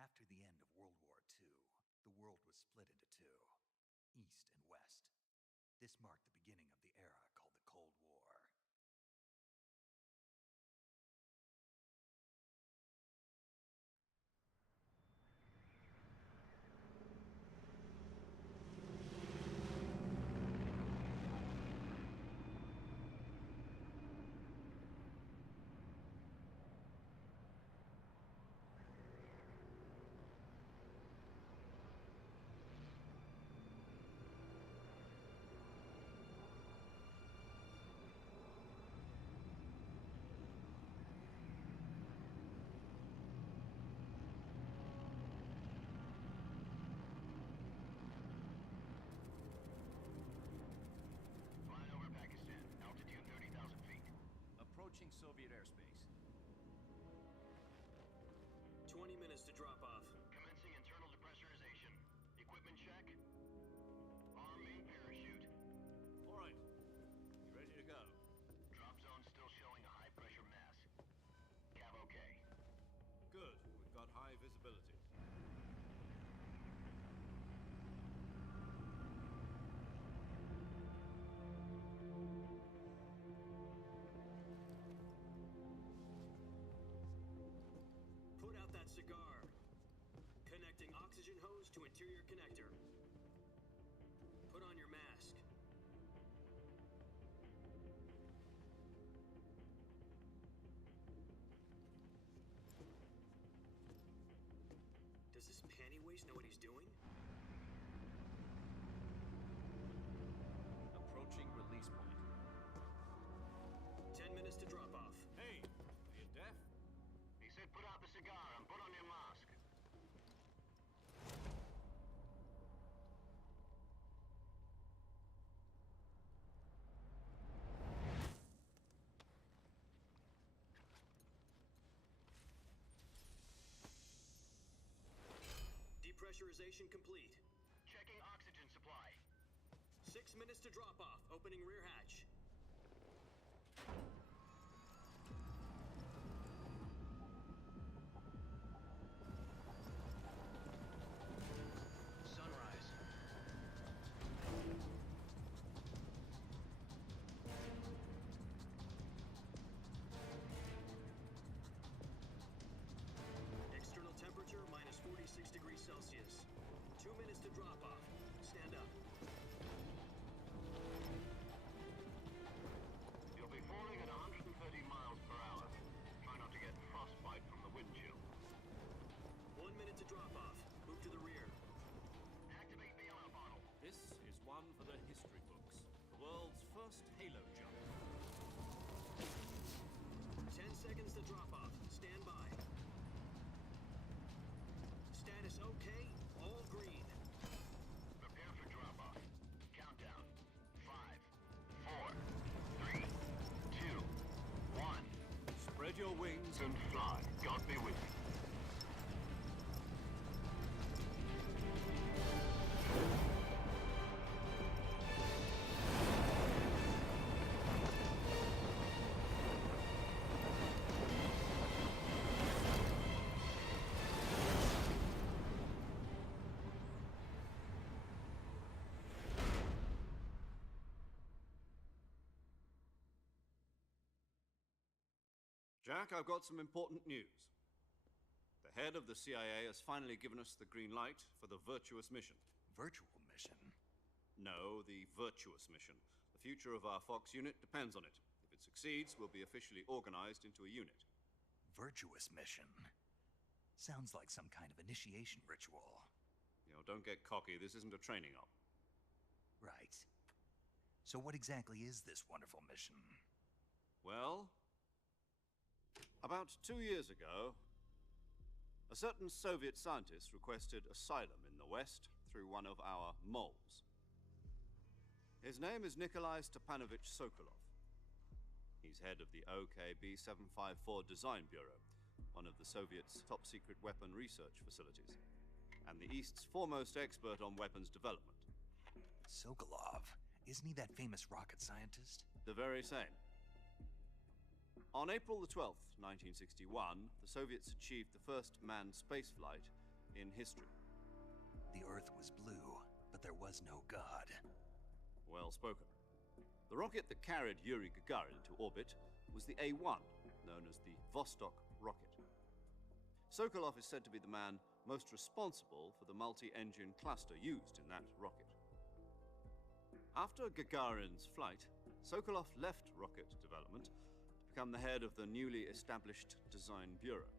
After the end of World War II, the world was split into two, East and West. This marked the beginning of the era called the Cold War. Approaching Soviet airspace. 20 minutes to drop off. Commencing internal depressurization. Equipment check. Arm main parachute. All right. You ready to go? Drop zone still showing a high pressure mass. Cav okay. Good. We've got high visibility. Put out that cigar. Connecting oxygen hose to interior connector. Put on your mask. least know what he's doing? Approaching release point. 10 minutes to drop off. Hey, are you deaf? He said put out the cigar and put on your mask. Depressurization complete. Checking oxygen supply. 6 minutes to drop off. Opening rear hatch. Sunrise. External temperature minus 46 degrees Celsius. 2 minutes to drop off. Stand up. You'll be falling at 130 miles per hour. Try not to get frostbite from the wind chill. 1 minute to drop off. Move to the rear. Activate the oil bottle. This is one for the history books. The world's first halo jump. 10 seconds to drop off. Stand by. Status okay. All green. Prepare for drop-off. Countdown. 5, 4, 3, 2, 1. Spread your wings And fly. God be with you. Jack, I've got some important news. The head of the CIA has finally given us the green light for the virtuous mission. Virtual mission? No, the virtuous mission. The future of our Fox unit depends on it. If it succeeds, we'll be officially organized into a unit. Virtuous mission? Sounds like some kind of initiation ritual. You know, don't get cocky. This isn't a training op. Right. So what exactly is this wonderful mission? Well, about 2 years ago, a certain Soviet scientist requested asylum in the West through one of our moles. His name is Nikolai Stepanovich Sokolov. He's head of the OKB 754 Design Bureau, one of the Soviets' top-secret weapon research facilities, and the East's foremost expert on weapons development. Sokolov? Isn't he that famous rocket scientist? The very same. On April the 12th, 1961, the Soviets achieved the first manned spaceflight in history. The Earth was blue, but there was no God. Well spoken. The rocket that carried Yuri Gagarin into orbit was the A-1, known as the Vostok rocket. Sokolov is said to be the man most responsible for the multi-engine cluster used in that rocket. After Gagarin's flight, Sokolov left rocket development to become the head of the newly established Design Bureau.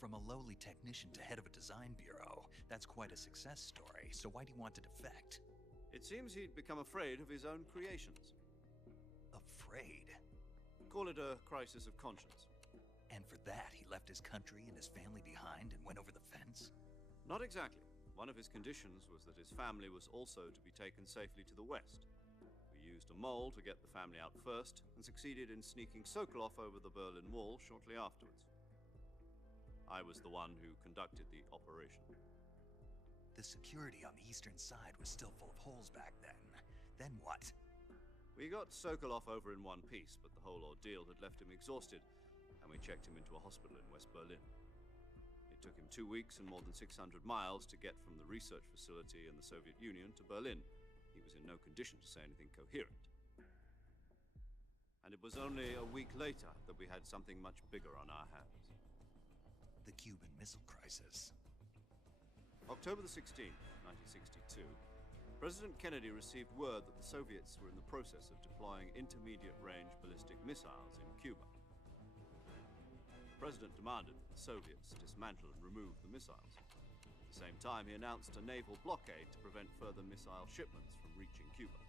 From a lowly technician to head of a design bureau, that's quite a success story, so why do you want to defect? It seems he'd become afraid of his own creations. Afraid? Call it a crisis of conscience. And for that, he left his country and his family behind and went over the fence? Not exactly. One of his conditions was that his family was also to be taken safely to the west. We used a mole to get the family out first, and succeeded in sneaking Sokolov over the Berlin Wall shortly afterwards. I was the one who conducted the operation. The security on the eastern side was still full of holes back then. Then what? We got Sokolov over in one piece, but the whole ordeal had left him exhausted, and we checked him into a hospital in West Berlin. It took him 2 weeks and more than 600 miles to get from the research facility in the Soviet Union to Berlin. He was in no condition to say anything coherent. And it was only a week later that we had something much bigger on our hands. The Cuban Missile Crisis. October the 16th, 1962, President Kennedy received word that the Soviets were in the process of deploying intermediate-range ballistic missiles in Cuba. The President demanded that the Soviets dismantle and remove the missiles. At the same time, he announced a naval blockade to prevent further missile shipments from reaching Cuba.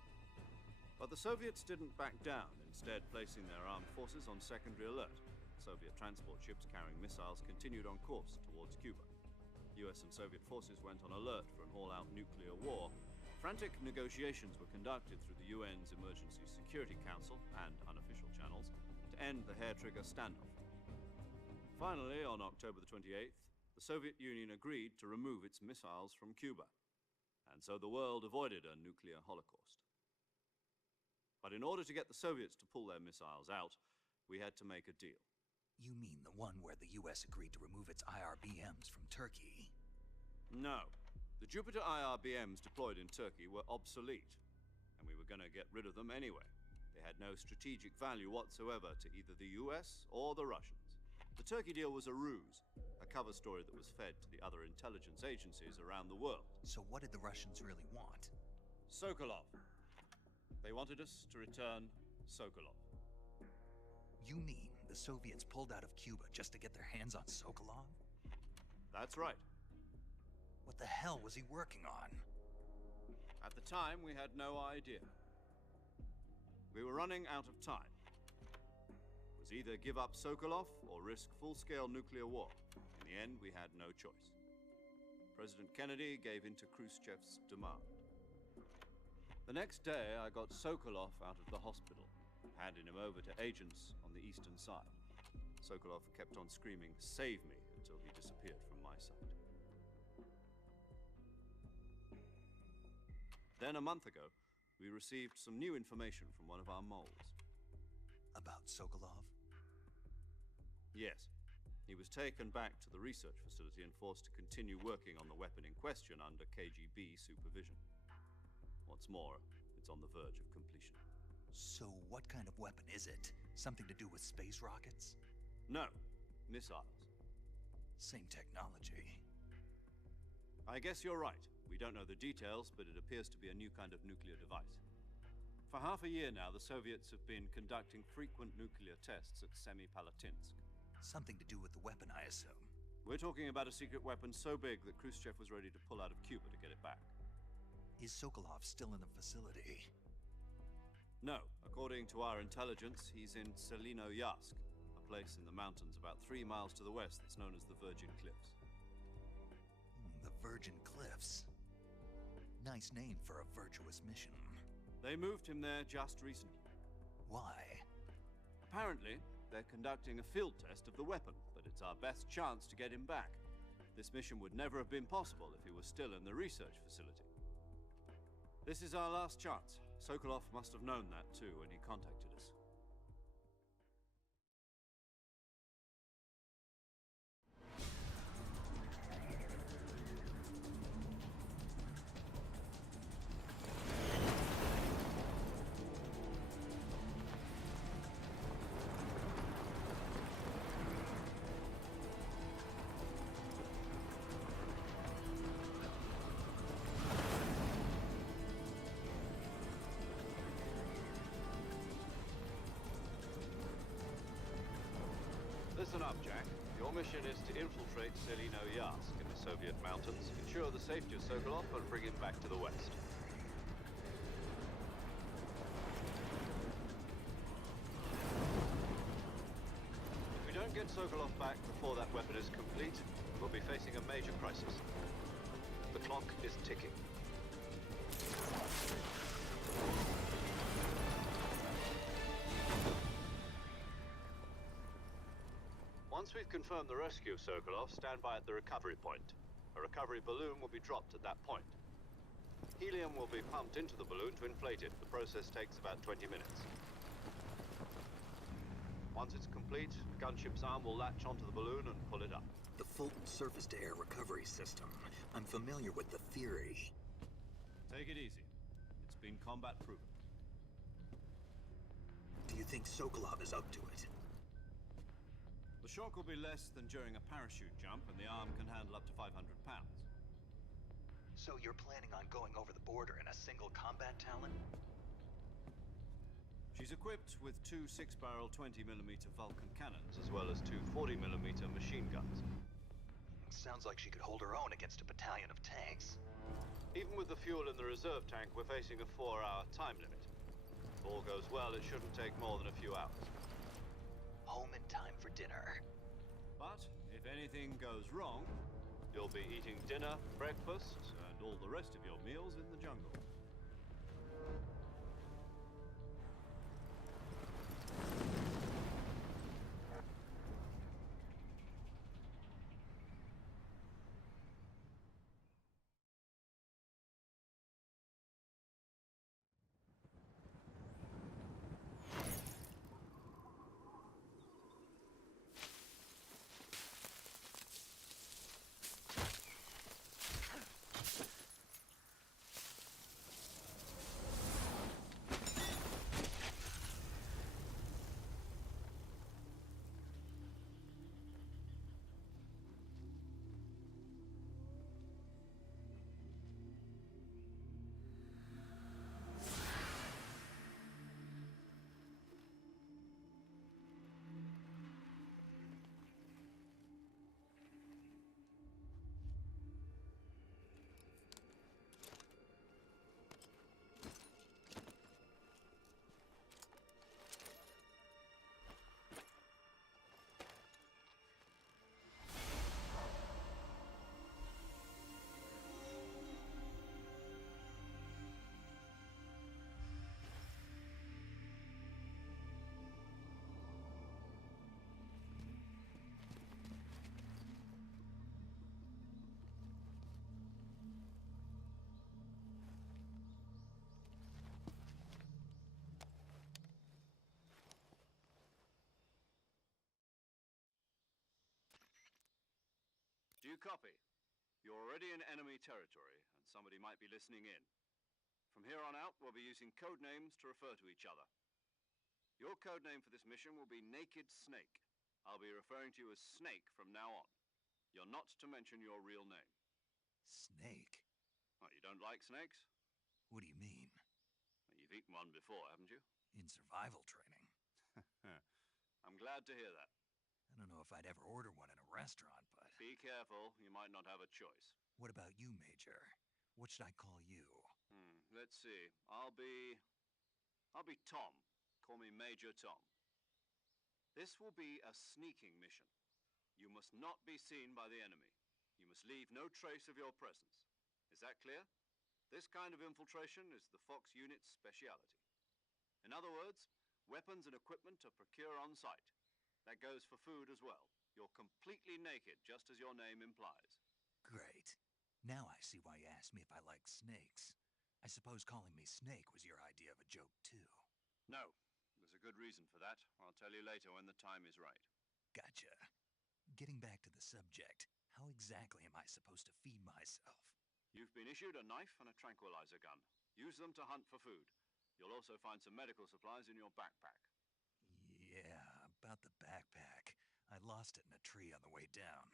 But the Soviets didn't back down, instead placing their armed forces on secondary alert. Soviet transport ships carrying missiles continued on course towards Cuba. US and Soviet forces went on alert for an all-out nuclear war. Frantic negotiations were conducted through the UN's Emergency Security Council and unofficial channels to end the hair-trigger standoff. Finally, on October the 28th, the Soviet Union agreed to remove its missiles from Cuba, and so the world avoided a nuclear holocaust. But in order to get the Soviets to pull their missiles out, we had to make a deal. You mean the one where the US agreed to remove its IRBMs from Turkey? No. The Jupiter IRBMs deployed in Turkey were obsolete, and we were going to get rid of them anyway. They had no strategic value whatsoever to either the US or the Russians. The Turkey deal was a ruse, a cover story that was fed to the other intelligence agencies around the world. So what did the Russians really want? Sokolov. They wanted us to return Sokolov. You mean the Soviets pulled out of Cuba just to get their hands on Sokolov? That's right. What the hell was he working on? At the time, we had no idea. We were running out of time. It was either give up Sokolov or risk full-scale nuclear war. In the end, we had no choice. President Kennedy gave in to Khrushchev's demand. The next day, I got Sokolov out of the hospital, handing him over to agents on the eastern side. Sokolov kept on screaming, "Save me," until he disappeared from my sight. Then, a month ago, we received some new information from one of our moles. About Sokolov? Yes. He was taken back to the research facility and forced to continue working on the weapon in question under KGB supervision. What's more, it's on the verge of completion. So what kind of weapon is it? Something to do with space rockets? No, missiles. Same technology. I guess you're right. We don't know the details, but it appears to be a new kind of nuclear device. For half a year now, the Soviets have been conducting frequent nuclear tests at Semipalatinsk. Something to do with the weapon, I assume. We're talking about a secret weapon so big that Khrushchev was ready to pull out of Cuba to get it back. Is Sokolov still in the facility? No. According to our intelligence, he's in Selino-Yarsk, a place in the mountains about 3 miles to the west that's known as the Virgin Cliffs. The Virgin Cliffs. Nice name for a virtuous mission. They moved him there just recently. Why? Apparently, they're conducting a field test of the weapon, but it's our best chance to get him back. This mission would never have been possible if he was still in the research facility. This is our last chance. Sokolov must have known that too when he contacted us. Listen up, Jack. Your mission is to infiltrate Selino-Yarsk in the Soviet mountains, ensure the safety of Sokolov, and bring him back to the west. If we don't get Sokolov back before that weapon is complete, we'll be facing a major crisis. The clock is ticking. Once we've confirmed the rescue of Sokolov, stand by at the recovery point. A recovery balloon will be dropped at that point. Helium will be pumped into the balloon to inflate it. The process takes about 20 minutes. Once it's complete, the gunship's arm will latch onto the balloon and pull it up. The Fulton surface-to-air recovery system. I'm familiar with the theory. Take it easy. It's been combat-proven. Do you think Sokolov is up to it? The shock will be less than during a parachute jump, and the arm can handle up to 500 pounds. So you're planning on going over the border in a single combat Talon? She's equipped with 2 6-barrel 20mm Vulcan cannons, as well as 2 40mm machine guns. Sounds like she could hold her own against a battalion of tanks. Even with the fuel in the reserve tank, we're facing a 4-hour time limit. If all goes well, it shouldn't take more than a few hours. Home in time for dinner. But if anything goes wrong, you'll be eating dinner, breakfast, and all the rest of your meals in the jungle. Do you copy? You're already in enemy territory, and somebody might be listening in. From here on out, we'll be using code names to refer to each other. Your code name for this mission will be Naked Snake. I'll be referring to you as Snake from now on. You're not to mention your real name. Snake? Oh, you don't like snakes? What do you mean? Well, you've eaten one before, haven't you? In survival training. I'm glad to hear that. I don't know if I'd ever order one in a restaurant, but... Be careful, you might not have a choice. What about you, Major? What should I call you? Let's see. I'll be Tom. Call me Major Tom. This will be a sneaking mission. You must not be seen by the enemy. You must leave no trace of your presence. Is that clear? This kind of infiltration is the Fox unit's speciality. In other words, weapons and equipment are procured on site. That goes for food as well. You're completely naked, just as your name implies. Great. Now I see why you asked me if I like snakes. I suppose calling me Snake was your idea of a joke, too. No. There's a good reason for that. I'll tell you later when the time is right. Gotcha. Getting back to the subject, how exactly am I supposed to feed myself? You've been issued a knife and a tranquilizer gun. Use them to hunt for food. You'll also find some medical supplies in your backpack. Yeah, about the backpack. I lost it in a tree on the way down.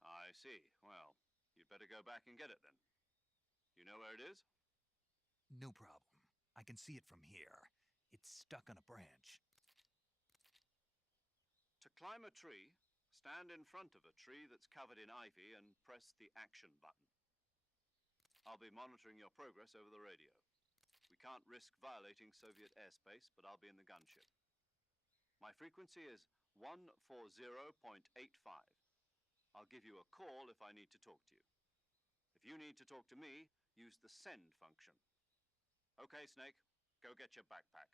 I see. Well, you'd better go back and get it then. You know where it is? No problem. I can see it from here. It's stuck on a branch. To climb a tree, stand in front of a tree that's covered in ivy and press the action button. I'll be monitoring your progress over the radio. We can't risk violating Soviet airspace, but I'll be in the gunship. My frequency is 140.85. I'll give you a call if I need to talk to you. If you need to talk to me, use the send function. Okay, Snake, go get your backpack.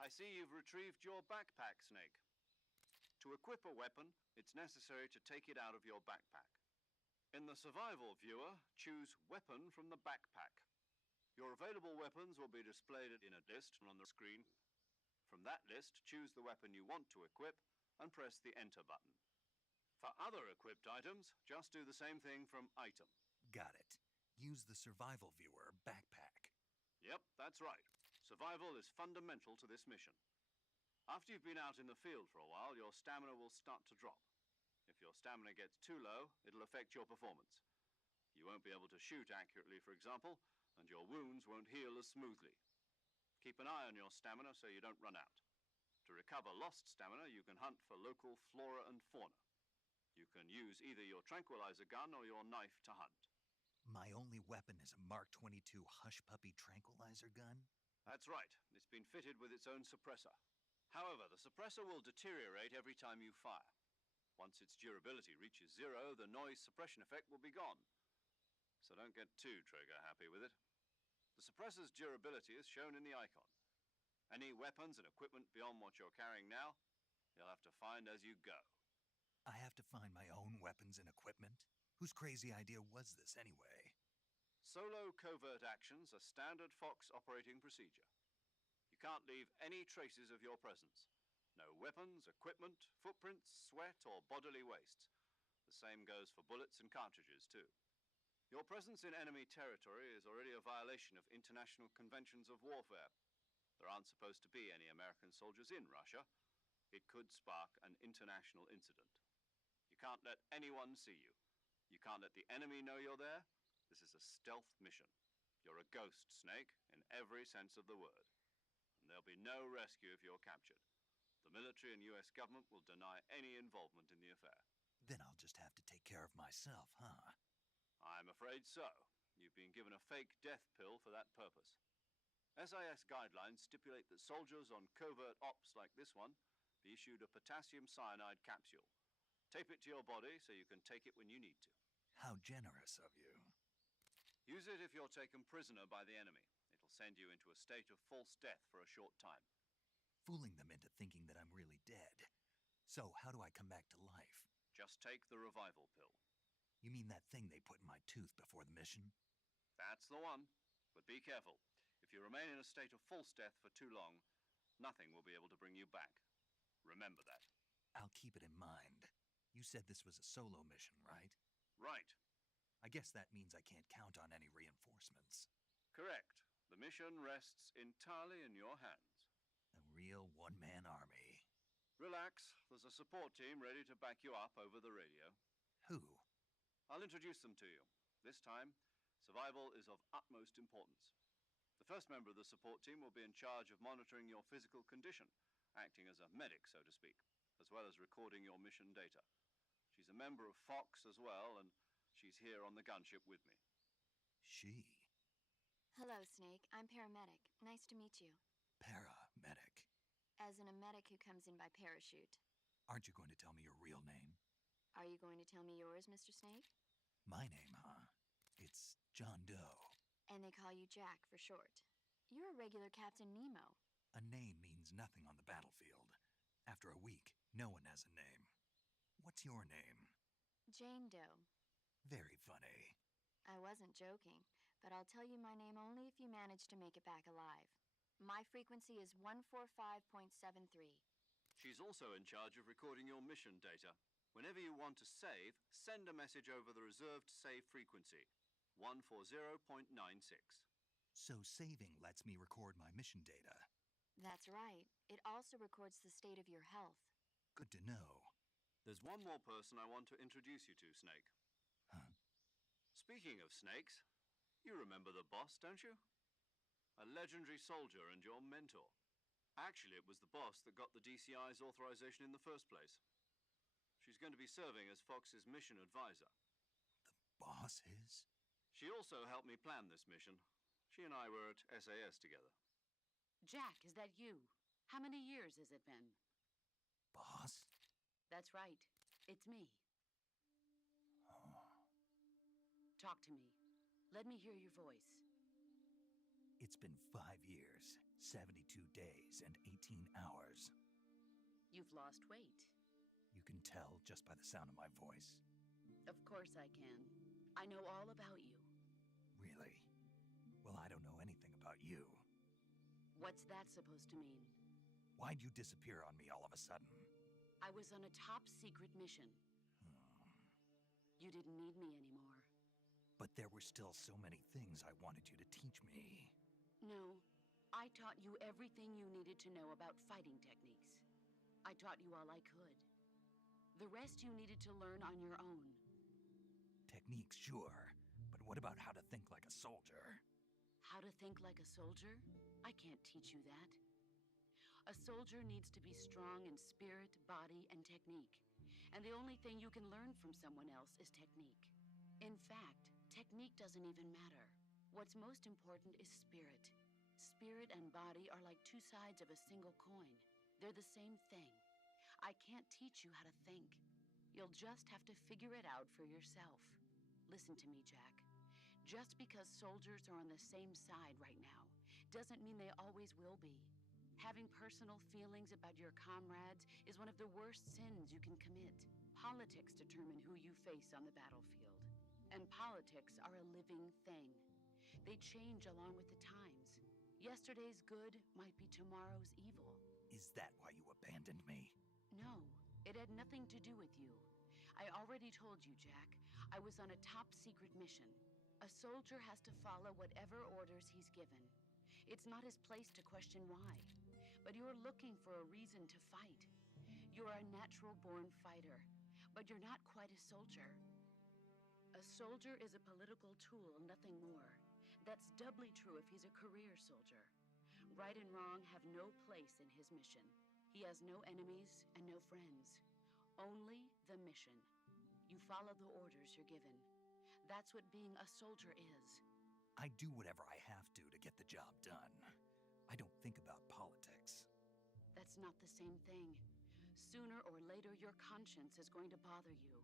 I see you've retrieved your backpack, Snake. To equip a weapon, it's necessary to take it out of your backpack. In the survival viewer, choose Weapon from the backpack. Your available weapons will be displayed in a list on the screen. From that list, choose the weapon you want to equip and press the Enter button. For other equipped items, just do the same thing from Item. Got it. Use the survival viewer backpack. Yep, that's right. Survival is fundamental to this mission. After you've been out in the field for a while, your stamina will start to drop. If your stamina gets too low, it'll affect your performance. You won't be able to shoot accurately, for example, and your wounds won't heal as smoothly. Keep an eye on your stamina so you don't run out. To recover lost stamina, you can hunt for local flora and fauna. You can use either your tranquilizer gun or your knife to hunt. My only weapon is a Mark 22 Hush Puppy tranquilizer gun? That's right. It's been fitted with its own suppressor. However, the suppressor will deteriorate every time you fire. Once its durability reaches zero, the noise suppression effect will be gone. So don't get too trigger-happy with it. The suppressor's durability is shown in the icon. Any weapons and equipment beyond what you're carrying now, you'll have to find as you go. I have to find my own weapons and equipment? Whose crazy idea was this anyway? Solo covert actions are standard Fox operating procedure. You can't leave any traces of your presence. No weapons, equipment, footprints, sweat, or bodily waste. The same goes for bullets and cartridges, too. Your presence in enemy territory is already a violation of international conventions of warfare. There aren't supposed to be any American soldiers in Russia. It could spark an international incident. You can't let anyone see you. You can't let the enemy know you're there. This is a stealth mission. You're a ghost, Snake, in every sense of the word. And there'll be no rescue if you're captured. The military and US government will deny any involvement in the affair. Then I'll just have to take care of myself, huh? I'm afraid so. You've been given a fake death pill for that purpose. SIS guidelines stipulate that soldiers on covert ops like this one be issued a potassium cyanide capsule. Tape it to your body so you can take it when you need to. How generous of you. Use it if you're taken prisoner by the enemy. It'll send you into a state of false death for a short time. Fooling them into thinking that I'm really dead. So how do I come back to life? Just take the revival pill. You mean that thing they put in my tooth before the mission? That's the one. But be careful. If you remain in a state of false death for too long, nothing will be able to bring you back. Remember that. I'll keep it in mind. You said this was a solo mission, right? Right. I guess that means I can't count on any reinforcements. Correct. The mission rests entirely in your hands. A real one-man army. Relax. There's a support team ready to back you up over the radio. Who? I'll introduce them to you. This time, survival is of utmost importance. The first member of the support team will be in charge of monitoring your physical condition, acting as a medic, so to speak, as well as recording your mission data. She's a member of Fox as well, and she's here on the gunship with me. She? Hello, Snake. I'm paramedic. Nice to meet you. Paramedic. As in a medic who comes in by parachute. Aren't you going to tell me your real name? Are you going to tell me yours, Mr. Snake? My name, huh? It's John Doe. And they call you Jack for short. You're a regular Captain Nemo. A name means nothing on the battlefield. After a week, no one has a name. What's your name? Jane Doe. Very funny. I wasn't joking, but I'll tell you my name only if you manage to make it back alive. My frequency is 145.73. She's also in charge of recording your mission data. Whenever you want to save, send a message over the reserved save frequency, 140.96. So saving lets me record my mission data. That's right. It also records the state of your health. Good to know. There's one more person I want to introduce you to, Snake. Huh? Speaking of snakes, you remember the boss, don't you? A legendary soldier and your mentor. Actually, it was the boss that got the DCI's authorization in the first place. She's going to be serving as Fox's mission advisor. The boss is? She also helped me plan this mission. She and I were at SAS together. Jack, is that you? How many years has it been? Boss? That's right. It's me. Talk to me. Let me hear your voice. It's been 5 years, 72 days, and 18 hours. You've lost weight. You can tell just by the sound of my voice. Of course I can. I know all about you. Really? Well, I don't know anything about you. What's that supposed to mean? Why'd you disappear on me all of a sudden? I was on a top-secret mission. You didn't need me anymore. But there were still so many things I wanted you to teach me. No, I taught you everything you needed to know about fighting techniques. I taught you all I could. The rest you needed to learn on your own. Techniques, sure. But what about how to think like a soldier? How to think like a soldier? I can't teach you that. A soldier needs to be strong in spirit, body, and technique. And the only thing you can learn from someone else is technique. In fact, technique doesn't even matter. What's most important is spirit. Spirit and body are like two sides of a single coin. They're the same thing. I can't teach you how to think. You'll just have to figure it out for yourself. Listen to me, Jack. Just because soldiers are on the same side right now doesn't mean they always will be. Having personal feelings about your comrades is one of the worst sins you can commit. Politics determine who you face on the battlefield. And politics are a living thing. They change along with the times. Yesterday's good might be tomorrow's evil. Is that why you abandoned me? No, it had nothing to do with you. I already told you, Jack. I was on a top-secret mission. A soldier has to follow whatever orders he's given. It's not his place to question why. But you're looking for a reason to fight. You're a natural-born fighter, but you're not quite a soldier. A soldier is a political tool, nothing more. That's doubly true if he's a career soldier. Right and wrong have no place in his mission. He has no enemies and no friends. Only the mission. You follow the orders you're given. That's what being a soldier is. I do whatever I have to get the job done. I don't think about politics. That's not the same thing. Sooner or later, your conscience is going to bother you.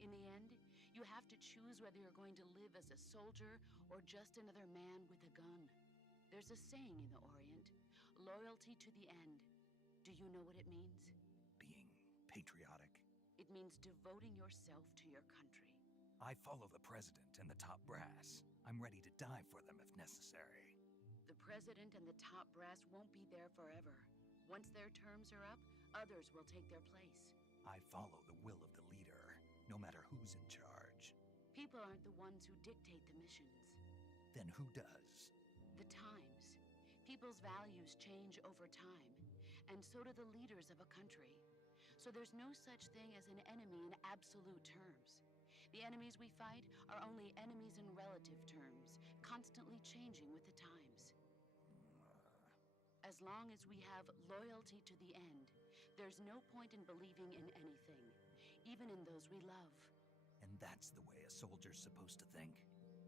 In the end, you have to choose whether you're going to live as a soldier or just another man with a gun. There's a saying in the Orient, loyalty to the end. Do you know what it means? Being patriotic. It means devoting yourself to your country. I follow the president and the top brass. I'm ready to die for them if necessary. The president and the top brass won't be there forever. Once their terms are up, others will take their place. I follow the will of the leader, no matter who's in charge. People aren't the ones who dictate the missions. Then who does? The times. People's values change over time, and so do the leaders of a country. So there's no such thing as an enemy in absolute terms. The enemies we fight are only enemies in relative terms, constantly changing with the times. As long as we have loyalty to the end, there's no point in believing in anything, even in those we love. And that's the way a soldier's supposed to think?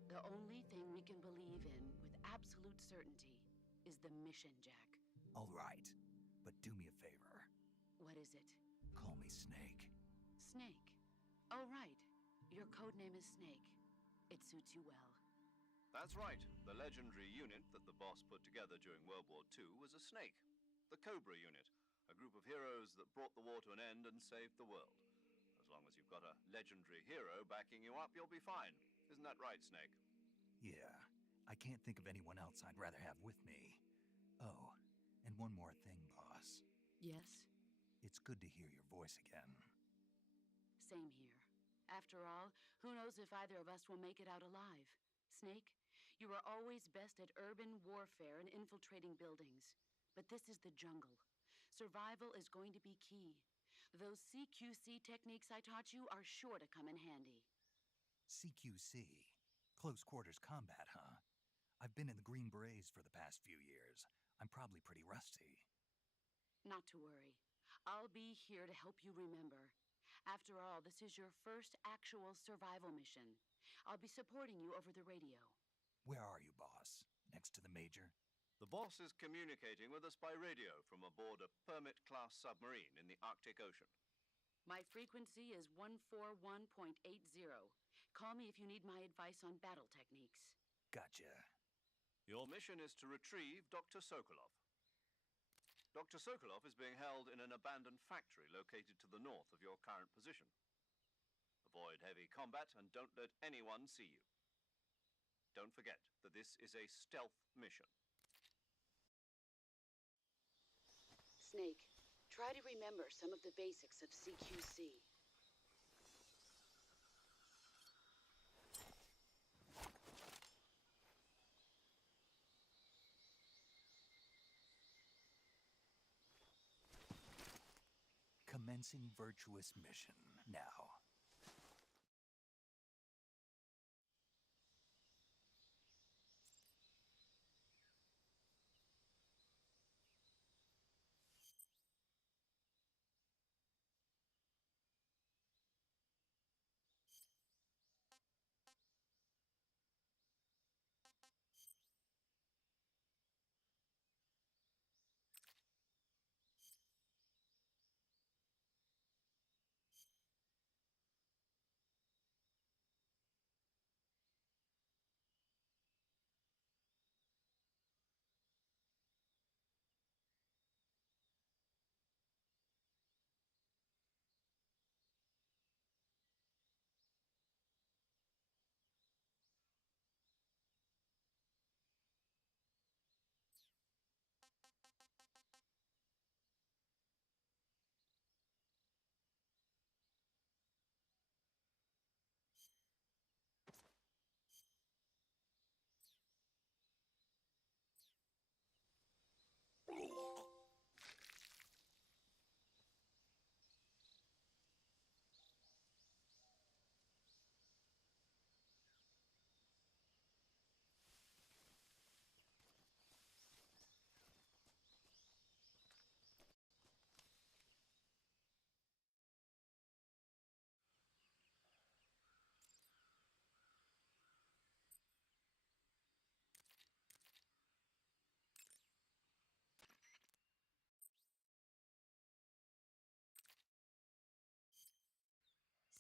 The only thing we can believe in with absolute certainty is the mission, Jack. All right, but do me a favor. What is it? Call me Snake. Snake. Oh, right. Your code name is Snake. It suits you well. That's right. The legendary unit that the boss put together during World War II was a snake. The Cobra unit, a group of heroes that brought the war to an end and saved the world. As long as you've got a legendary hero backing you up, you'll be fine. Isn't that right, Snake? Yeah, I can't think of anyone else I'd rather have with me. Oh, and one more thing, boss. Yes? It's good to hear your voice again. Same here. After all, who knows if either of us will make it out alive? Snake, you are always best at urban warfare and infiltrating buildings. But this is the jungle. Survival is going to be key. Those CQC techniques I taught you are sure to come in handy. CQC? Close quarters combat, huh? I've been in the Green Berets for the past few years. I'm probably pretty rusty. Not to worry. I'll be here to help you remember. After all, this is your first actual survival mission. I'll be supporting you over the radio. Where are you, boss? Next to the major? The boss is communicating with us by radio from aboard a Permit-class submarine in the Arctic Ocean. My frequency is 141.80. Call me if you need my advice on battle techniques. Gotcha. Your mission is to retrieve Dr. Sokolov. Dr. Sokolov is being held in an abandoned factory located to the north of your current position. Avoid heavy combat and don't let anyone see you. Don't forget that this is a stealth mission. Snake, try to remember some of the basics of CQC. Commencing virtuous mission now.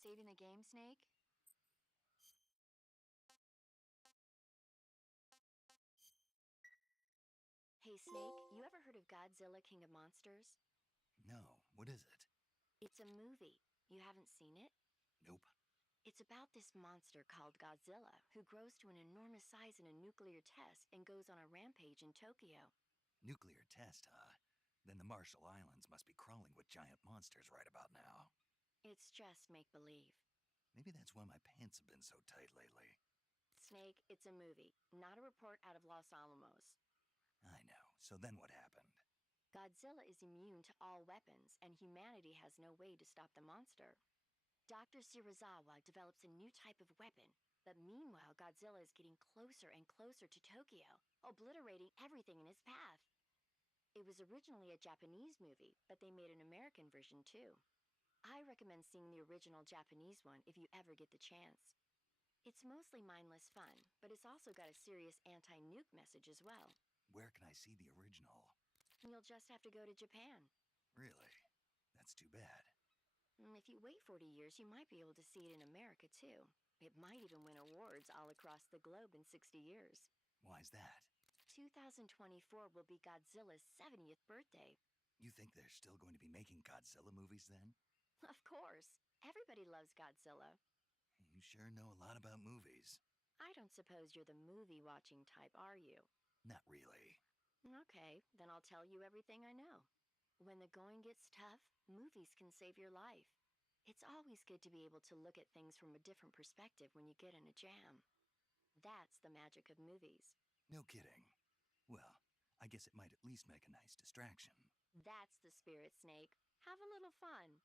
Saving the game, Snake? Hey, Snake, you ever heard of Godzilla King of Monsters? No, what is it? It's a movie. You haven't seen it? Nope. It's about this monster called Godzilla, who grows to an enormous size in a nuclear test and goes on a rampage in Tokyo. Nuclear test, huh? Then the Marshall Islands must be crawling with giant monsters right about now. It's just make-believe. Maybe that's why my pants have been so tight lately. Snake, it's a movie, not a report out of Los Alamos. I know. So then what happened? Godzilla is immune to all weapons, and humanity has no way to stop the monster. Dr. Shirazawa develops a new type of weapon, but meanwhile Godzilla is getting closer and closer to Tokyo, obliterating everything in his path. It was originally a Japanese movie, but they made an American version too. I recommend seeing the original Japanese one if you ever get the chance. It's mostly mindless fun, but it's also got a serious anti-nuke message as well. Where can I see the original? You'll just have to go to Japan. Really? That's too bad. If you wait 40 years, you might be able to see it in America too. It might even win awards all across the globe in 60 years. Why's that? 2024 will be Godzilla's 70th birthday. You think they're still going to be making Godzilla movies then? Of course. Everybody loves Godzilla. You sure know a lot about movies. I don't suppose you're the movie-watching type, are you? Not really. Okay, then I'll tell you everything I know. When the going gets tough, movies can save your life. It's always good to be able to look at things from a different perspective when you get in a jam. That's the magic of movies. No kidding. Well, I guess it might at least make a nice distraction. That's the spirit, Snake. Have a little fun.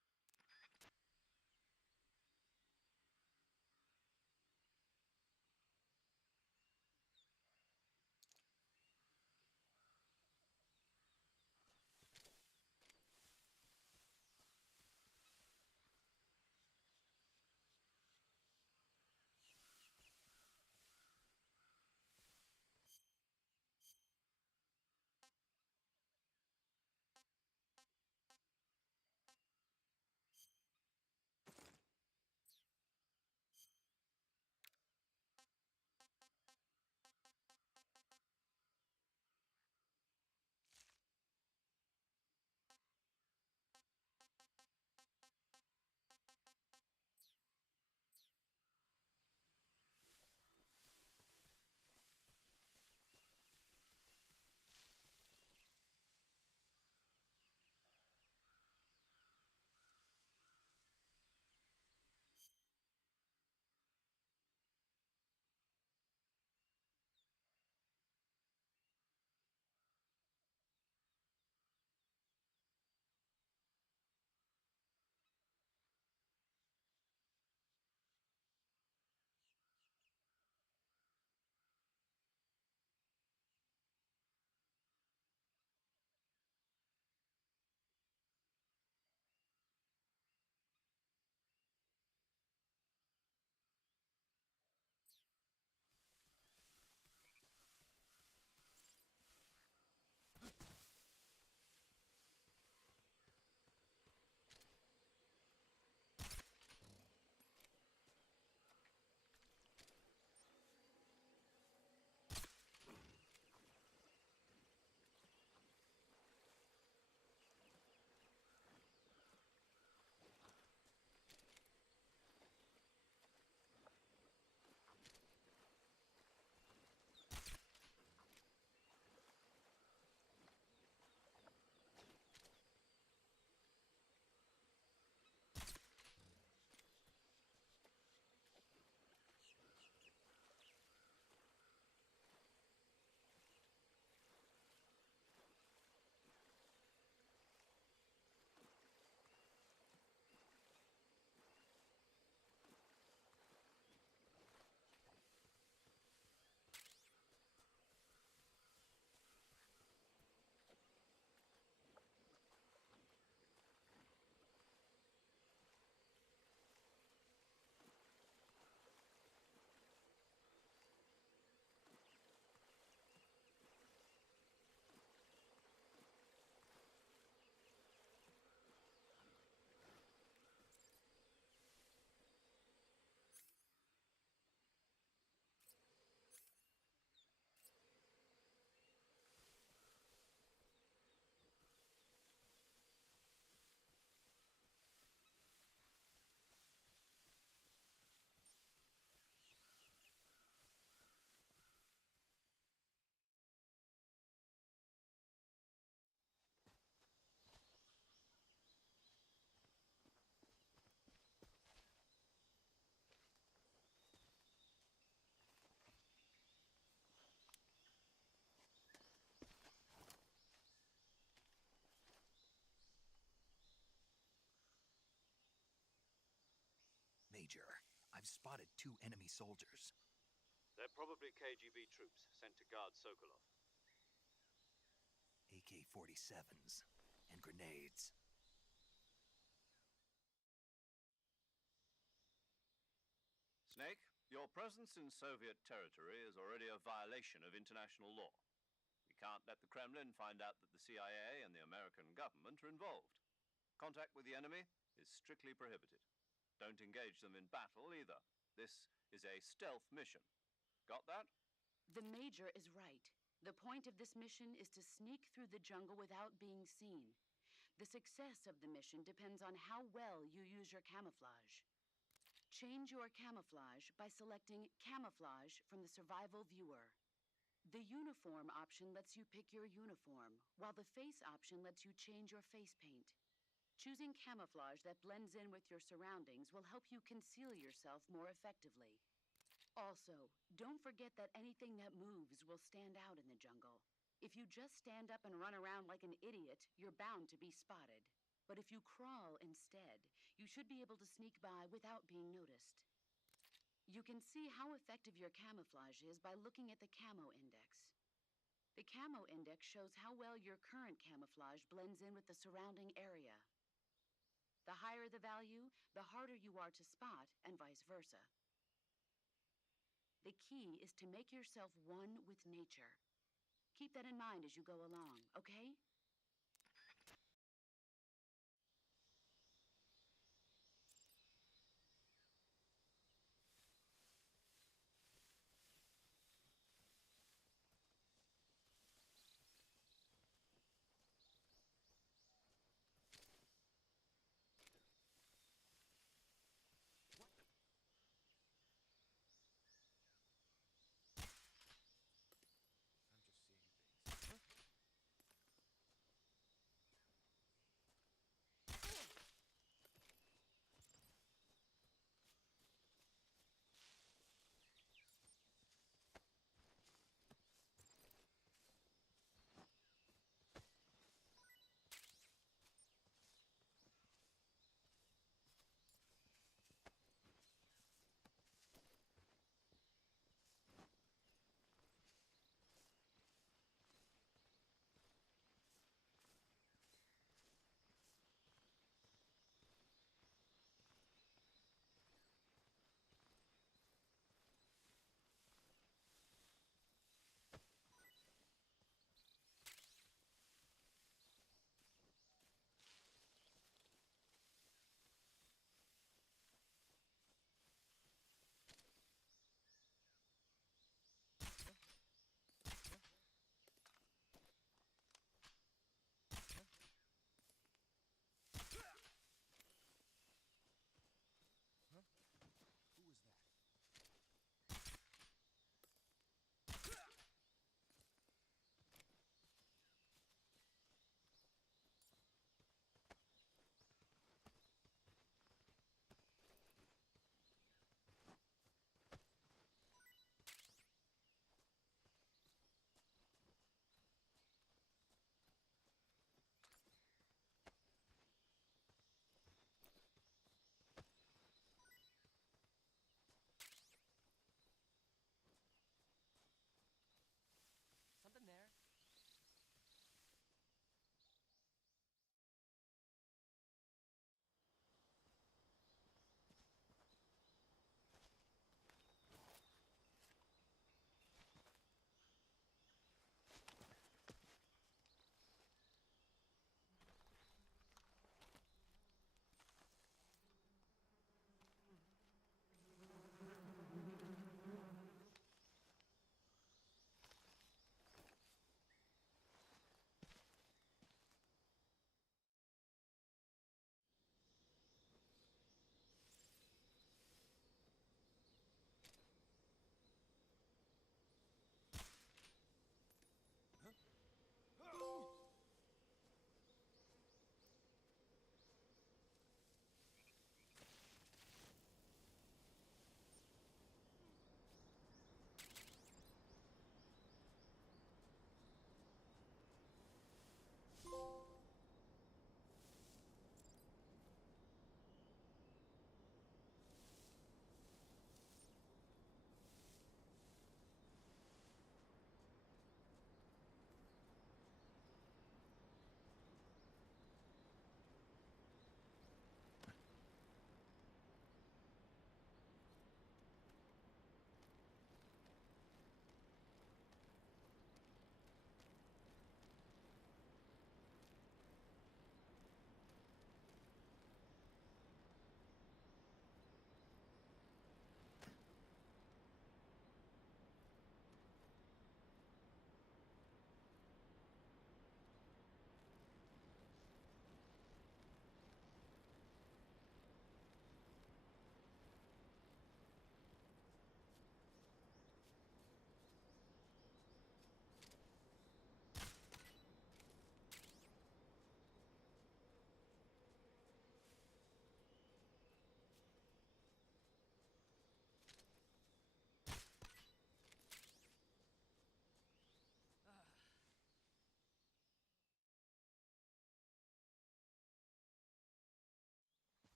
Major. I've spotted 2 enemy soldiers. They're probably KGB troops sent to guard Sokolov. AK-47s and grenades. Snake, your presence in Soviet territory is already a violation of international law. We can't let the Kremlin find out that the CIA and the American government are involved. Contact with the enemy is strictly prohibited. Don't engage them in battle either. This is a stealth mission. Got that? The Major is right. The point of this mission is to sneak through the jungle without being seen. The success of the mission depends on how well you use your camouflage. Change your camouflage by selecting Camouflage from the Survival Viewer. The Uniform option lets you pick your uniform, while the Face option lets you change your face paint. Choosing camouflage that blends in with your surroundings will help you conceal yourself more effectively. Also, don't forget that anything that moves will stand out in the jungle. If you just stand up and run around like an idiot, you're bound to be spotted. But if you crawl instead, you should be able to sneak by without being noticed. You can see how effective your camouflage is by looking at the Camo Index. The Camo Index shows how well your current camouflage blends in with the surrounding area. The higher the value, the harder you are to spot, and vice versa. The key is to make yourself one with nature. Keep that in mind as you go along, okay?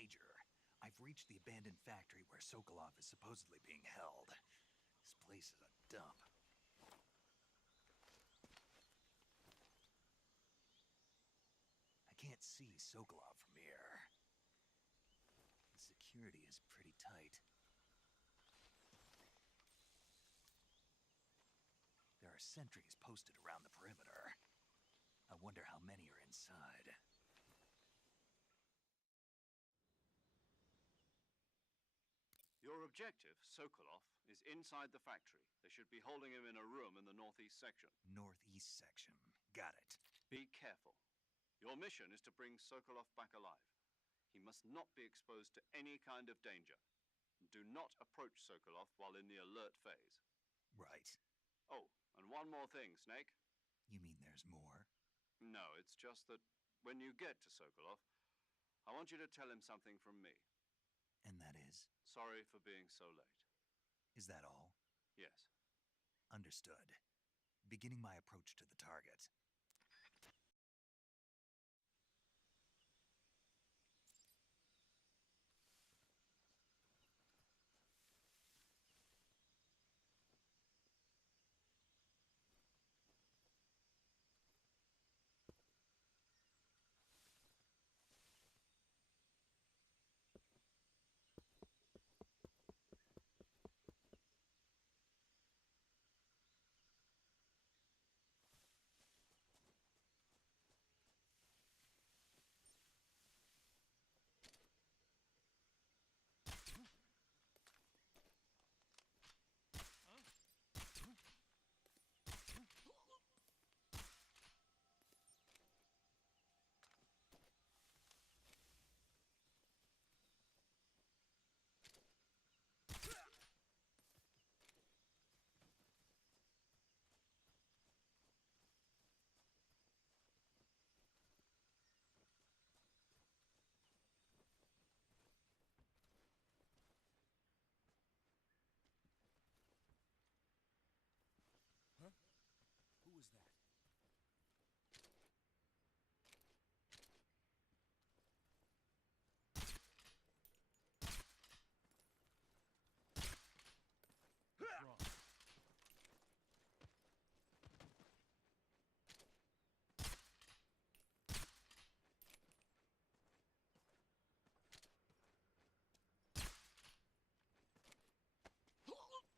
Major, I've reached the abandoned factory where Sokolov is supposedly being held. This place is a dump. I can't see Sokolov from here. The security is pretty tight. There are sentries posted around the perimeter. I wonder how many are inside. Your objective, Sokolov, is inside the factory. They should be holding him in a room in the northeast section. Northeast section. Got it. Be careful. Your mission is to bring Sokolov back alive. He must not be exposed to any kind of danger. Do not approach Sokolov while in the alert phase. Right. Oh, and one more thing, Snake. You mean there's more? No, it's just that when you get to Sokolov, I want you to tell him something from me. And that is? Sorry for being so late. Is that all? Yes. Understood. Beginning my approach to the target. Who was that?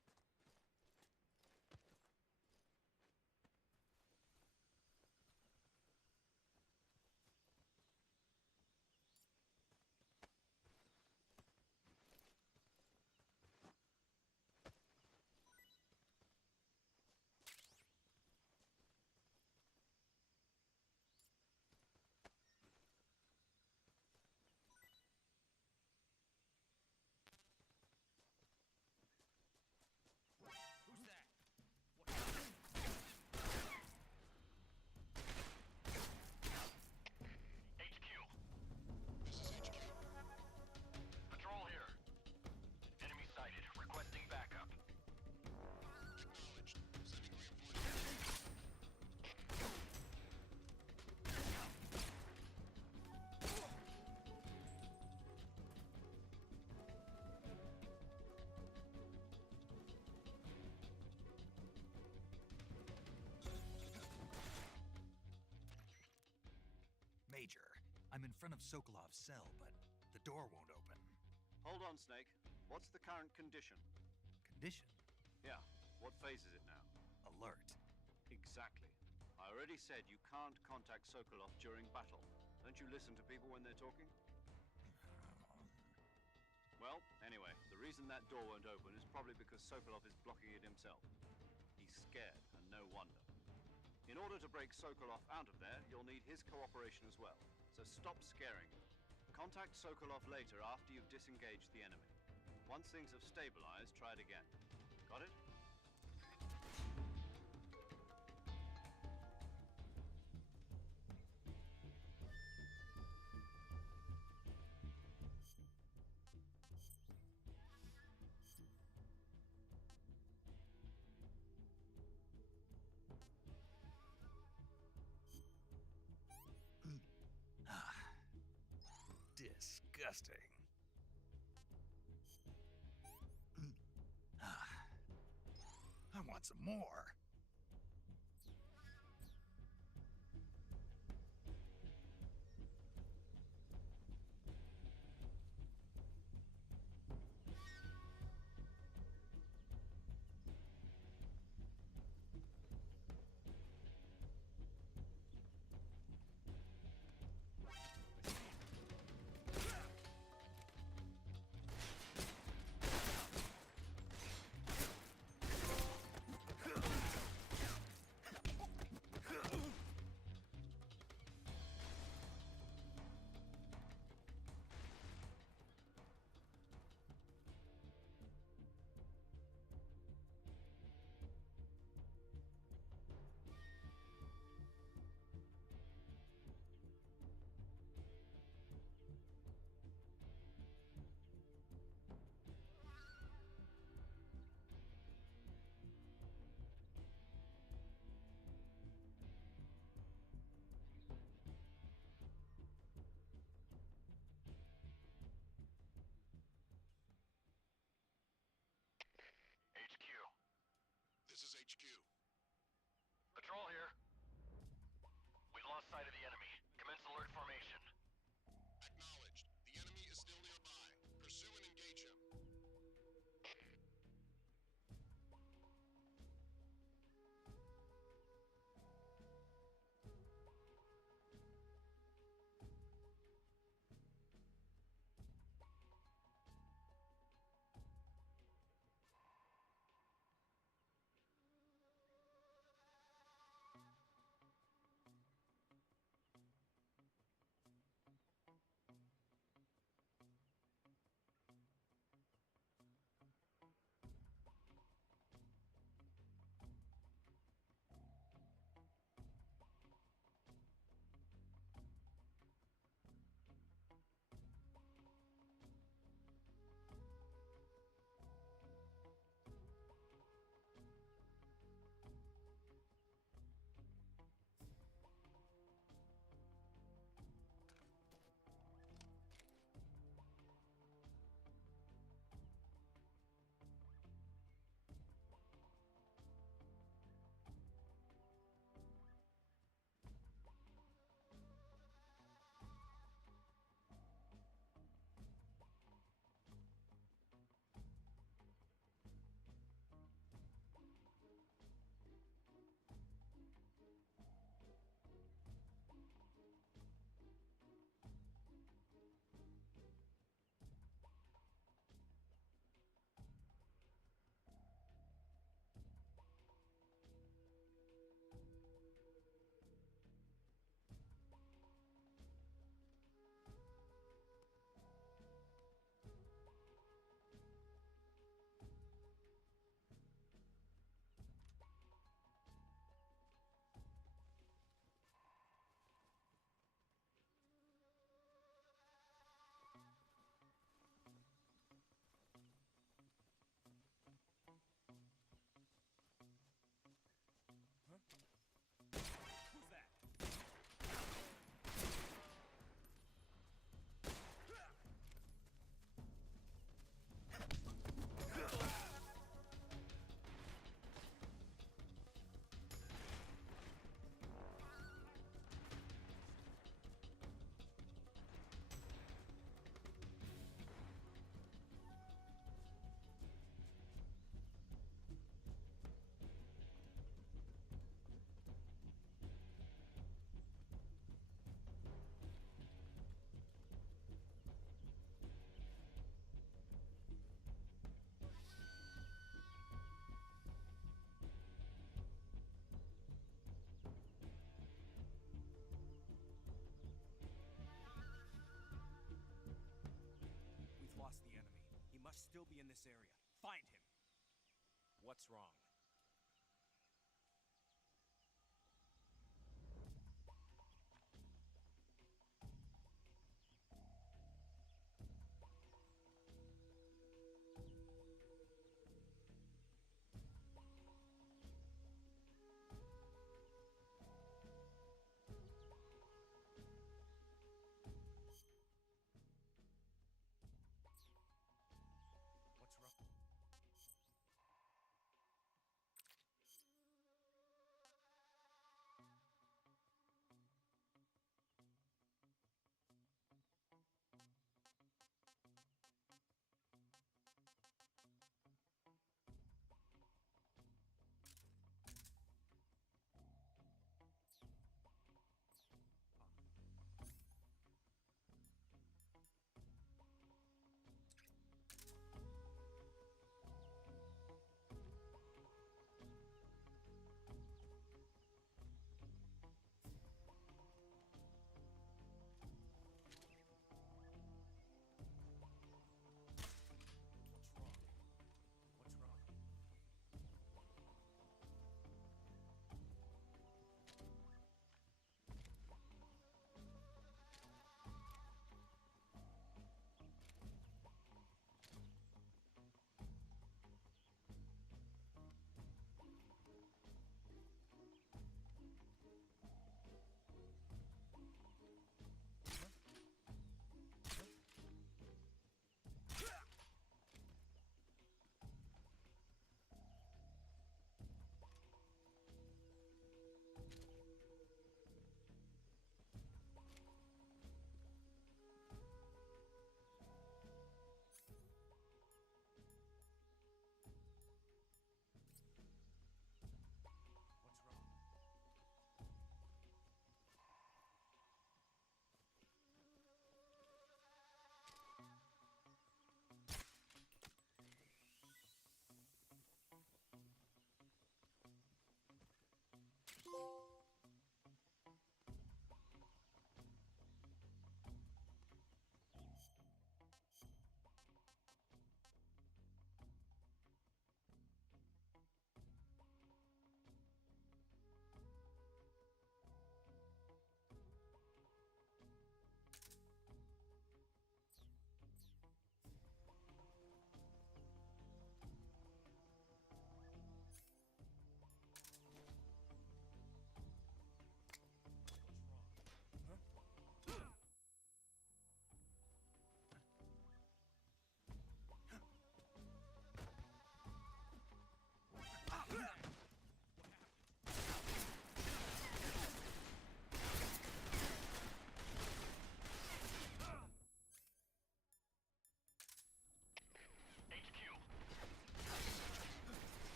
What's wrong? Who's that? HQ. This is HQ. Patrol here. Enemy sighted. Requesting backup. Acknowledged. Sending reinforcements. Major, I'm in front of Sokolov's cell, but the door won't open. Hold on, Snake. What's the current condition? Condition? Yeah. What phase is it now? Alert. Exactly. I already said you can't contact Sokolov during battle. Don't you listen to people when they're talking? Well, anyway, the reason that door won't open is probably because Sokolov is blocking it himself. He's scared, and no wonder. In order to break Sokolov out of there, you'll need his cooperation as well. So stop scaring him. Contact Sokolov later after you've disengaged the enemy. Once things have stabilized, try it again. Got it? Disgusting. interesting. I want some more. HQ. This is HQ. Patrol here. We've lost sight of the enemy. Commence alert formation. Acknowledged. The enemy is still nearby. Pursue and engage him. Who's that? We've lost the enemy. He must still be in this area. Find him. What's wrong?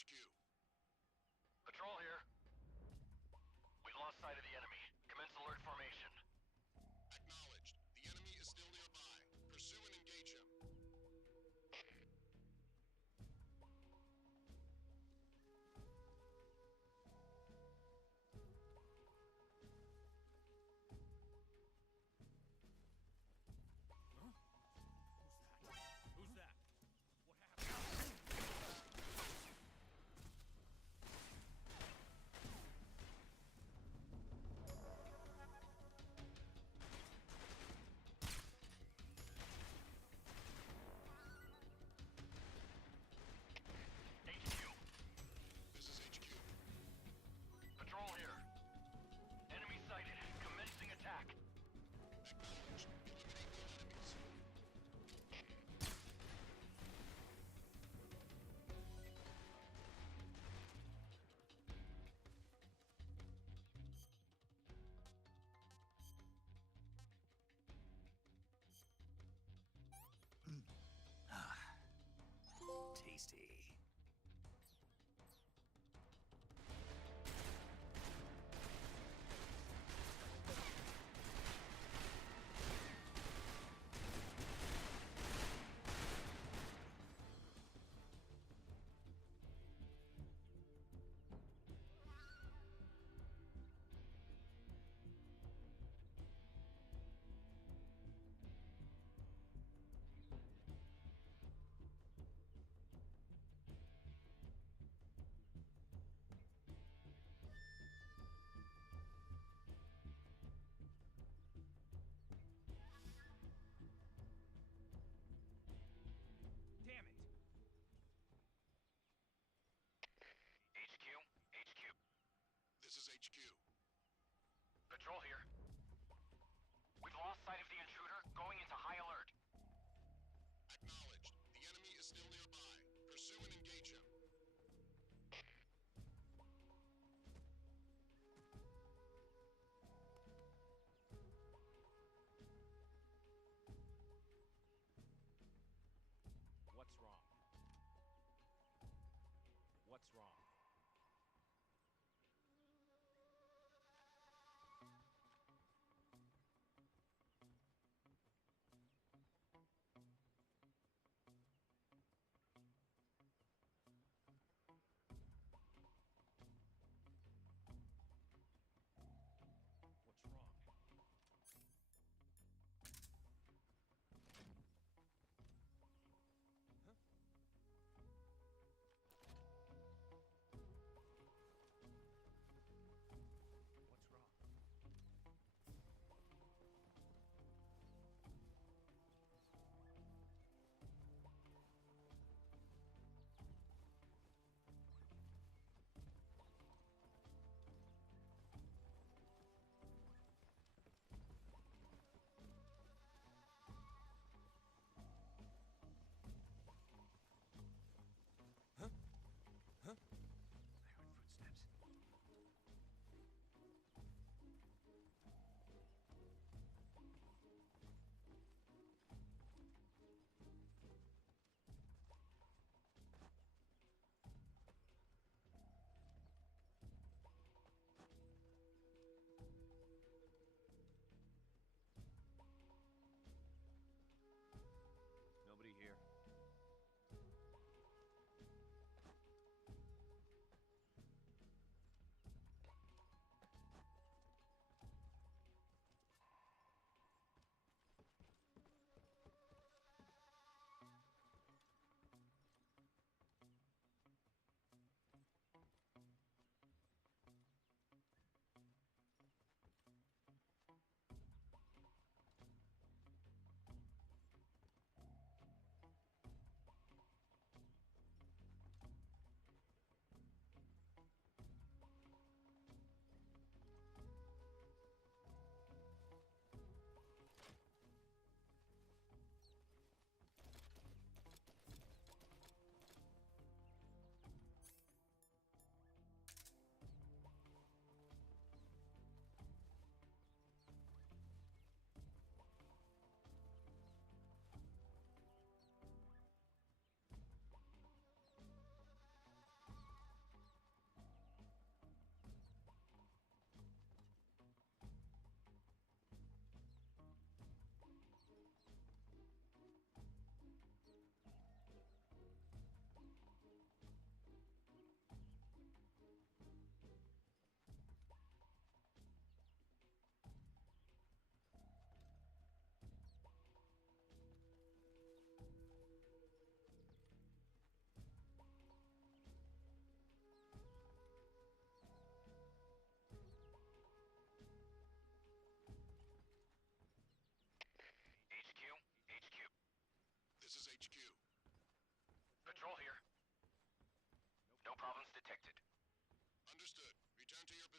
HQ. Patrol here. We've lost sight of the enemy. Commence alert formation. Acknowledged. The enemy is still nearby. Pursue and engage him. Who's that? What happened? HQ. This is HQ. Patrol here. Enemy sighted. Commencing attack. Acknowledged. Eliminate all enemies. Tasty. Damn it! HQ. HQ. This is HQ. Patrol here. We've lost sight of the intruder. Going into high alert. Acknowledged. The enemy is still nearby. Pursue and engage him. What's wrong? What's wrong? What's wrong? Huh?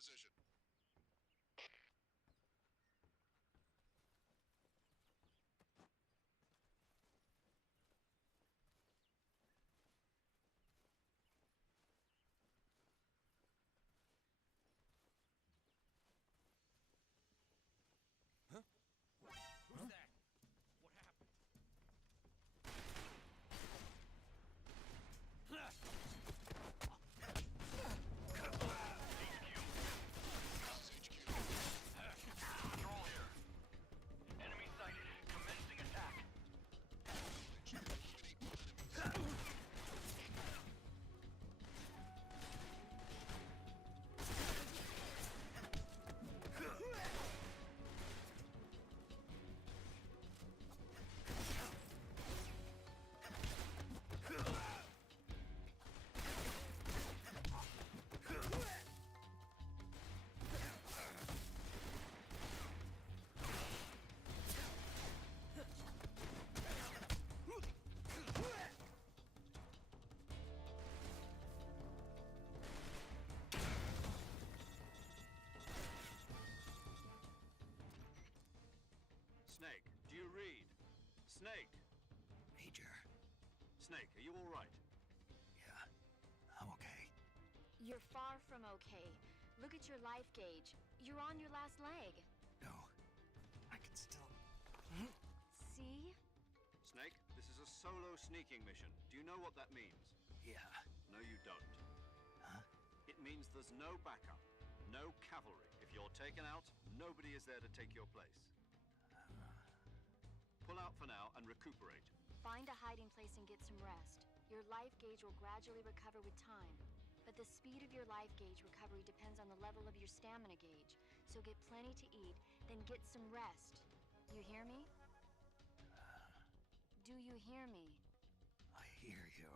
position. Who's that? What happened? Patrol here. Enemy sighted. Commencing attack. Snake, do you read? Snake! Major. Snake, are you all right? Yeah, I'm okay. You're far from okay. Look at your life gauge. You're on your last leg. No, I can still... See? Snake, this is a solo sneaking mission. Do you know what that means? Yeah. No, you don't. Huh? It means there's no backup, no cavalry. If you're taken out, nobody is there to take your place. Pull out for now and recuperate. Find a hiding place and get some rest. Your life gauge will gradually recover with time. But the speed of your life gauge recovery depends on the level of your stamina gauge. So get plenty to eat, then get some rest. You hear me? Do you hear me? I hear you.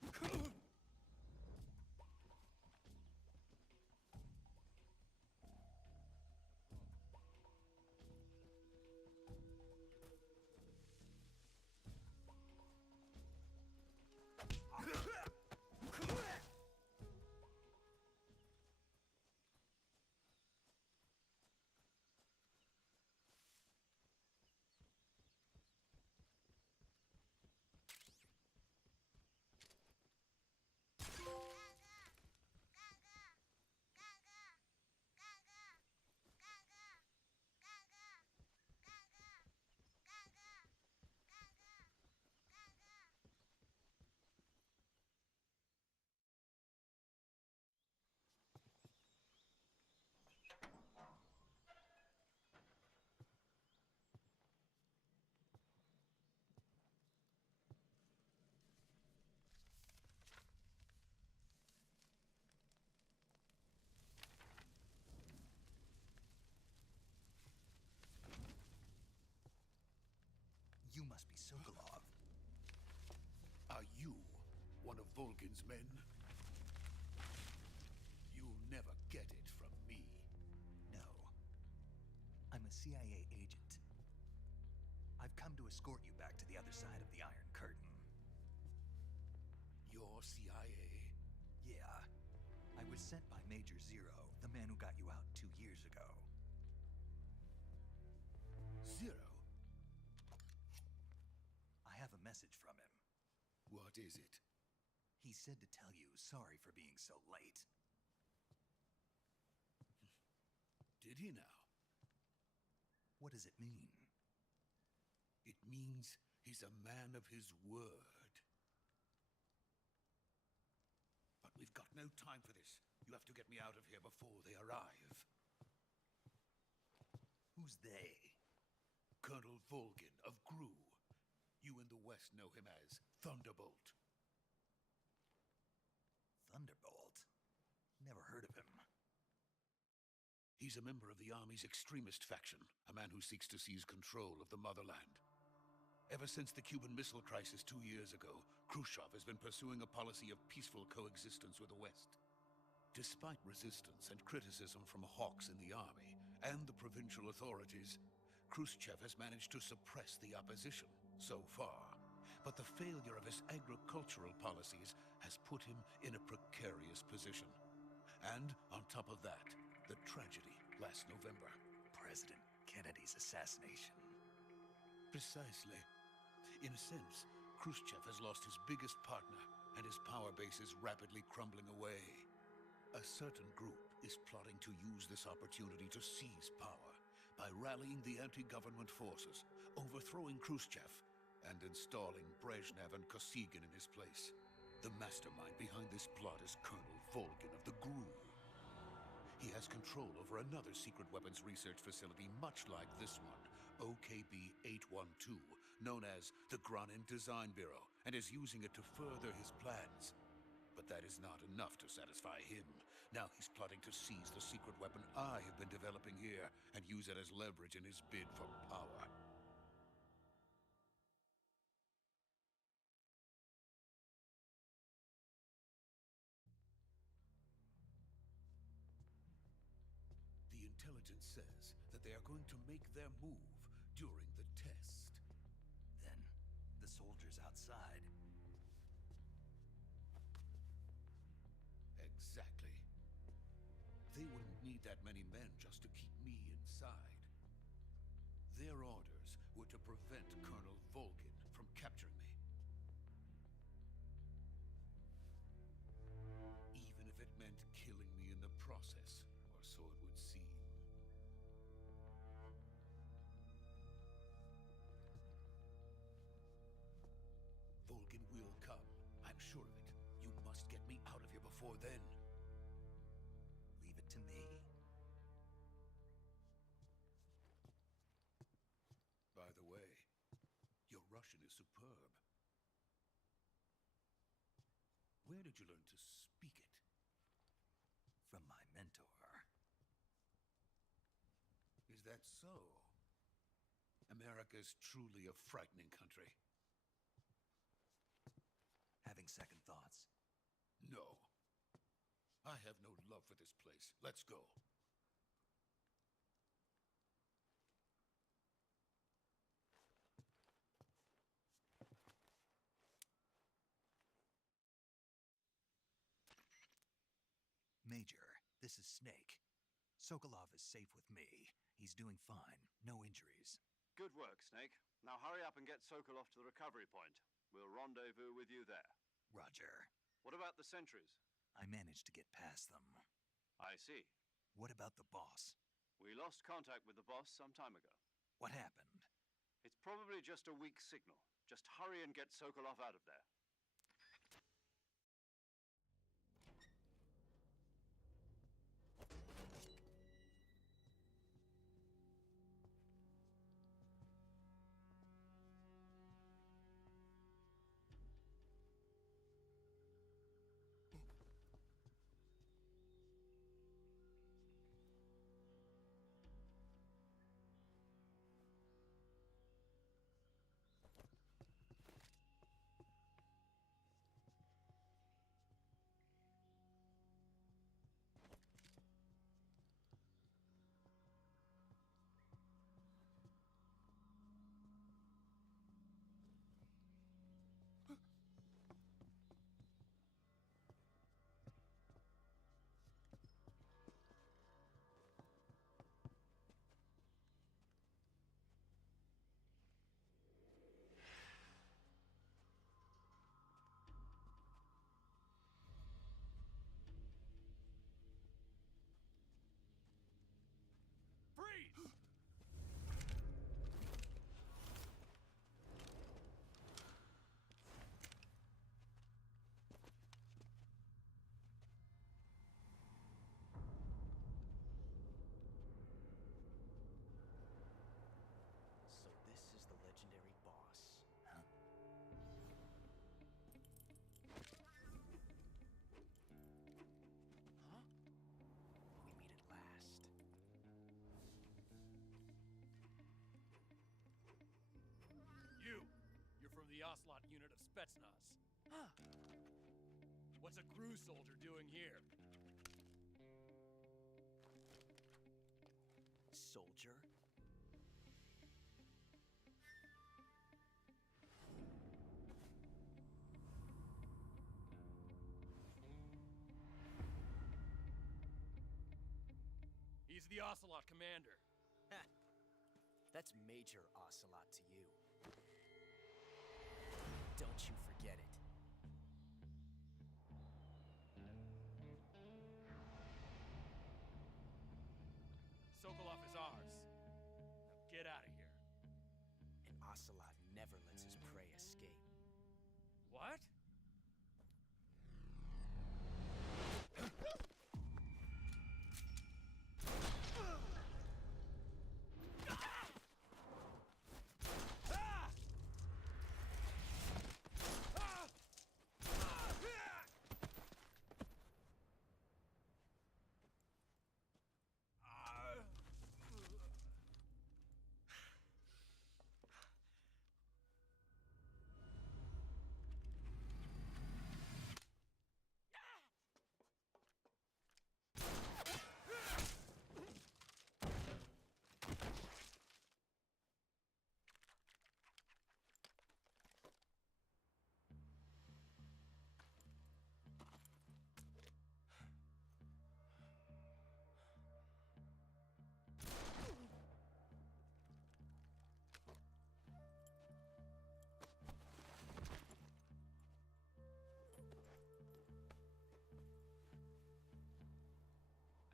What's wrong? You must be Sokolov. Are you one of Volgin's men? You'll never get it from me. No. I'm a CIA agent. I've come to escort you back to the other side of the Iron Curtain. You're CIA? Yeah. I was sent by Major Zero, the man who got you out 2 years ago. Zero? I have a message from him. What is it? He said to tell you sorry for being so late. Did he now? What does it mean? It means he's a man of his word. But we've got no time for this. You have to get me out of here before they arrive. Who's they? Colonel Volgin of GRU. You in the West know him as Thunderbolt. Thunderbolt? Never heard of him. He's a member of the Army's extremist faction, a man who seeks to seize control of the motherland. Ever since the Cuban Missile Crisis 2 years ago, Khrushchev has been pursuing a policy of peaceful coexistence with the West. Despite resistance and criticism from hawks in the army and the provincial authorities, Khrushchev has managed to suppress the opposition so far. But the failure of his agricultural policies has put him in a precarious position. And on top of that, the tragedy last November. President Kennedy's assassination. Precisely. In a sense, Khrushchev has lost his biggest partner, and his power base is rapidly crumbling away. A certain group is plotting to use this opportunity to seize power by rallying the anti-government forces, overthrowing Khrushchev, and installing Brezhnev and Kosygin in his place. The mastermind behind this plot is Colonel Volgin of the GRU. He has control over another secret weapons research facility much like this one, OKB-812, known as the Granin Design Bureau, and is using it to further his plans. But that is not enough to satisfy him. Now he's plotting to seize the secret weapon I have been developing here and use it as leverage in his bid for power. The intelligence says that they are going to make their move during the test. Then, the soldiers outside. Exactly. They wouldn't need that many men just to keep me inside. Their orders were to prevent Colonel Volgin from capturing me. Even if it meant killing me in the process, or so it would seem. Volgin will come. I'm sure of it. You must get me out of here before then. Leave it to me. By the way, your Russian is superb. Where did you learn to speak it? From my mentor. Is that so? America is truly a frightening country. Having second thoughts. No. I have no love for this place. Let's go. Major, this is Snake. Sokolov is safe with me. He's doing fine. No injuries. Good work, Snake. Now hurry up and get Sokolov to the recovery point. We'll rendezvous with you there. Roger. What about the sentries? I managed to get past them. I see. What about the boss? We lost contact with the boss some time ago. What happened? It's probably just a weak signal. Just hurry and get Sokolov out of there. Spetsnaz. Huh. What's a GRU soldier doing here? Soldier? He's the Ocelot commander. Ha! That's Major Ocelot to you. Don't you forget it. Sokolov is ours. Now get out of here. And Ocelot never lets his prey escape. What?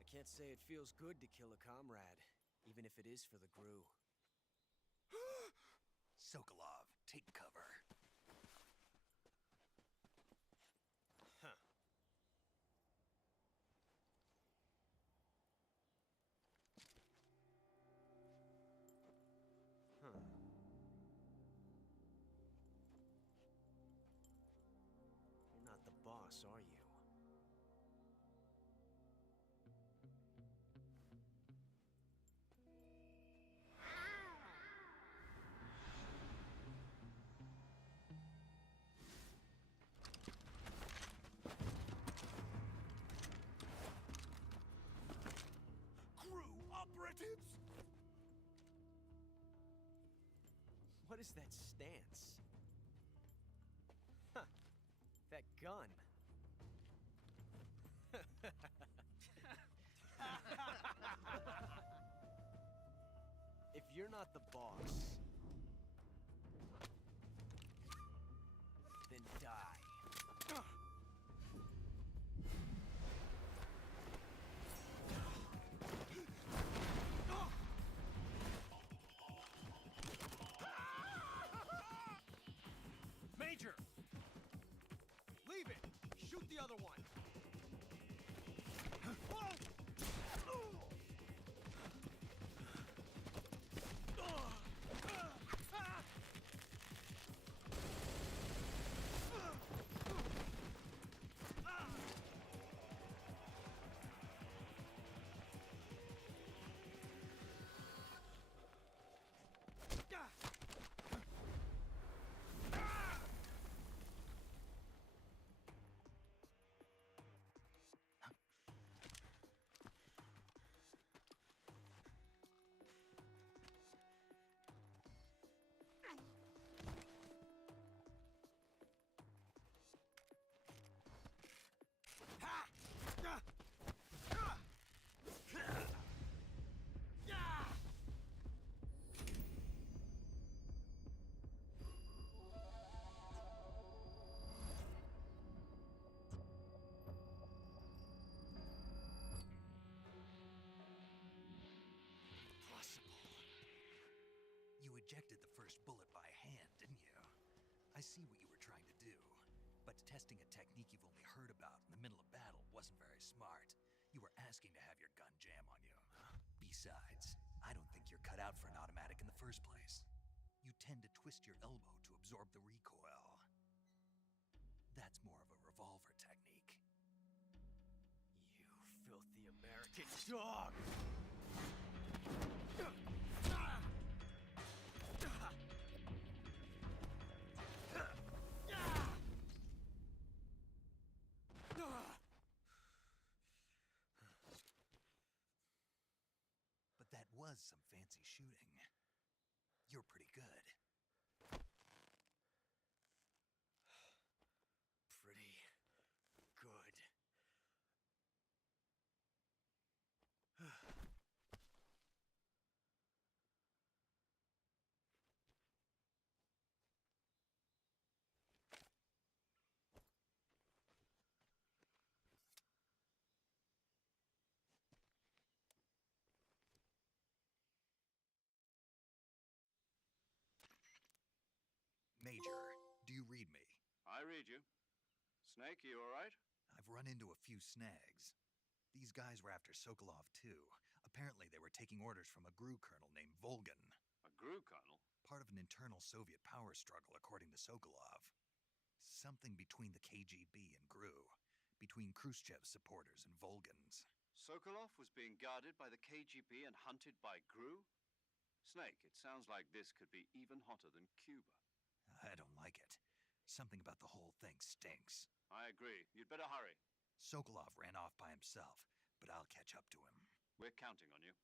I can't say it feels good to kill a comrade, even if it is for the GRU. Sokolov, take cover. Huh. Huh. You're not the boss, are you? GRU operatives! What is that stance? Huh. That gun. If you're not the boss, then die. Major! Leave it! Shoot the other one! You ejected the first bullet by hand, didn't you? I see what you were trying to do. But testing a technique you've only heard about in the middle of battle wasn't very smart. You were asking to have your gun jam on you. Besides, I don't think you're cut out for an automatic in the first place. You tend to twist your elbow to absorb the recoil. That's more of a revolver technique. You filthy American dog! was some fancy shooting. You're pretty good. Pretty good. Major, do you read me? I read you. Snake, you all right? I've run into a few snags. These guys were after Sokolov too. Apparently they were taking orders from a GRU colonel named Volgan. A GRU colonel? Part of an internal Soviet power struggle, according to Sokolov. Something between the KGB and GRU. Between Khrushchev's supporters and Volgan's. Sokolov was being guarded by the KGB and hunted by GRU? Snake, it sounds like this could be even hotter than Cuba. I don't like it. Something about the whole thing stinks. I agree. You'd better hurry. Sokolov ran off by himself, but I'll catch up to him. We're counting on you.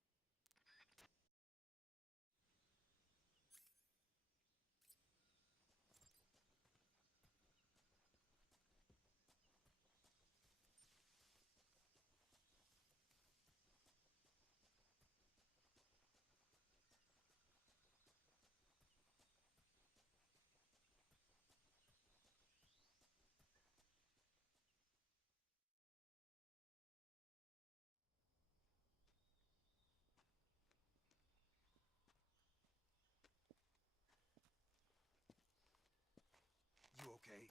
You okay?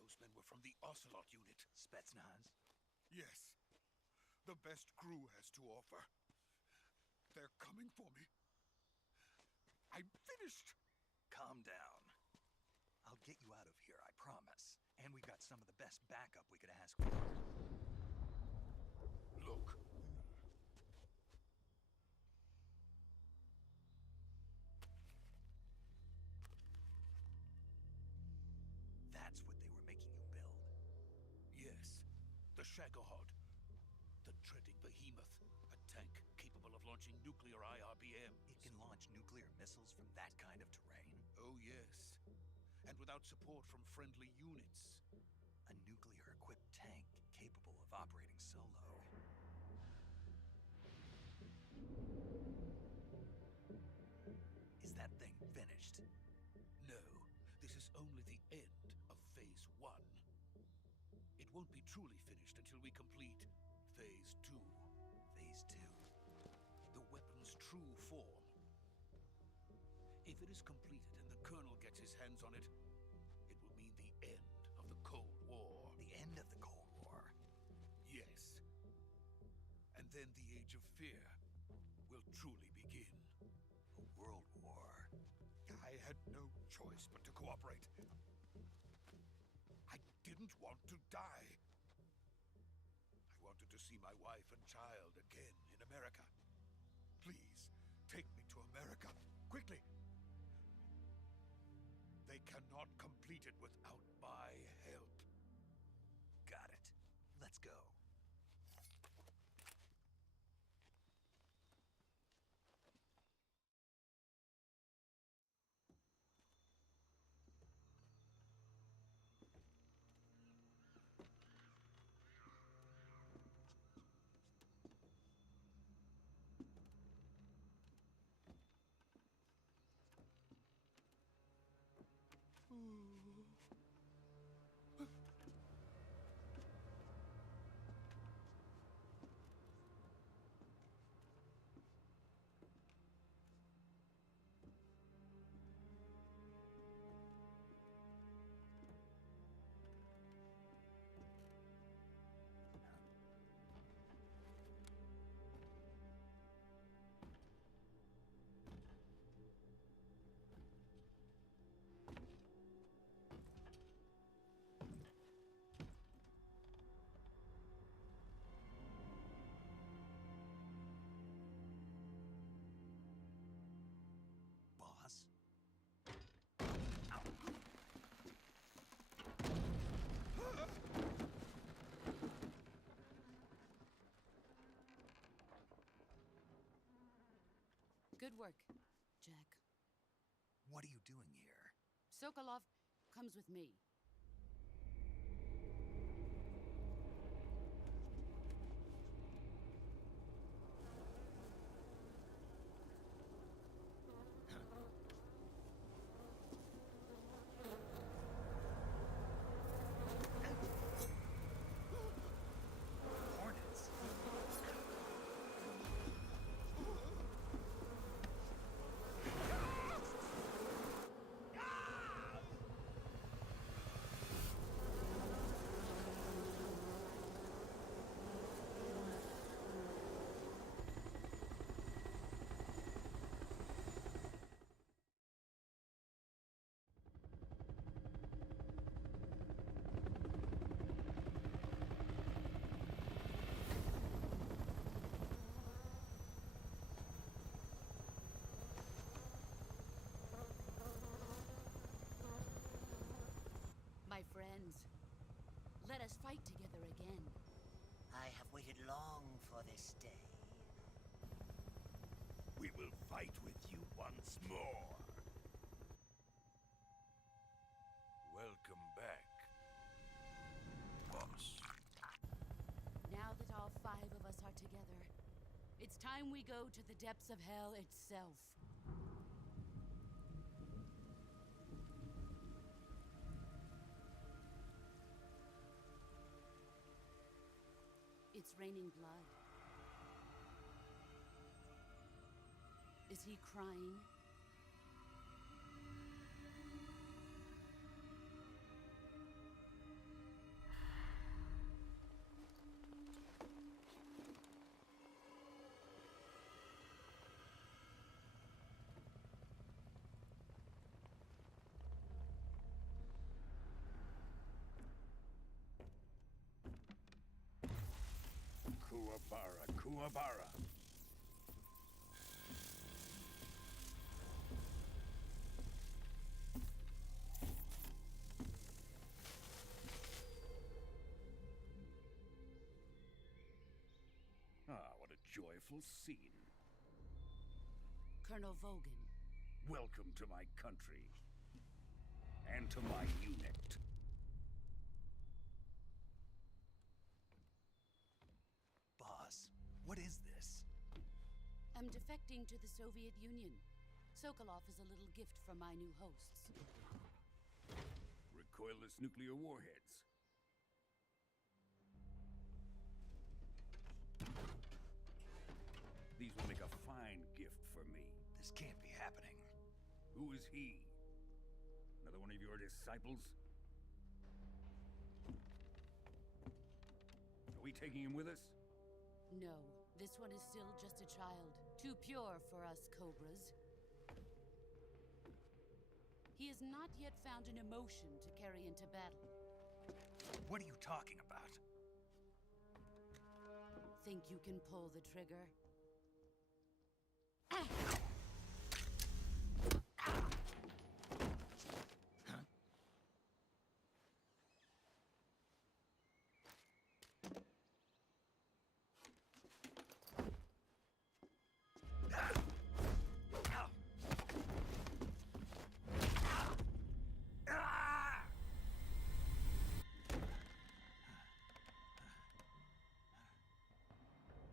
Those men were from the Ocelot unit. Spetsnaz? Yes. The best GRU has to offer. They're coming for me. I'm finished. Calm down. I'll get you out of here, I promise. And we've got some of the best backup we could ask for. Look. That's what they were making you build? Yes. The Shagohod. The dreaded behemoth. A tank capable of launching nuclear IRBMs. It can launch nuclear missiles from that kind of terrain? Oh, yes. And without support from friendly units. A nuclear-equipped tank capable of operating solo. Is that thing finished? No, this is only the end of Phase 1. It won't be truly finished until we complete Phase 2. Phase 2? The weapon's true form. If it is completed and the Colonel gets his hands on it, it will mean the end of the Cold War. The end of the Cold War? Yes. And then the Age of Fear will truly begin. A world war? I had no choice but to cooperate. I didn't want to die. I wanted to see my wife and child again in America. Please, take me to America, quickly. They cannot complete it without my help. Got it. Let's go. Good work, Jack. What are you doing here? Sokolov comes with me. Hornets. My friends, let us fight together again. I have waited long for this day. We will fight with you once more. Welcome back, boss. Now that all 5 of us are together, it's time we go to the depths of hell itself. It's raining blood. Is he crying? Kuwabara, Kuwabara. Ah, what a joyful scene. Colonel Vogan. Welcome to my country. And to my unit. Boss, what is this? I'm defecting to the Soviet Union. Sokolov is a little gift from my new hosts. Recoilless nuclear warheads. These will make a fine gift for me. This can't be happening. Who is he? Another one of your disciples? Are we taking him with us? No, this one is still just a child. Too pure for us Cobras. He has not yet found an emotion to carry into battle. What are you talking about? Think you can pull the trigger?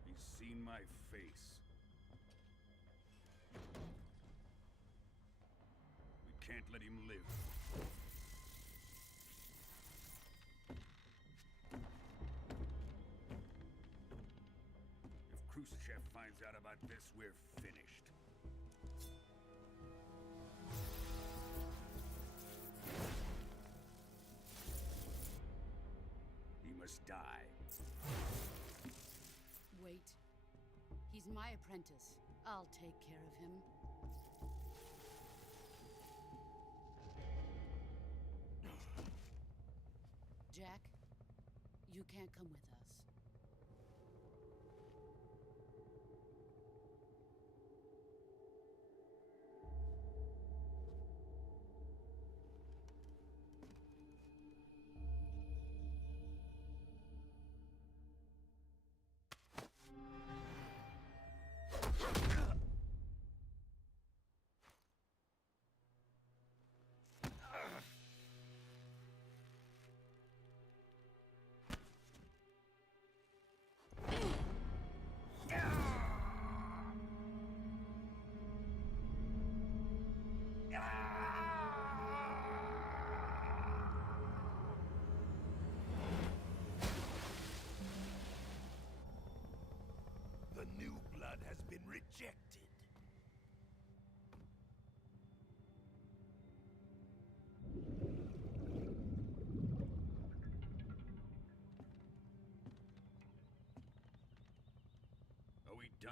He's seen my face. We can't let him live. If Khrushchev finds out about this, we're finished. He must die. Wait. He's my apprentice. I'll take care of him. Jack, you can't come with us.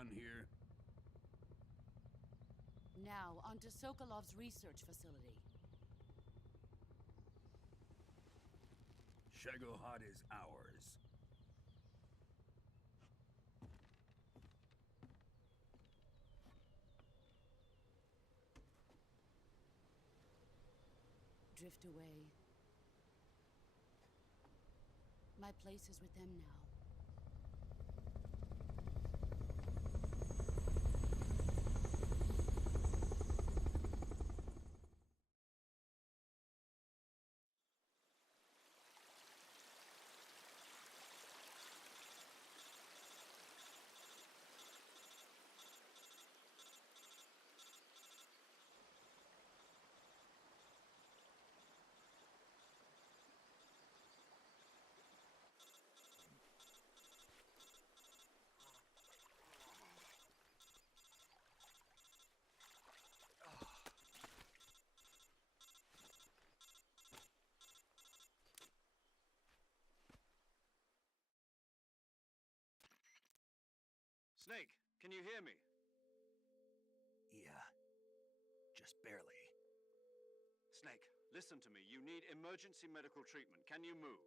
done here? Now, on to Sokolov's research facility. Shagohod is ours. Drift away. My place is with them now. Snake, can you hear me? Yeah. Just barely. Snake, listen to me. You need emergency medical treatment. Can you move?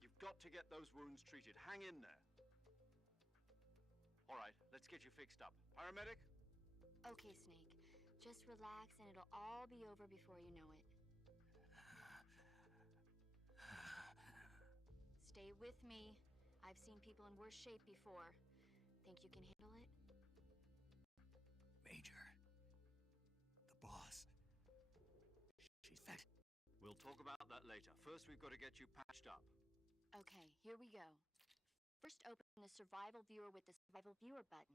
You've got to get those wounds treated. Hang in there. All right, let's get you fixed up. Paramedic? Okay, Snake. Just relax and it'll all be over before you know it. Stay with me. I've seen people in worse shape before. Think you can handle it? Major. The boss. She's fed. We'll talk about that later. First, we've got to get you patched up. Okay, here we go. First, open the survival viewer with the survival viewer button.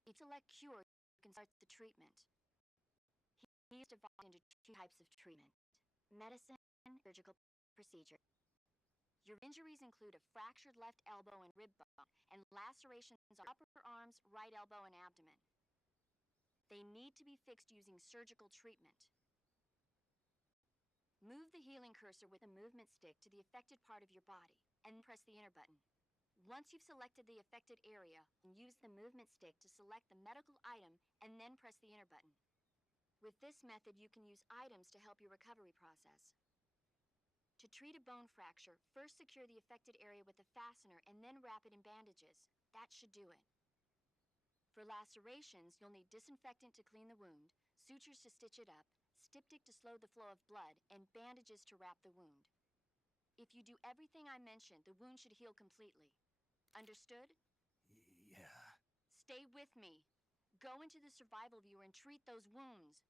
If you select cure, you can start the treatment. He is divided into two types of treatment: medicine and surgical procedure. Your injuries include a fractured left elbow and rib bone, and lacerations on upper arms, right elbow, and abdomen. They need to be fixed using surgical treatment. Move the healing cursor with a movement stick to the affected part of your body, and press the enter button. Once you've selected the affected area, use the movement stick to select the medical item, and then press the enter button. With this method, you can use items to help your recovery process. To treat a bone fracture, first secure the affected area with a fastener and then wrap it in bandages. That should do it. For lacerations, you'll need disinfectant to clean the wound, sutures to stitch it up, styptic to slow the flow of blood, and bandages to wrap the wound. If you do everything I mentioned, the wound should heal completely. Understood? Yeah. Stay with me. Go into the survival viewer and treat those wounds.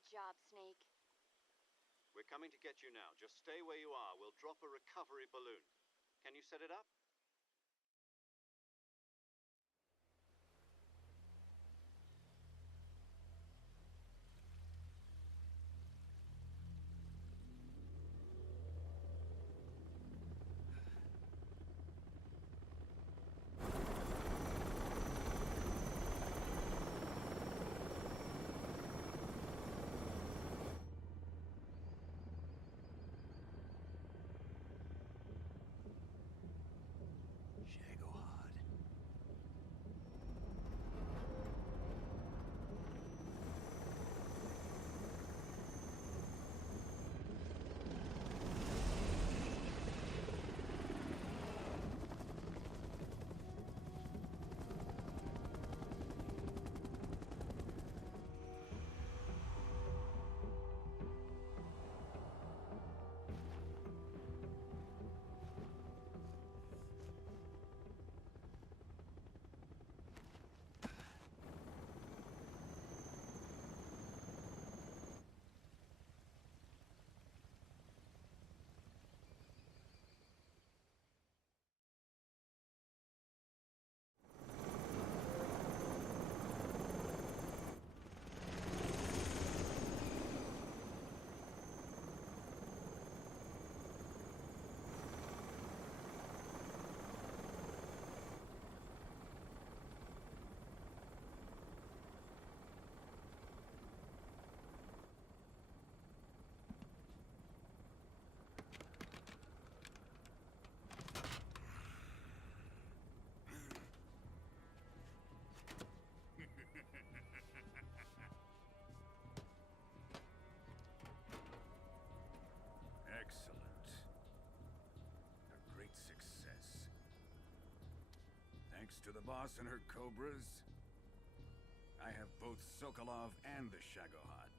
Good job, Snake. We're coming to get you now. Just stay where you are. We'll drop a recovery balloon. Can you set it up? Excellent. A great success. Thanks to the boss and her cobras, I have both Sokolov and the Shagohod.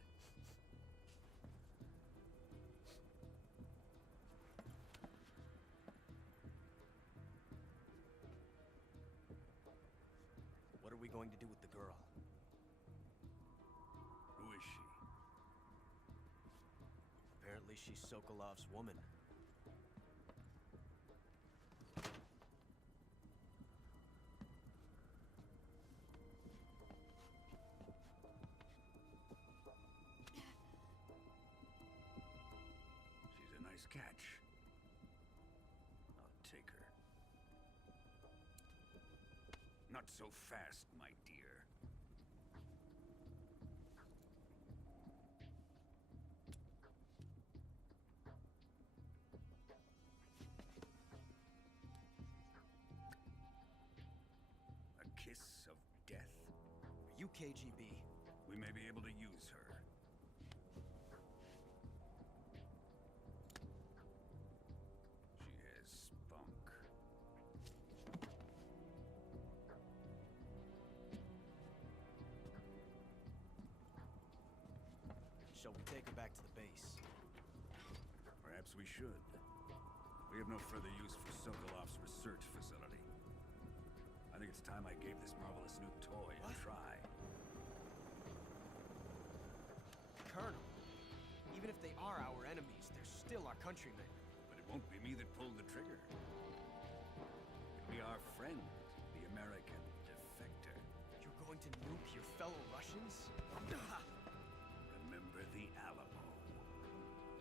What are we going to do with the girl? Who is she? Apparently she's Sokolov's woman. She's a nice catch. I'll take her. Not so fast, my dear. A kiss of death? Are you KGB? We may be able to use her. She has spunk. Shall we take her back to the base? Perhaps we should. We have no further use for Sokolov's research facility. I think it's time I gave this marvelous new toy a try. Colonel, even if they are our enemies, they're still our countrymen. But it won't be me that pulled the trigger. It'll be our friend, the American defector. You're going to nuke your fellow Russians? Remember the Alamo.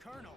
Colonel!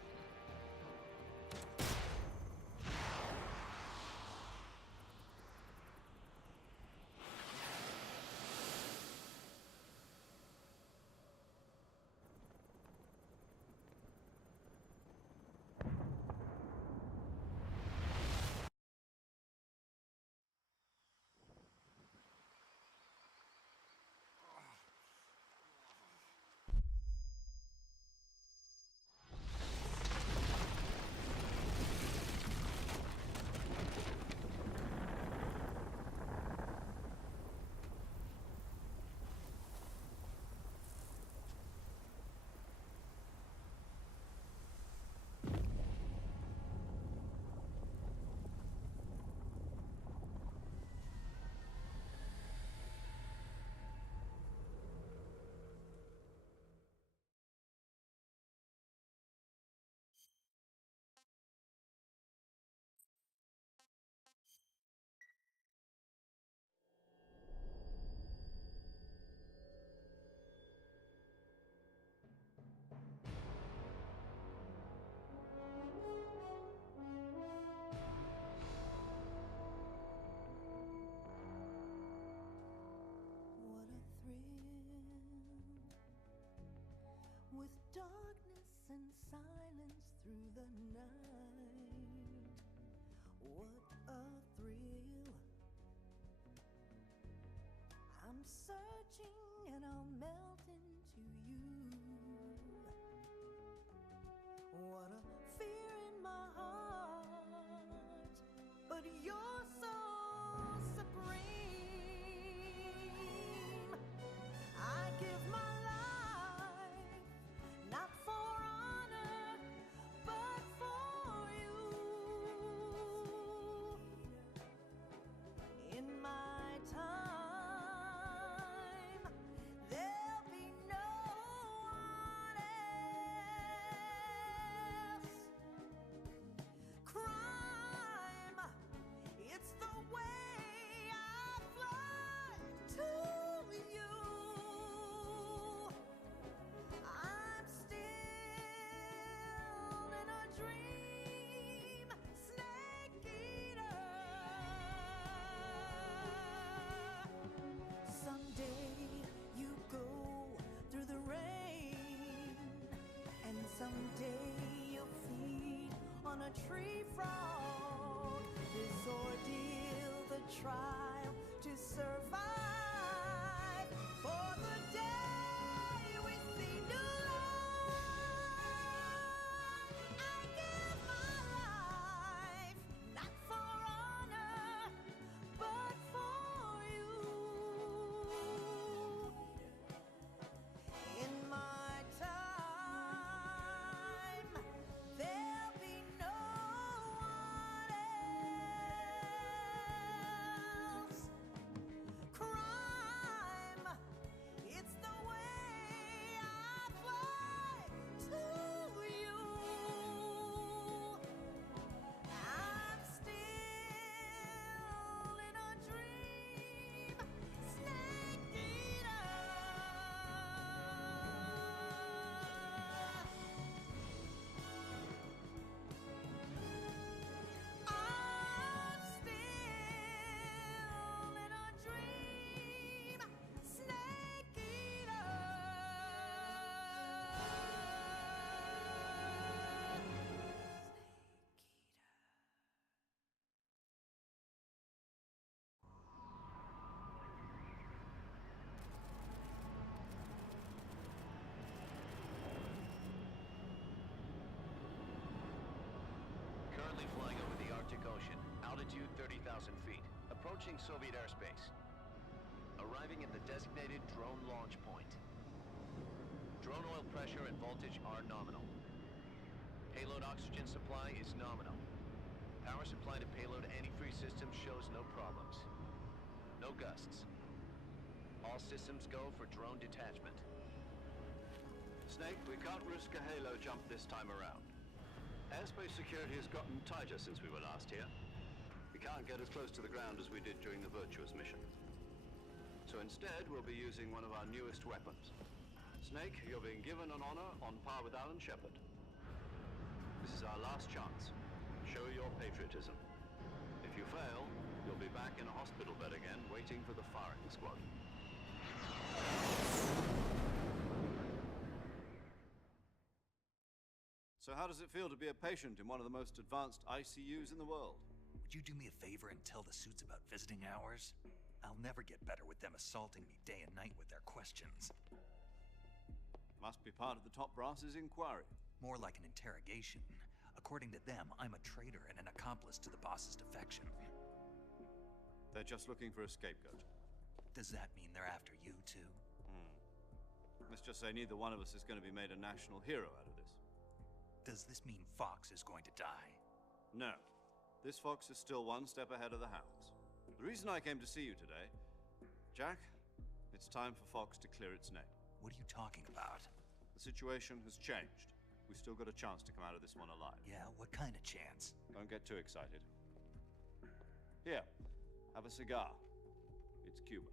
the night. What a thrill. I'm searching and I'll melt into you. What a fear in my heart, but you're so supreme. I give my life, not for honor, but for you. In my time, there'll be no one else. Crime, it's the way I fly to you. I'm still in a dream, snake eater. Someday you go through the rain, and someday you'll feed on a tree frog. This ordeal, the trial to survive, for the day we see new light. I give my life, not for honor, but for you. In my time, there'll be no one else. Crime, it's the way I fly to you. I'm still in a dream, snake eater. I'm still in a dream, snake eater. Currently flying over the Arctic Ocean, altitude 30,000 feet, approaching Soviet airspace. Arriving at the designated drone launch point. Drone oil pressure and voltage are nominal. Payload oxygen supply is nominal. Power supply to payload antifreeze system shows no problems. No gusts. All systems go for drone detachment. Snake, we can't risk a halo jump this time around. Airspace security has gotten tighter since we were last here. We can't get as close to the ground as we did during the Virtuous mission. So instead, we'll be using one of our newest weapons. Snake, you're being given an honor on par with Alan Shepard. This is our last chance. Show your patriotism. If you fail, you'll be back in a hospital bed again, waiting for the firing squad. So how does it feel to be a patient in one of the most advanced ICUs in the world? Would you do me a favor and tell the suits about visiting hours? I'll never get better with them assaulting me day and night with their questions. Must be part of the top brass's inquiry. More like an interrogation. According to them, I'm a traitor and an accomplice to the boss's defection. They're just looking for a scapegoat. Does that mean they're after you, too? Let's just say neither one of us is going to be made a national hero out of this. Does this mean Fox is going to die? No. This fox is still one step ahead of the hounds. The reason I came to see you today, Jack, it's time for Fox to clear its name. What are you talking about? The situation has changed. We've still got a chance to come out of this one alive. Yeah, what kind of chance? Don't get too excited. Here, have a cigar. It's Cuban.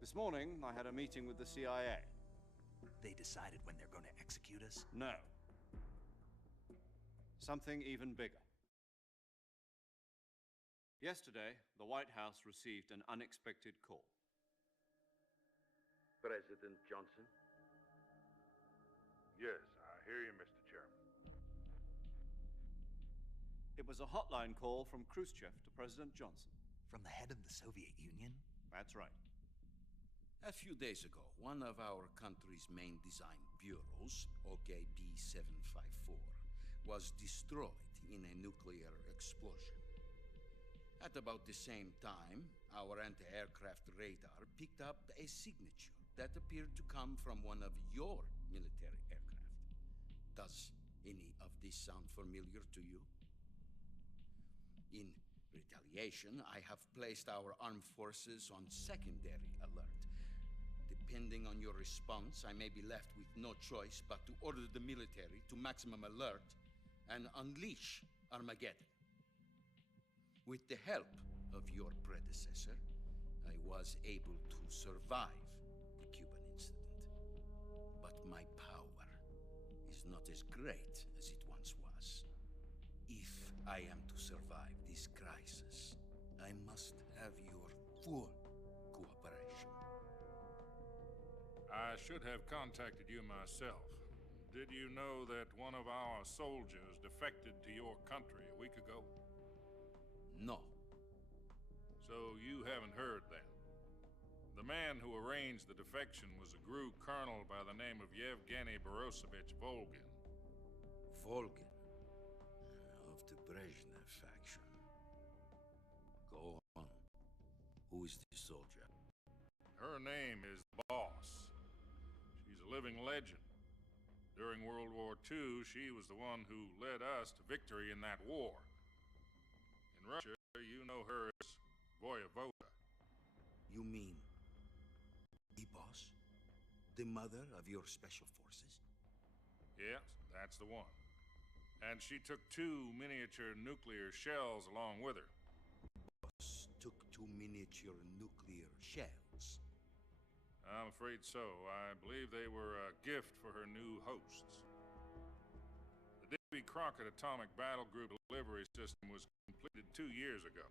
This morning, I had a meeting with the CIA. They decided when they're going to execute us? No. Something even bigger. Yesterday, the White House received an unexpected call. President Johnson? Yes, I hear you, Mr. Chairman. It was a hotline call from Khrushchev to President Johnson. From the head of the Soviet Union? That's right. A few days ago, one of our country's main design bureaus, OKB 754, was destroyed in a nuclear explosion. At about the same time, our anti-aircraft radar picked up a signature that appeared to come from one of your military aircraft. Does any of this sound familiar to you? In retaliation, I have placed our armed forces on secondary alert. Depending on your response, I may be left with no choice but to order the military to maximum alert and unleash Armageddon. With the help of your predecessor, I was able to survive the Cuban incident. But my power is not as great as it once was. If I am to survive this crisis, I must have your full cooperation. I should have contacted you myself. Did you know that one of our soldiers defected to your country a week ago? No. So you haven't heard then. The man who arranged the defection was a GRU colonel by the name of Yevgeny Borosovich Volgin. Volgin? Of the Brezhnev faction. Go on. Who is this soldier? Her name is the Boss. She's a living legend. During World War II, she was the one who led us to victory in that war. In Russia, you know her as Voyevoda. You mean the Boss? The mother of your special forces? Yes, that's the one. And she took 2 miniature nuclear shells along with her. Boss took 2 miniature nuclear shells? I'm afraid so. I believe they were a gift for her new hosts. The Davy Crockett Atomic Battle Group delivery system was completed 2 years ago.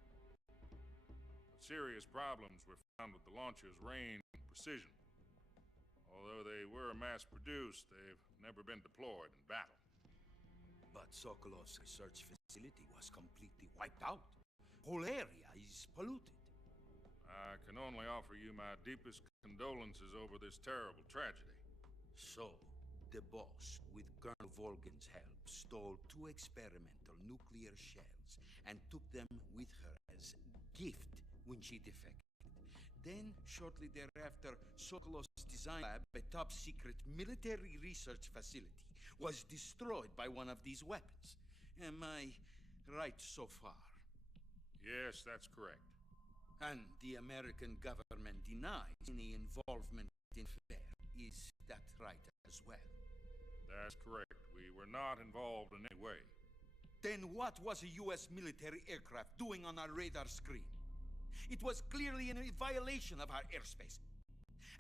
But serious problems were found with the launcher's range and precision. Although they were mass-produced, they've never been deployed in battle. But Sokolov's research facility was completely wiped out. Whole area is polluted. I can only offer you my deepest condolences over this terrible tragedy. So, the Boss, with Colonel Volgin's help, stole 2 experimental nuclear shells and took them with her as gift when she defected. Then, shortly thereafter, Sokolov's design lab, a top-secret military research facility, was destroyed by one of these weapons. Am I right so far? Yes, that's correct. And the American government denies any involvement in the affair. Is that right as well? That's correct. We were not involved in any way. Then what was a U.S. military aircraft doing on our radar screen? It was clearly in a violation of our airspace.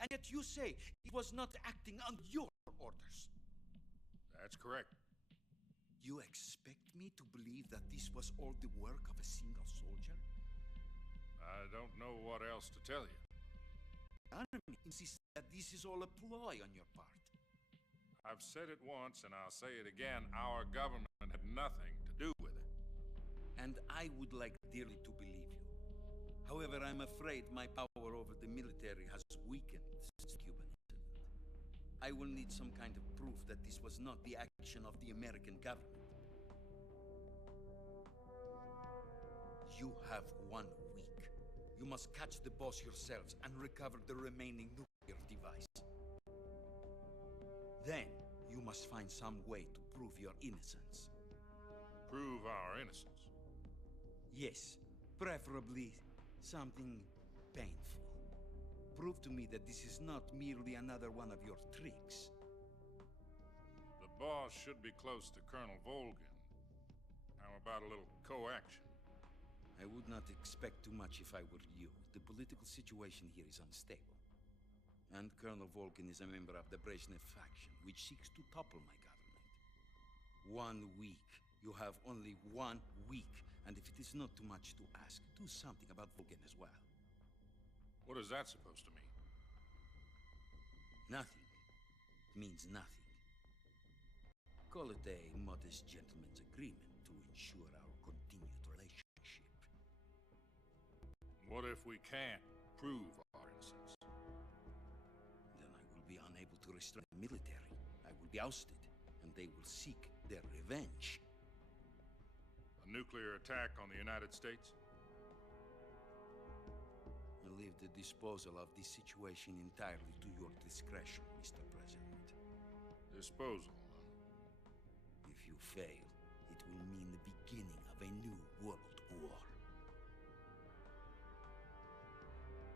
And yet you say it was not acting on your orders. That's correct. You expect me to believe that this was all the work of a single soldier? I don't know what else to tell you. The enemy insists that this is all a ploy on your part. I've said it once and I'll say it again. Our government had nothing to do with it. And I would like dearly to believe you. However, I'm afraid my power over the military has weakened since the Cuban incident. I will need some kind of proof that this was not the action of the American government. You have 1 week. You must catch the Boss yourselves and recover the remaining nuclear device. Then, you must find some way to prove your innocence. Prove our innocence? Yes, preferably something painful. Prove to me that this is not merely another one of your tricks. The Boss should be close to Colonel Volgin. How about a little co-action? I would not expect too much if I were you. The political situation here is unstable. And Colonel Volgin is a member of the Brezhnev faction, which seeks to topple my government. 1 week. You have only 1 week. And if it is not too much to ask, do something about Volgin as well. What is that supposed to mean? Nothing means nothing. Call it a modest gentleman's agreement to ensure our continued relationship. What if we can't prove our innocence? Then I will be unable to restrain the military. I will be ousted, and they will seek their revenge. A nuclear attack on the United States? I leave the disposal of this situation entirely to your discretion, Mr. President. Disposal, huh? If you fail, it will mean the beginning of a new world war.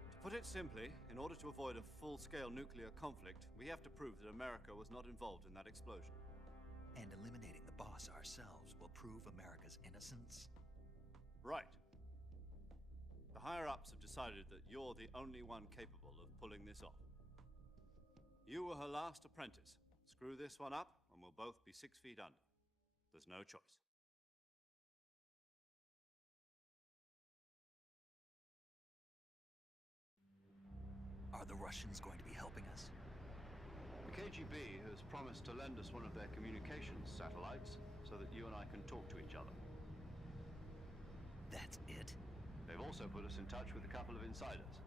To put it simply, in order to avoid a full-scale nuclear conflict, we have to prove that America was not involved in that explosion. And eliminating the boss ourselves will prove America's innocence? Right. The higher-ups have decided that you're the only one capable of pulling this off. You were her last apprentice. Screw this one up, and we'll both be 6 feet under. There's no choice. Are the Russians going to be helping us? The KGB has promised to lend us one of their communications satellites so that you and I can talk to each other. That's it? They've also put us in touch with a couple of insiders.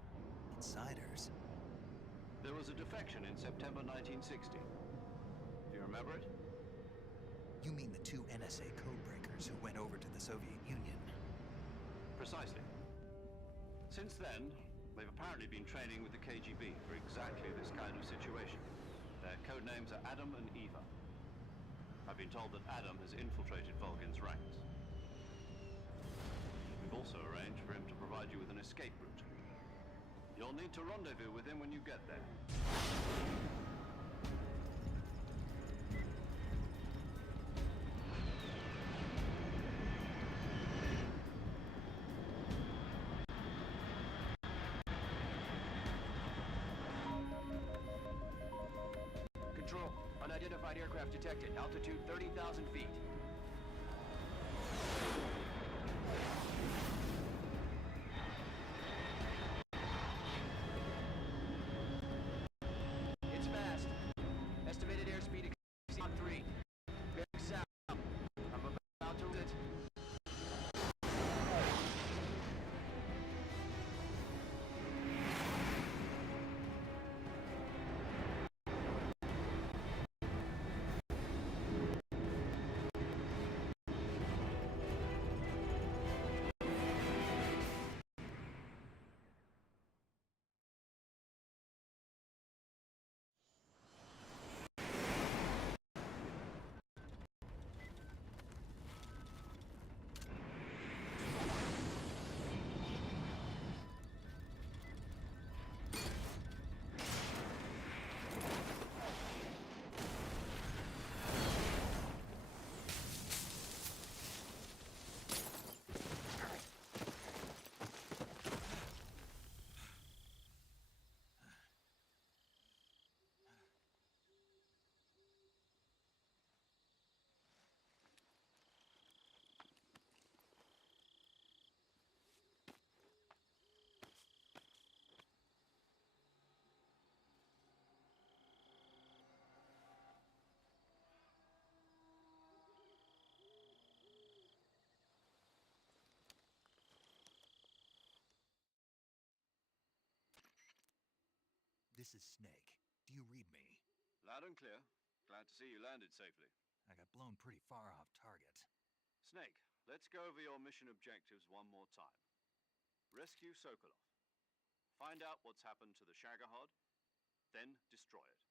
Insiders? There was a defection in September 1960. Do you remember it? You mean the 2 NSA codebreakers who went over to the Soviet Union? Precisely. Since then, they've apparently been training with the KGB for exactly this kind of situation. Their code names are Adam and Eva. I've been told that Adam has infiltrated Volgin's ranks. We've also arranged for him to provide you with an escape route. You'll need to rendezvous with him when you get there. Control, unidentified aircraft detected. Altitude 30,000 feet. It's fast. Estimated airspeed exceeds Mach 3. Bearing south. I'm about to it. This is Snake. Do you read me? Loud and clear. Glad to see you landed safely. I got blown pretty far off target. Snake, let's go over your mission objectives one more time. Rescue Sokolov. Find out what's happened to the Shagohod, then destroy it.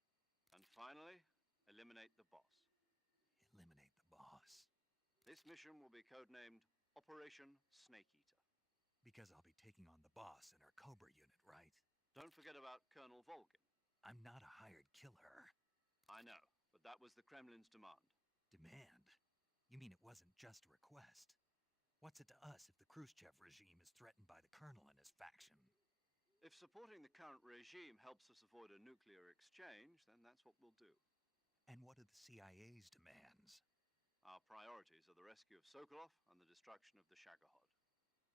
And finally, eliminate the boss. Eliminate the boss? This mission will be codenamed Operation Snake Eater. Because I'll be taking on the boss in our Cobra unit, right? Don't forget about Colonel Volgin. I'm not a hired killer. I know, but that was the Kremlin's demand. Demand? You mean it wasn't just a request? What's it to us if the Khrushchev regime is threatened by the colonel and his faction? If supporting the current regime helps us avoid a nuclear exchange, then that's what we'll do. And what are the CIA's demands? Our priorities are the rescue of Sokolov and the destruction of the Shagohod.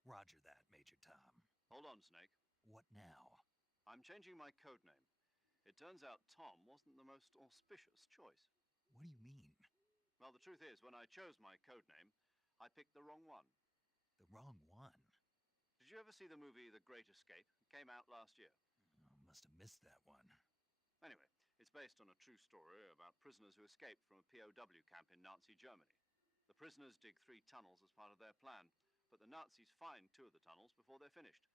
Roger that, Major Tom. Hold on, Snake. What now? I'm changing my code name. It turns out Tom wasn't the most auspicious choice. What do you mean? Well, the truth is, when I chose my codename, I picked the wrong one. The wrong one? Did you ever see the movie The Great Escape? It came out last year. Oh, must have missed that one. Anyway, it's based on a true story about prisoners who escaped from a POW camp in Nazi Germany. The prisoners dig 3 tunnels as part of their plan, but the Nazis find 2 of the tunnels before they're finished.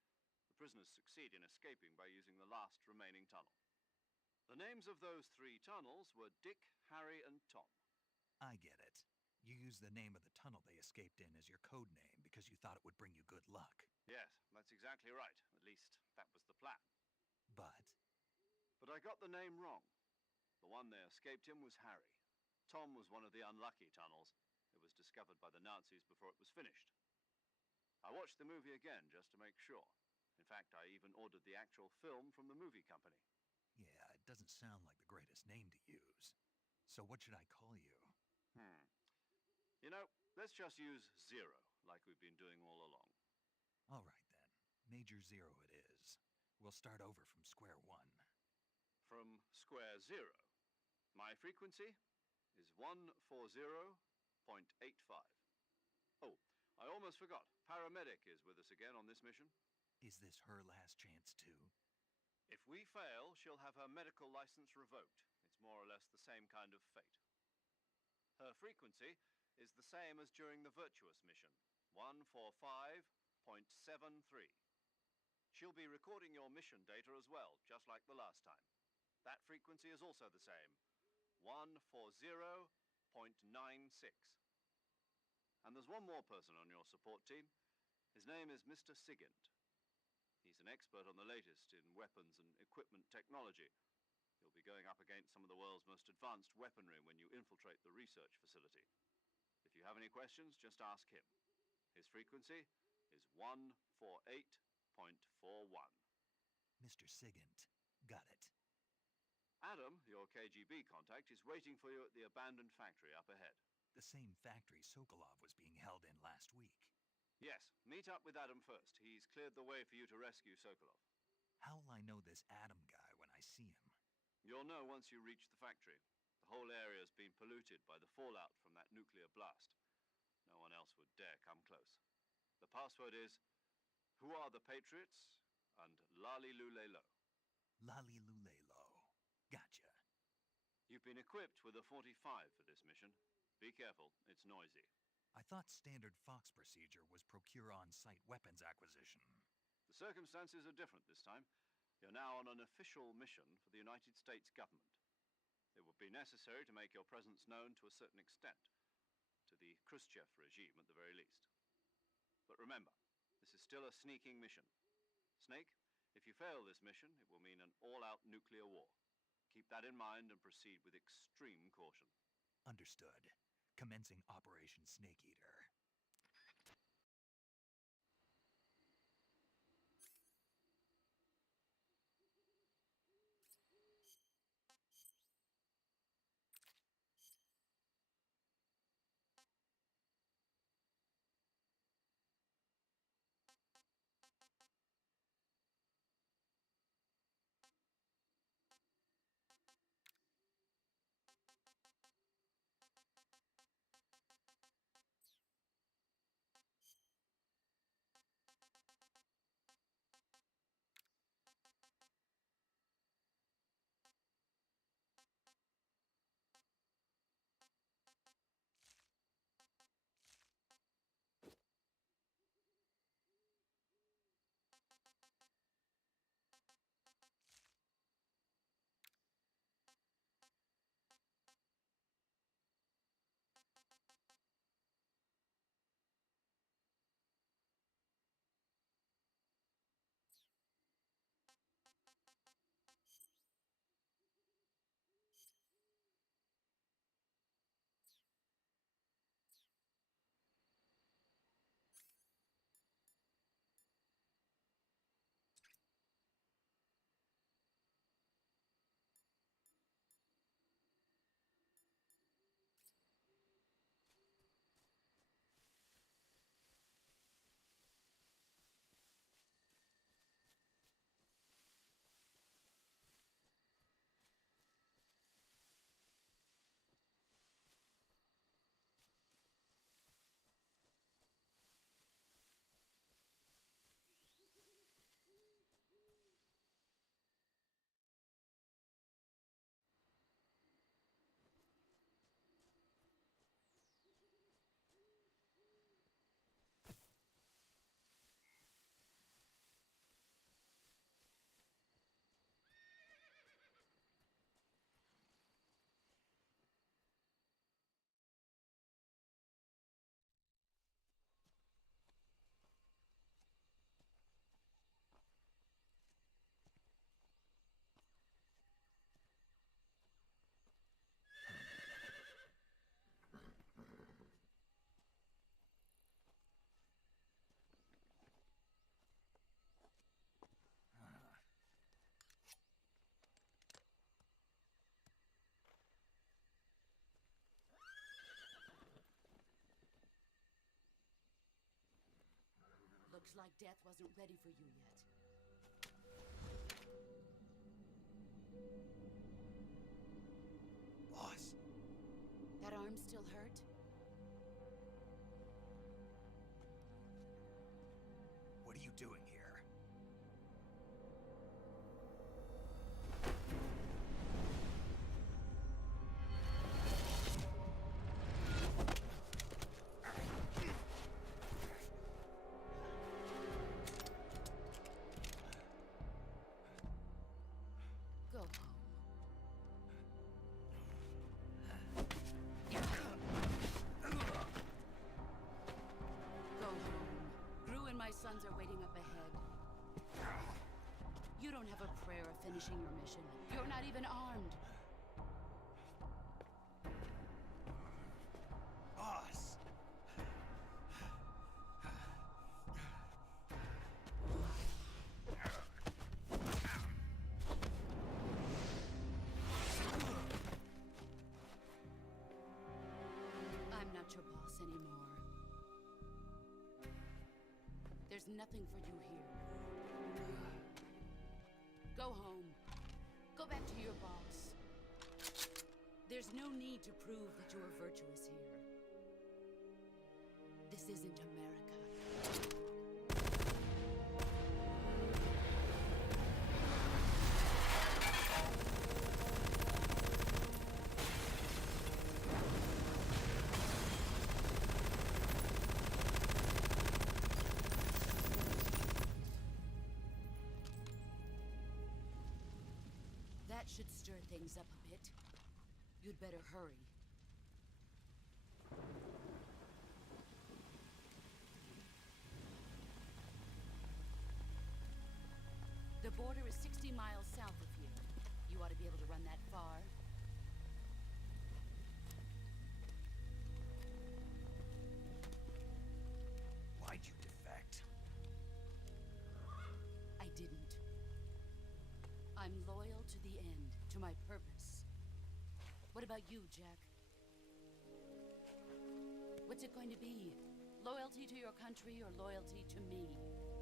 The prisoners succeed in escaping by using the last remaining tunnel. The names of those 3 tunnels were Dick, Harry, and Tom. I get it. You used the name of the tunnel they escaped in as your code name because you thought it would bring you good luck. Yes, that's exactly right. At least, that was the plan. But I got the name wrong. The one they escaped in was Harry. Tom was one of the unlucky tunnels. It was discovered by the Nazis before it was finished. I watched the movie again just to make sure. In fact, I even ordered the actual film from the movie company. yeah, it doesn't sound like the greatest name to use. So what should I call you? You know, let's just use Zero, like we've been doing all along. All right, then. Major Zero it is. We'll start over from square one. From square 0. My frequency is 140.85. Oh, I almost forgot. Paramedic is with us again on this mission. Is this her last chance, too? If we fail, she'll have her medical license revoked. It's more or less the same kind of fate. Her frequency is the same as during the Virtuous mission, 145.73. She'll be recording your mission data as well, just like the last time. That frequency is also the same, 140.96. And there's one more person on your support team. His name is Mr. Sigint. He's an expert on the latest in weapons and equipment technology. You'll be going up against some of the world's most advanced weaponry when you infiltrate the research facility. If you have any questions, just ask him. His frequency is 148.41. Mr. Sigint. Got it. Adam, your KGB contact, is waiting for you at the abandoned factory up ahead. The same factory Sokolov was being held in last week. Yes, meet up with Adam first. He's cleared the way for you to rescue Sokolov. How will I know this Adam guy when I see him? You'll know once you reach the factory. The whole area's been polluted by the fallout from that nuclear blast. No one else would dare come close. The password is, "Who are the Patriots?" and Lali Lule Lo. Lali Lule Lo. Gotcha. You've been equipped with a 45 for this mission. Be careful, it's noisy. I thought standard Fox procedure was procure on-site weapons acquisition. The circumstances are different this time. You're now on an official mission for the United States government. It would be necessary to make your presence known to a certain extent, to the Khrushchev regime at the very least. But remember, this is still a sneaking mission. Snake, if you fail this mission, it will mean an all-out nuclear war. Keep that in mind and proceed with extreme caution. Understood. Commencing Operation Snake Eater. Looks like death wasn't ready for you yet. Boss. That arm still hurt? What are you doing here? Go home. Go home. Gru and my sons are waiting up ahead. You don't have a prayer of finishing your mission. You're not even armed. Boss. I'm not your boss anymore. There's nothing for you here. Go home. Go back to your boss. There's no need to prove that you are virtuous here. This isn't America. That should stir things up a bit. You'd better hurry. The border is 60 miles south of here. You ought to be able to run that far. Why'd you defect? I didn't. I'm loyal to the end, to my purpose. What about you, Jack? What's it going to be? Loyalty to your country or loyalty to me?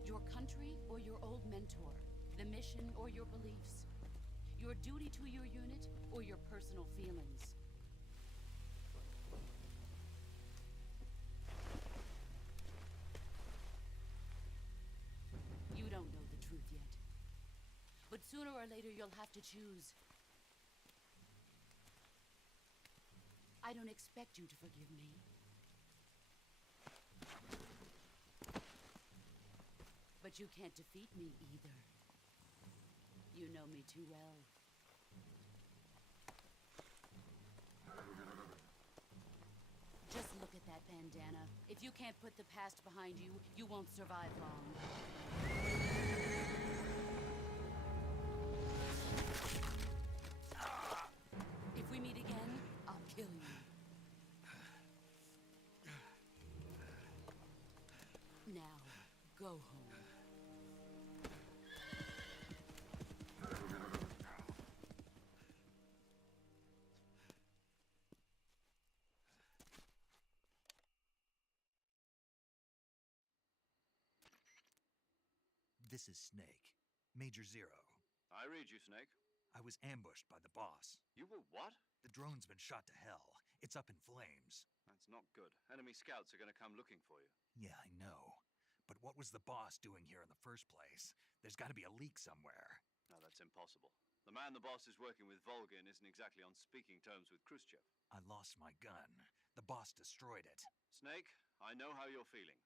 Your country or your old mentor? The mission or your beliefs? Your duty to your unit or your personal feelings? You don't know the truth yet. But sooner or later, you'll have to choose. I don't expect you to forgive me. But you can't defeat me either. You know me too well. Just look at that bandana. If you can't put the past behind you, you won't survive long. If we meet again, I'll kill you. Now, go home. This is Snake. Major Zero. I read you, Snake. I was ambushed by the boss. You were what? The drone's been shot to hell. It's up in flames. That's not good. Enemy scouts are going to come looking for you. Yeah, I know. But what was the boss doing here in the first place? There's got to be a leak somewhere. No, that's impossible. The man the boss is working with, Volgin, isn't exactly on speaking terms with Khrushchev. I lost my gun. The boss destroyed it. Snake, I know how you're feeling.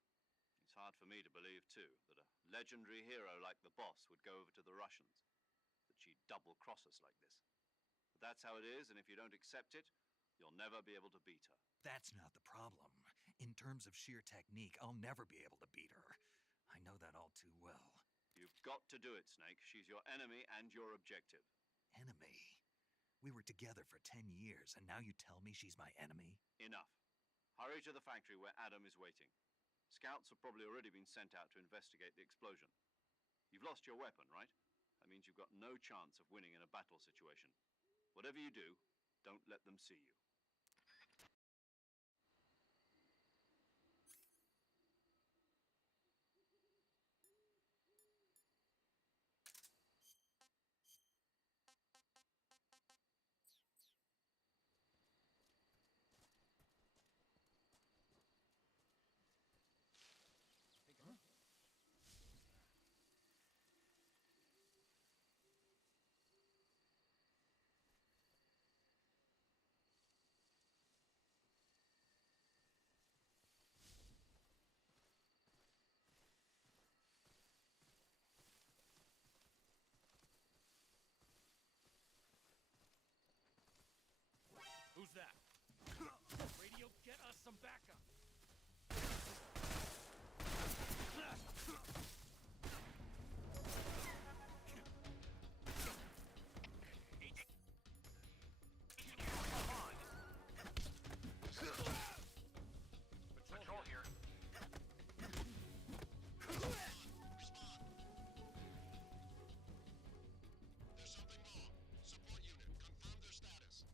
It's hard for me to believe, too, that a legendary hero like the boss would go over to the Russians. That she'd double-cross us like this. But that's how it is, and if you don't accept it, you'll never be able to beat her. That's not the problem. In terms of sheer technique, I'll never be able to beat her. I know that all too well. You've got to do it, Snake. She's your enemy and your objective. Enemy? We were together for 10 years, and now you tell me she's my enemy? Enough. Hurry to the factory where Adam is waiting. Scouts have probably already been sent out to investigate the explosion. You've lost your weapon, right? That means you've got no chance of winning in a battle situation. Whatever you do, don't let them see you. Who's that? Radio, get us some backup. Patrol here. There's something wrong. Support unit, confirm their status.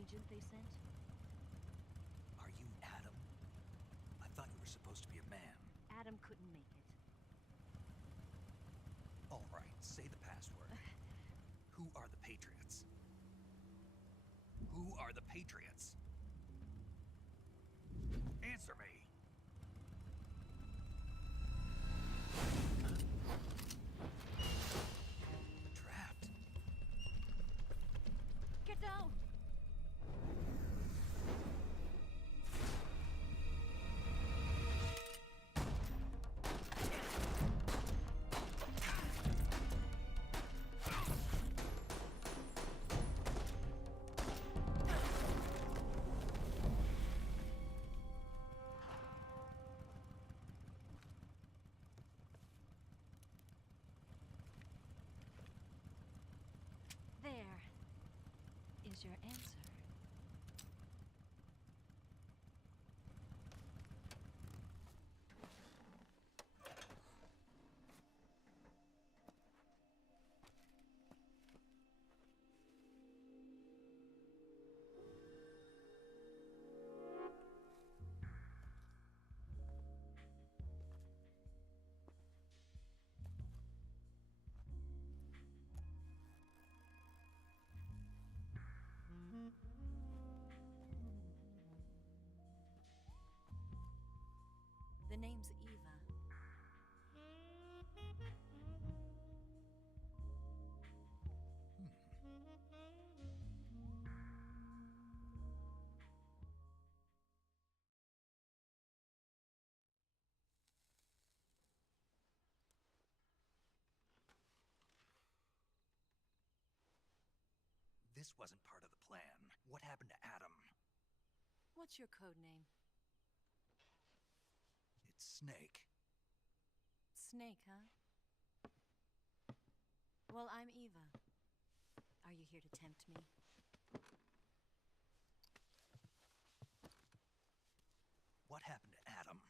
agent they sent? Are you Adam? I thought you were supposed to be a man. Adam couldn't make it. All right, say the password. Who are the Patriots? Who are the Patriots? Answer me! Trapped. Get down! There is your answer. The name's Eva. This wasn't part of the plan. What happened to Adam? What's your code name? It's Snake. Snake, huh? Well, I'm Eva. Are you here to tempt me? What happened to Adam?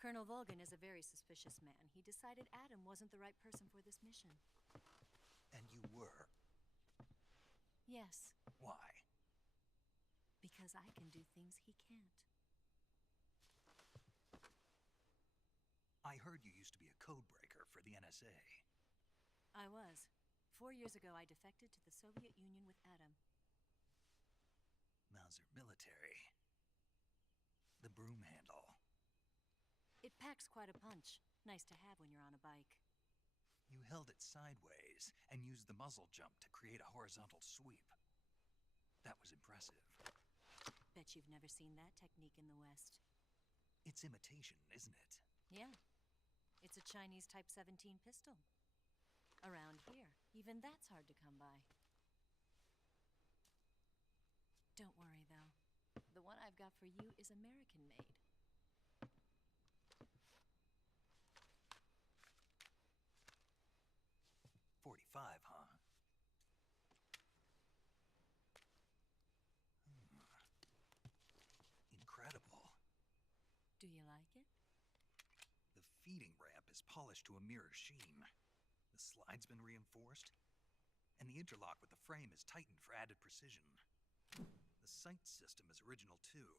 Colonel Volgan is a very suspicious man. He decided Adam wasn't the right person for this mission. And you were? Yes. Why? Because I can do things he can't. I heard you used to be a code breaker for the NSA. I was. 4 years ago, I defected to the Soviet Union with Adam. Mauser military. The broom handle. It packs quite a punch. Nice to have when you're on a bike. You held it sideways and used the muzzle jump to create a horizontal sweep. That was impressive. Bet you've never seen that technique in the West. It's imitation, isn't it? Yeah. It's a Chinese Type 17 pistol. Around here, even that's hard to come by. Don't worry, though. The one I've got for you is American-made. 45, huh? Incredible. Do you like it? The feeding ramp is polished to a mirror sheen. The slide's been reinforced, and the interlock with the frame is tightened for added precision. The sight system is original too.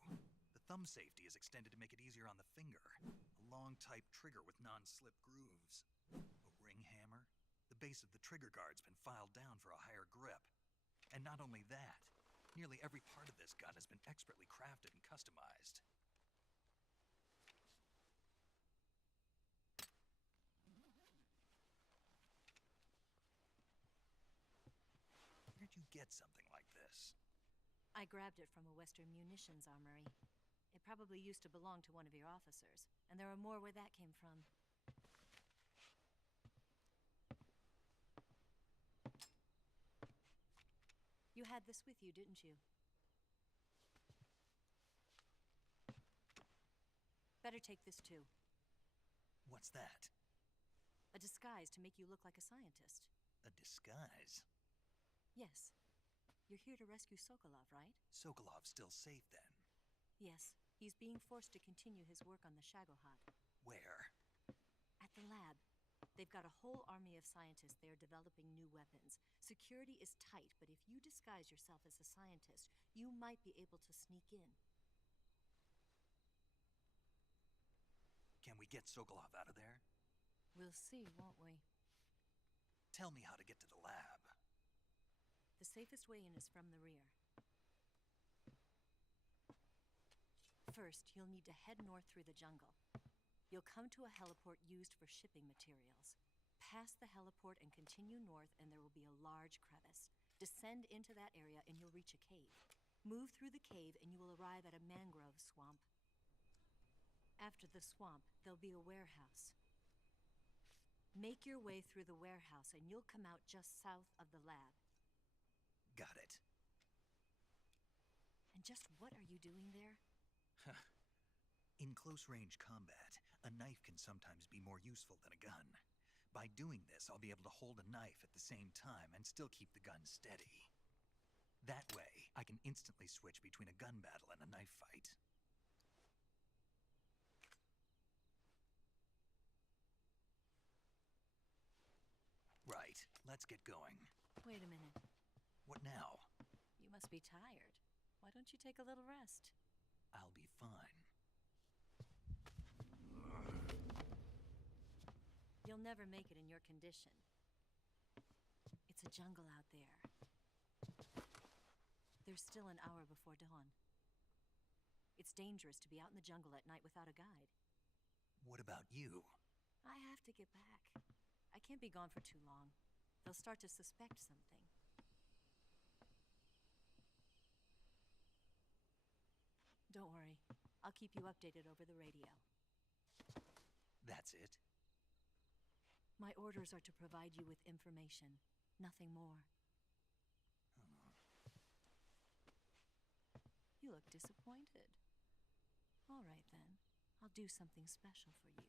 The thumb safety is extended to make it easier on the finger. A long type trigger with non-slip grooves. A ring hammer. The base of the trigger guard's been filed down for a higher grip. And not only that, nearly every part of this gun has been expertly crafted and customized. Where'd you get something like this? I grabbed it from a Western munitions armory. It probably used to belong to one of your officers, and there are more where that came from. You had this with you, didn't you? Better take this too. What's that? A disguise to make you look like a scientist. A disguise? Yes. You're here to rescue Sokolov, right? Sokolov's still safe then? Yes. He's being forced to continue his work on the Shagohod. Where? At the lab. They've got a whole army of scientists there developing new weapons. Security is tight, but if you disguise yourself as a scientist, you might be able to sneak in. Can we get Sokolov out of there? We'll see, won't we? Tell me how to get to the lab. The safest way in is from the rear. First, you'll need to head north through the jungle. You'll come to a heliport used for shipping materials. Pass the heliport and continue north, and there will be a large crevice. Descend into that area, and you'll reach a cave. Move through the cave, and you will arrive at a mangrove swamp. After the swamp, there'll be a warehouse. Make your way through the warehouse, and you'll come out just south of the lab. Got it. And just what are you doing there? In close-range combat, a knife can sometimes be more useful than a gun. By doing this, I'll be able to hold a knife at the same time and still keep the gun steady. That way, I can instantly switch between a gun battle and a knife fight. Right, let's get going. Wait a minute. What now? You must be tired. Why don't you take a little rest? I'll be fine. You'll never make it in your condition. It's a jungle out there. There's still an hour before dawn. It's dangerous to be out in the jungle at night without a guide. What about you? I have to get back. I can't be gone for too long. They'll start to suspect something. Don't worry. I'll keep you updated over the radio. That's it? My orders are to provide you with information, nothing more. You look disappointed. All right, then. I'll do something special for you.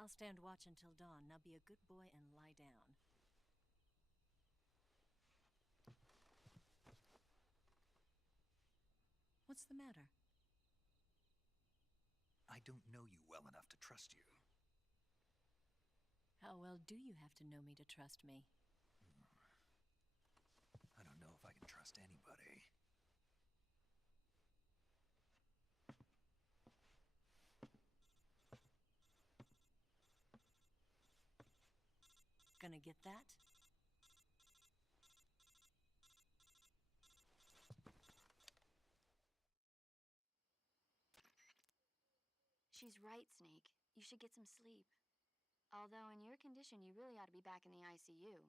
I'll stand watch until dawn. Now be a good boy and lie down. What's the matter? I don't know you well enough to trust you. How well do you have to know me to trust me? I don't know if I can trust anybody. Gonna get that? She's right, Snake. You should get some sleep. Although in your condition, you really ought to be back in the ICU.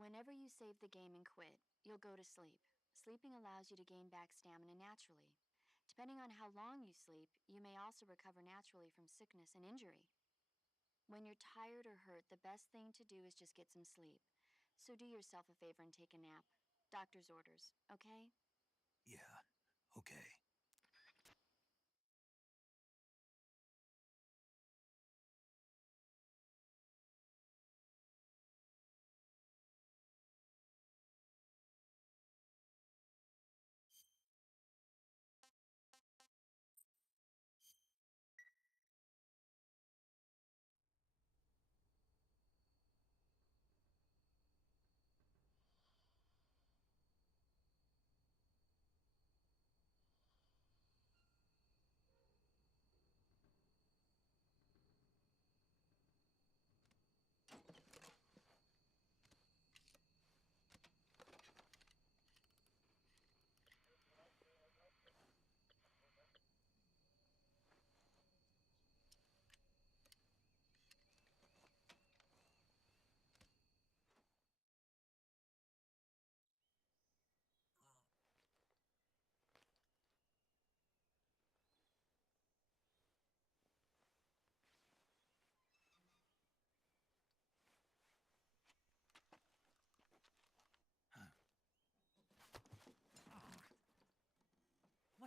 Whenever you save the game and quit, you'll go to sleep. Sleeping allows you to gain back stamina naturally. Depending on how long you sleep, you may also recover naturally from sickness and injury. When you're tired or hurt, the best thing to do is just get some sleep. So do yourself a favor and take a nap. Doctor's orders, okay? Yeah, okay.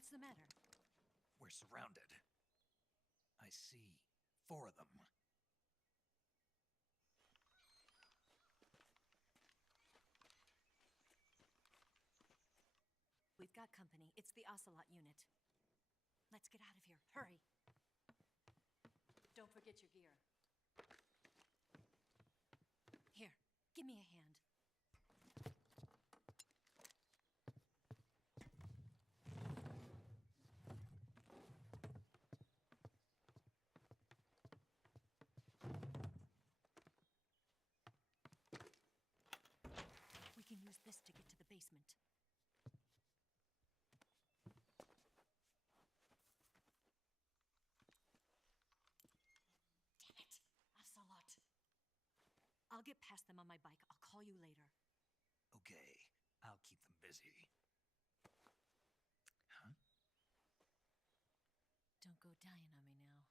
What's the matter? We're surrounded. I see 4 of them. We've we've got company. It's the Ocelot unit. Let's get out of here. Hurry. Don't forget your gear. Here, give me a hand. We can use this to get to the basement. Damn it! Ocelot. I'll get past them on my bike. I'll call you later. Okay, I'll keep them busy. Huh? Don't go dying on me now.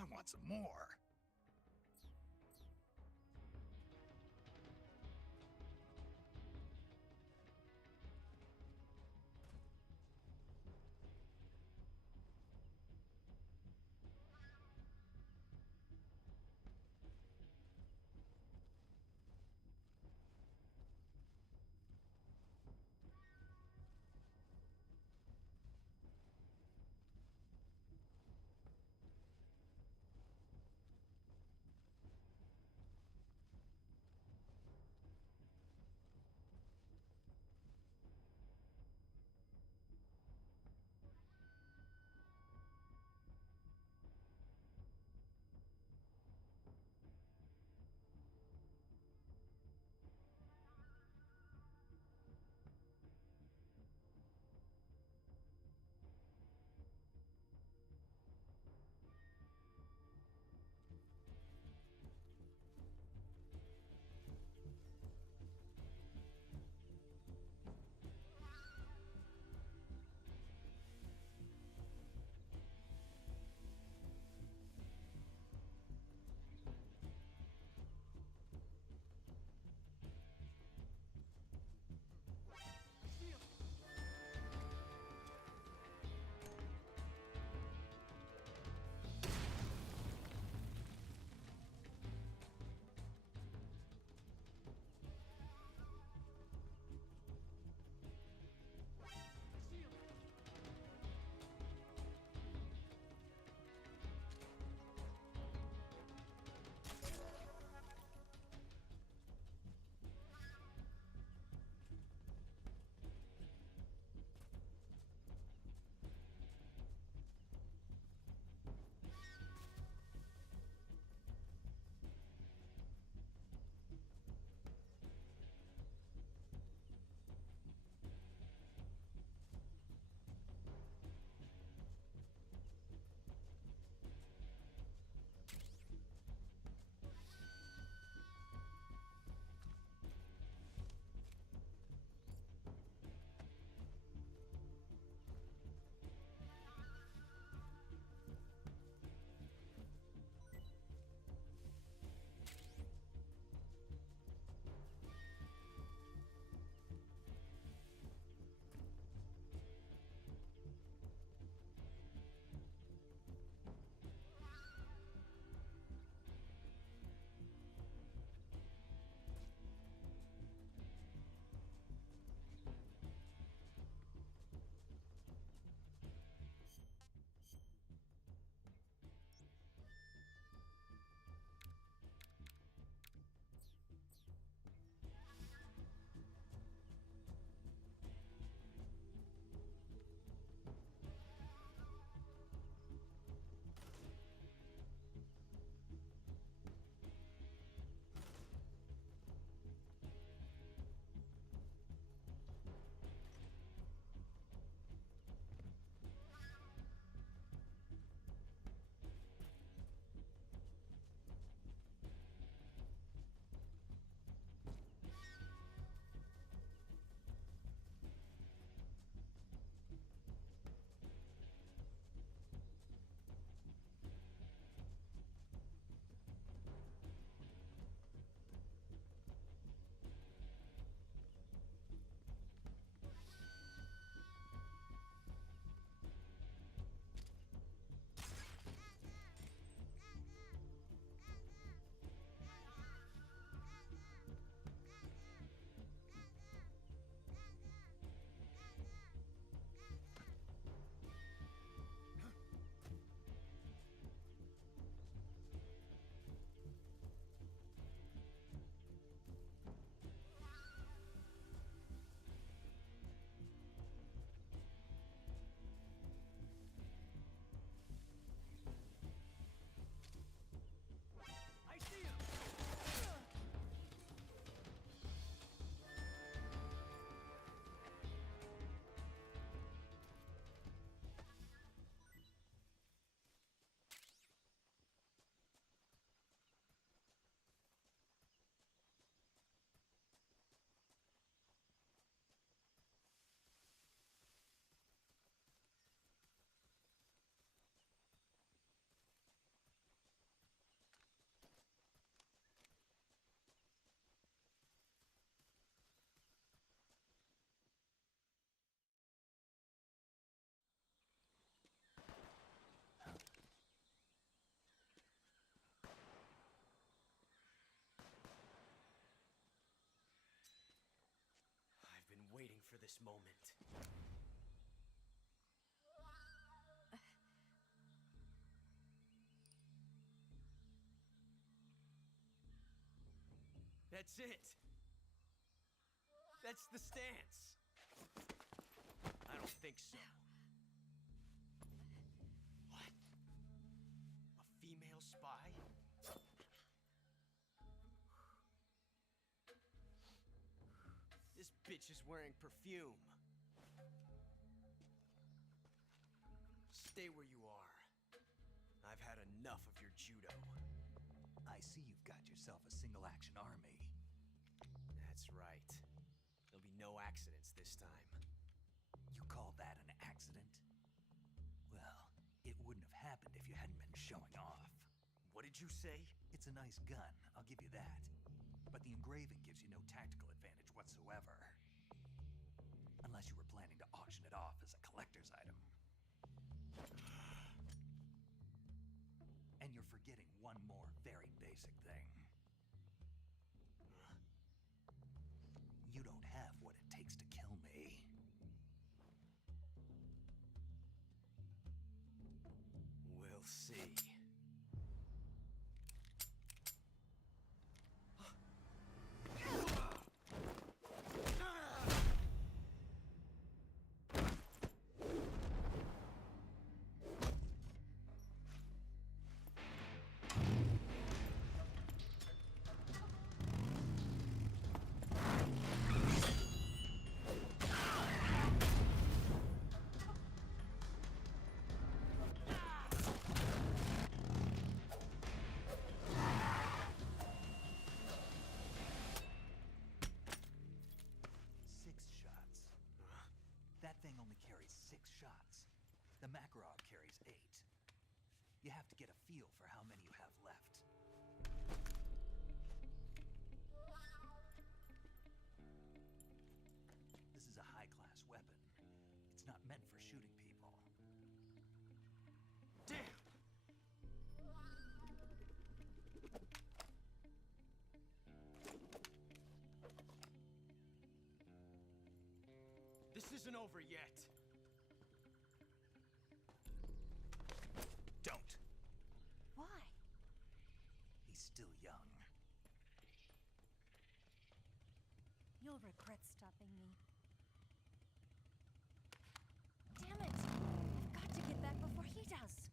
I want some more. this moment. That's it. That's the stance. I don't think so. What? A female spy? This bitch is wearing perfume. Stay where you are. I've had enough of your judo. I see you've got yourself a single-action army. That's right. There'll be no accidents this time. You call that an accident? Well, it wouldn't have happened if you hadn't been showing off. What did you say? It's a nice gun, I'll give you that. But the engraving gives you no tactical advantage whatsoever. Unless you were planning to auction it off as a collector's item. And you're forgetting one more very basic thing. You don't have what it takes to kill me. We'll see. That thing only carries 6 shots. The Makarov carries 8. You have to get a feel for how many you have left. This is a high-class weapon. It's not meant for shooting people. Damn! This isn't over yet. Don't. Why? He's still young. You'll regret stopping me. Damn it! I've got to get back before he does.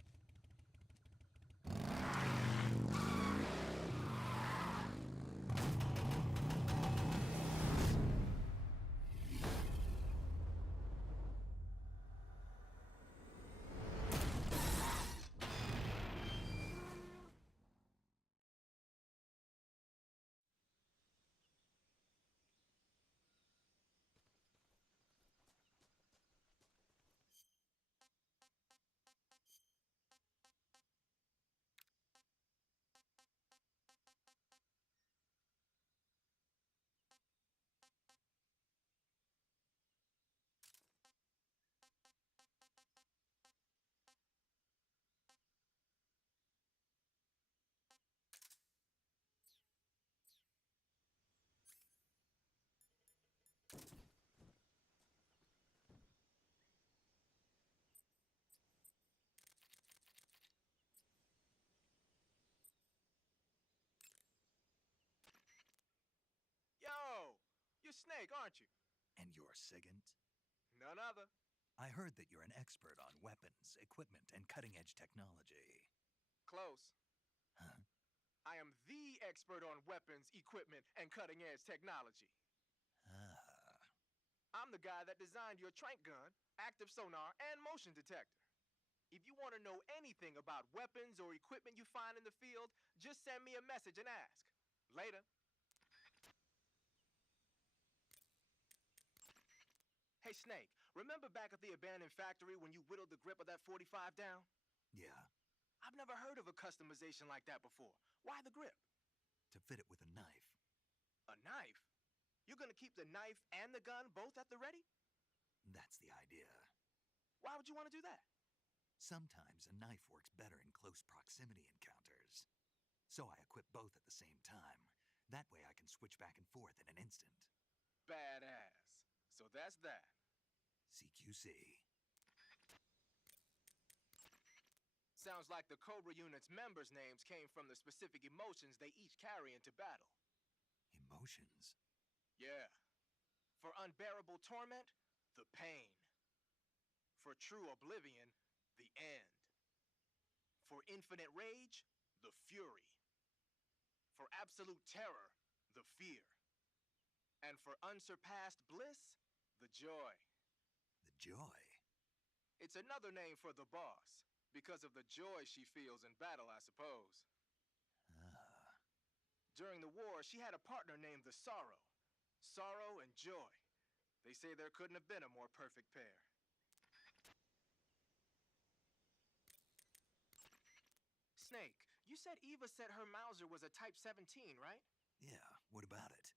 Yo! You're Snake, aren't you? And you're Sigint? None other. I heard that you're an expert on weapons, equipment, and cutting-edge technology. Close. Huh? I am the expert on weapons, equipment, and cutting-edge technology. Ah. I'm the guy that designed your trank gun, active sonar, and motion detector. If you want to know anything about weapons or equipment you find in the field, just send me a message and ask. Later. Hey, Snake, remember back at the abandoned factory when you whittled the grip of that 45 down? Yeah. I've never heard of a customization like that before. Why the grip? To fit it with a knife. A knife? You're gonna keep the knife and the gun both at the ready? That's the idea. Why would you want to do that? Sometimes a knife works better in close proximity encounters. So I equip both at the same time. That way I can switch back and forth in an instant. Badass. So that's that. CQC. Sounds like the Cobra unit's members' names came from the specific emotions they each carry into battle. Emotions? Yeah. For unbearable torment, the pain. For true oblivion, the end. For infinite rage, the fury. For absolute terror, the fear. And for unsurpassed bliss, the joy. The joy? It's another name for the boss, because of the joy she feels in battle, I suppose. Ah. During the war, she had a partner named the Sorrow. Sorrow and joy. They say there couldn't have been a more perfect pair. Snake, you said Eva said her Mauser was a Type 17, right? Yeah, what about it?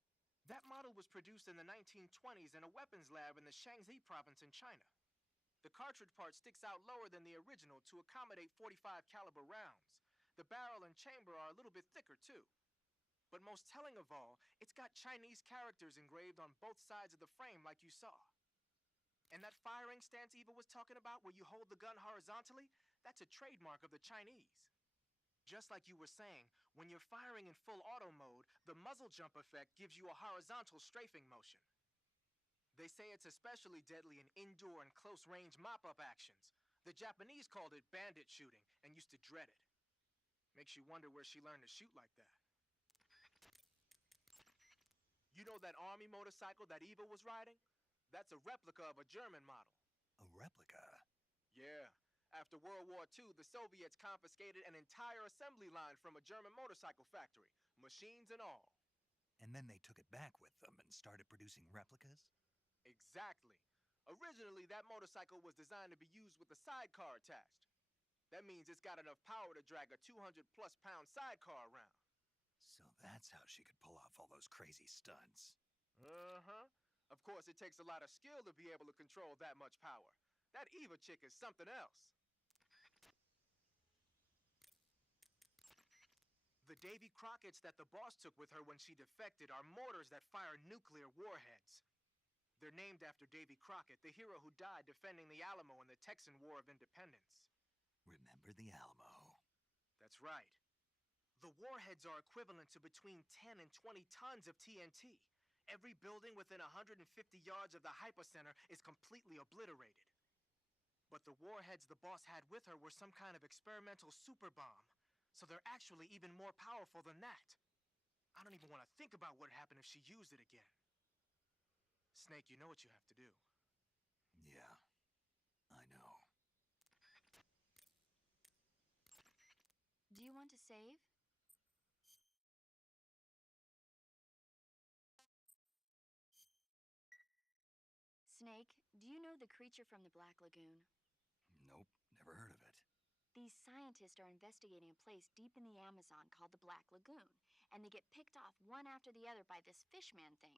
That model was produced in the 1920s in a weapons lab in the Shaanxi province in China. The cartridge part sticks out lower than the original to accommodate 45 caliber rounds. The barrel and chamber are a little bit thicker too. But most telling of all, it's got Chinese characters engraved on both sides of the frame like you saw. And that firing stance Eva was talking about where you hold the gun horizontally, that's a trademark of the Chinese. Just like you were saying, when you're firing in full auto mode, the muzzle jump effect gives you a horizontal strafing motion. They say it's especially deadly in indoor and close-range mop-up actions. The Japanese called it bandit shooting and used to dread it. Makes you wonder where she learned to shoot like that. You know that army motorcycle that Eva was riding? That's a replica of a German model. A replica? Yeah. After World War II, the Soviets confiscated an entire assembly line from a German motorcycle factory, machines and all. And then they took it back with them and started producing replicas? Exactly. Originally, that motorcycle was designed to be used with a sidecar attached. That means it's got enough power to drag a 200-plus pound sidecar around. So that's how she could pull off all those crazy stunts. Uh-huh. Of course, it takes a lot of skill to be able to control that much power. That Eva chick is something else. The Davy Crockett's that the boss took with her when she defected are mortars that fire nuclear warheads. They're named after Davy Crockett, the hero who died defending the Alamo in the Texan War of Independence. Remember the Alamo. That's right. The warheads are equivalent to between 10 and 20 tons of TNT. Every building within 150 yards of the hypocenter is completely obliterated. But the warheads the boss had with her were some kind of experimental super bomb, so they're actually even more powerful than that. I don't even want to think about what would happen if she used it again. Snake, you know what you have to do. Yeah, I know. Do you want to save? Snake, do you know the creature from the Black Lagoon? Nope, never heard of it. These scientists are investigating a place deep in the Amazon called the Black Lagoon, and they get picked off one after the other by this fishman thing.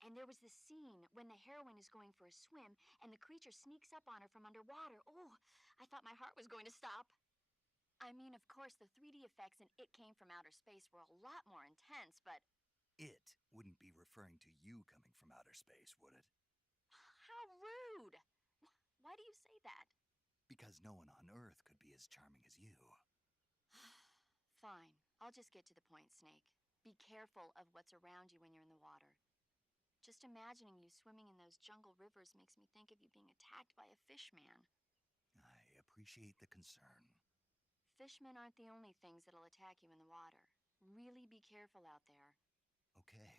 And there was this scene when the heroine is going for a swim, and the creature sneaks up on her from underwater. Oh, I thought my heart was going to stop. I mean, of course, the 3D effects in It Came from Outer Space were a lot more intense, but... It wouldn't be referring to you coming from outer space, would it? How rude! Why do you say that? Because no one on Earth could be as charming as you. Fine. I'll just get to the point, Snake. Be careful of what's around you when you're in the water. Just imagining you swimming in those jungle rivers makes me think of you being attacked by a fishman. I appreciate the concern. Fishmen aren't the only things that'll attack you in the water. Really be careful out there. Okay.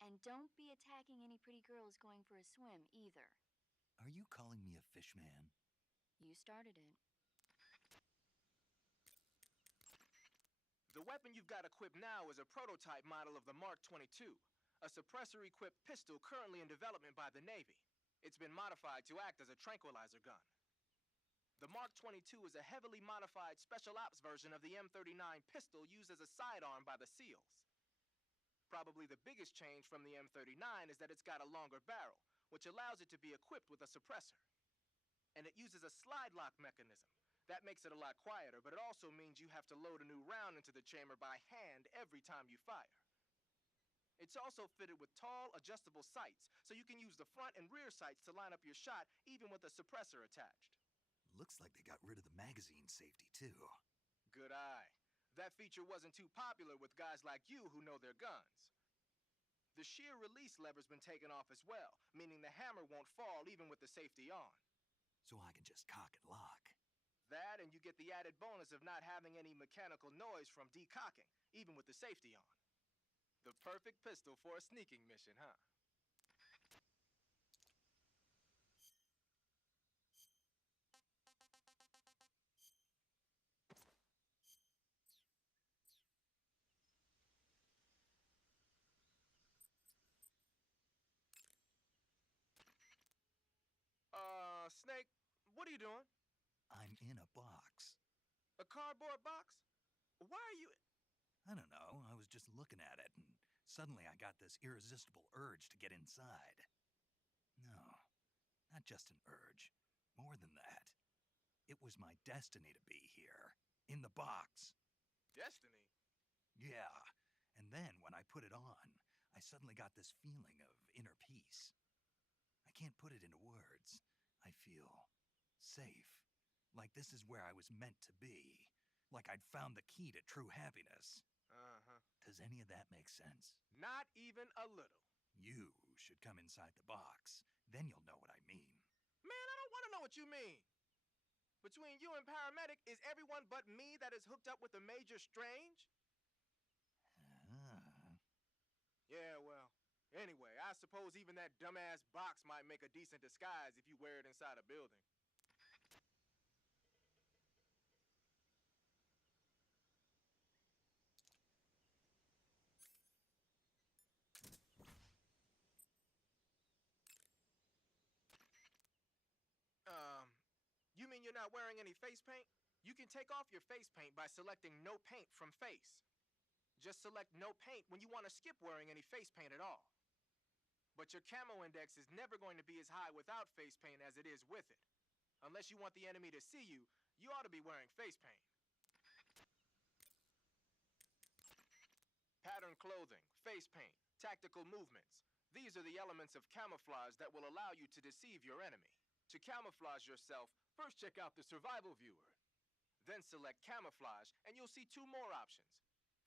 And don't be attacking any pretty girls going for a swim, either. Are you calling me a fishman? You started it. The weapon you've got equipped now is a prototype model of the Mark 22, a suppressor-equipped pistol currently in development by the Navy. It's been modified to act as a tranquilizer gun. The Mark 22 is a heavily modified special ops version of the M39 pistol used as a sidearm by the SEALs. Probably the biggest change from the M39 is that it's got a longer barrel, which allows it to be equipped with a suppressor. And it uses a slide lock mechanism. That makes it a lot quieter, but it also means you have to load a new round into the chamber by hand every time you fire. It's also fitted with tall, adjustable sights, so you can use the front and rear sights to line up your shot even with a suppressor attached. Looks like they got rid of the magazine safety, too. Good eye. That feature wasn't too popular with guys like you who know their guns. The shear release lever's been taken off as well, meaning the hammer won't fall even with the safety on. So I can just cock and lock. That, and you get the added bonus of not having any mechanical noise from decocking, even with the safety on. The perfect pistol for a sneaking mission, huh? Snake, what are you doing? I'm in a box. A cardboard box? Why are you... I don't know, I was just looking at it, and suddenly I got this irresistible urge to get inside. No, not just an urge. More than that. It was my destiny to be here, in the box. Destiny? Yeah, and then when I put it on, I suddenly got this feeling of inner peace. I can't put it into words. I feel safe, like this is where I was meant to be, like I'd found the key to true happiness. Uh-huh. Does any of that make sense? Not even a little. You should come inside the box, then you'll know what I mean. Man, I don't want to know what you mean. Between you and Paramedic, is everyone but me that is hooked up with a Major Strange? Yeah, well, anyway, I suppose even that dumbass box might make a decent disguise if you wear it inside a building. You mean you're not wearing any face paint? You can take off your face paint by selecting no paint from face. Just select no paint when you want to skip wearing any face paint at all. But your camo index is never going to be as high without face paint as it is with it. Unless you want the enemy to see you, you ought to be wearing face paint. Pattern clothing, face paint, tactical movements. These are the elements of camouflage that will allow you to deceive your enemy. To camouflage yourself, first check out the survival viewer. Then select camouflage, and you'll see two more options: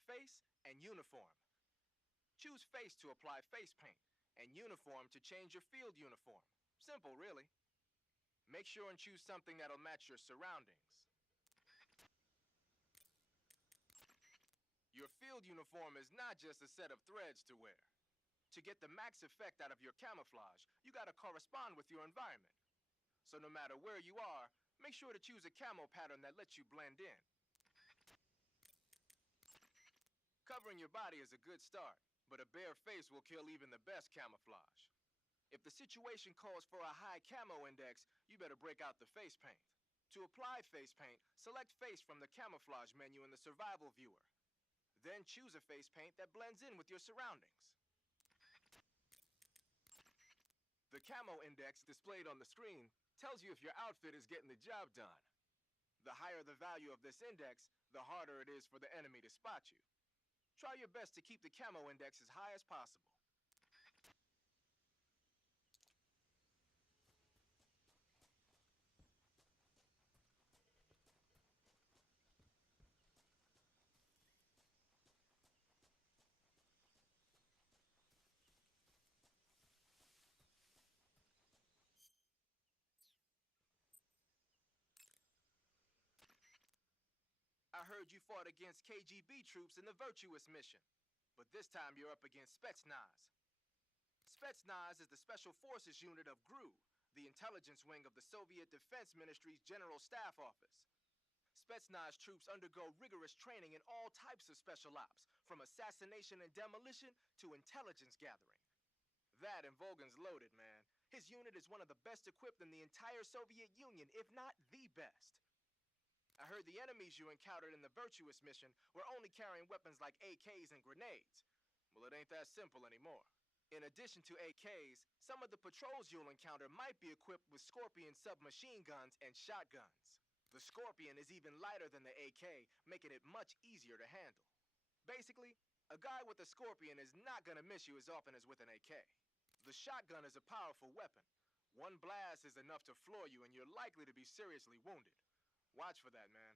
face and uniform. Choose face to apply face paint, and uniform to change your field uniform. Simple, really. Make sure and choose something that'll match your surroundings. Your field uniform is not just a set of threads to wear. To get the max effect out of your camouflage, you gotta correspond with your environment. So no matter where you are, make sure to choose a camo pattern that lets you blend in. Covering your body is a good start, but a bare face will kill even the best camouflage. If the situation calls for a high camo index, you better break out the face paint. To apply face paint, select face from the camouflage menu in the survival viewer. Then choose a face paint that blends in with your surroundings. The camo index displayed on the screen tells you if your outfit is getting the job done. The higher the value of this index, the harder it is for the enemy to spot you. Try your best to keep the camo index as high as possible. I heard you fought against KGB troops in the Virtuous mission, but this time you're up against Spetsnaz. Spetsnaz is the Special Forces unit of GRU, the intelligence wing of the Soviet Defense Ministry's General Staff Office. Spetsnaz troops undergo rigorous training in all types of special ops, from assassination and demolition to intelligence gathering. That and Volgan's loaded, man. His unit is one of the best equipped in the entire Soviet Union, if not the best. I heard the enemies you encountered in the Virtuous mission were only carrying weapons like AKs and grenades. Well, it ain't that simple anymore. In addition to AKs, some of the patrols you'll encounter might be equipped with Scorpion submachine guns and shotguns. The Scorpion is even lighter than the AK, making it much easier to handle. Basically, A guy with a Scorpion is not gonna miss you as often as with an AK. The shotgun is a powerful weapon. One blast is enough to floor you, and you're likely to be seriously wounded. Watch for that, man.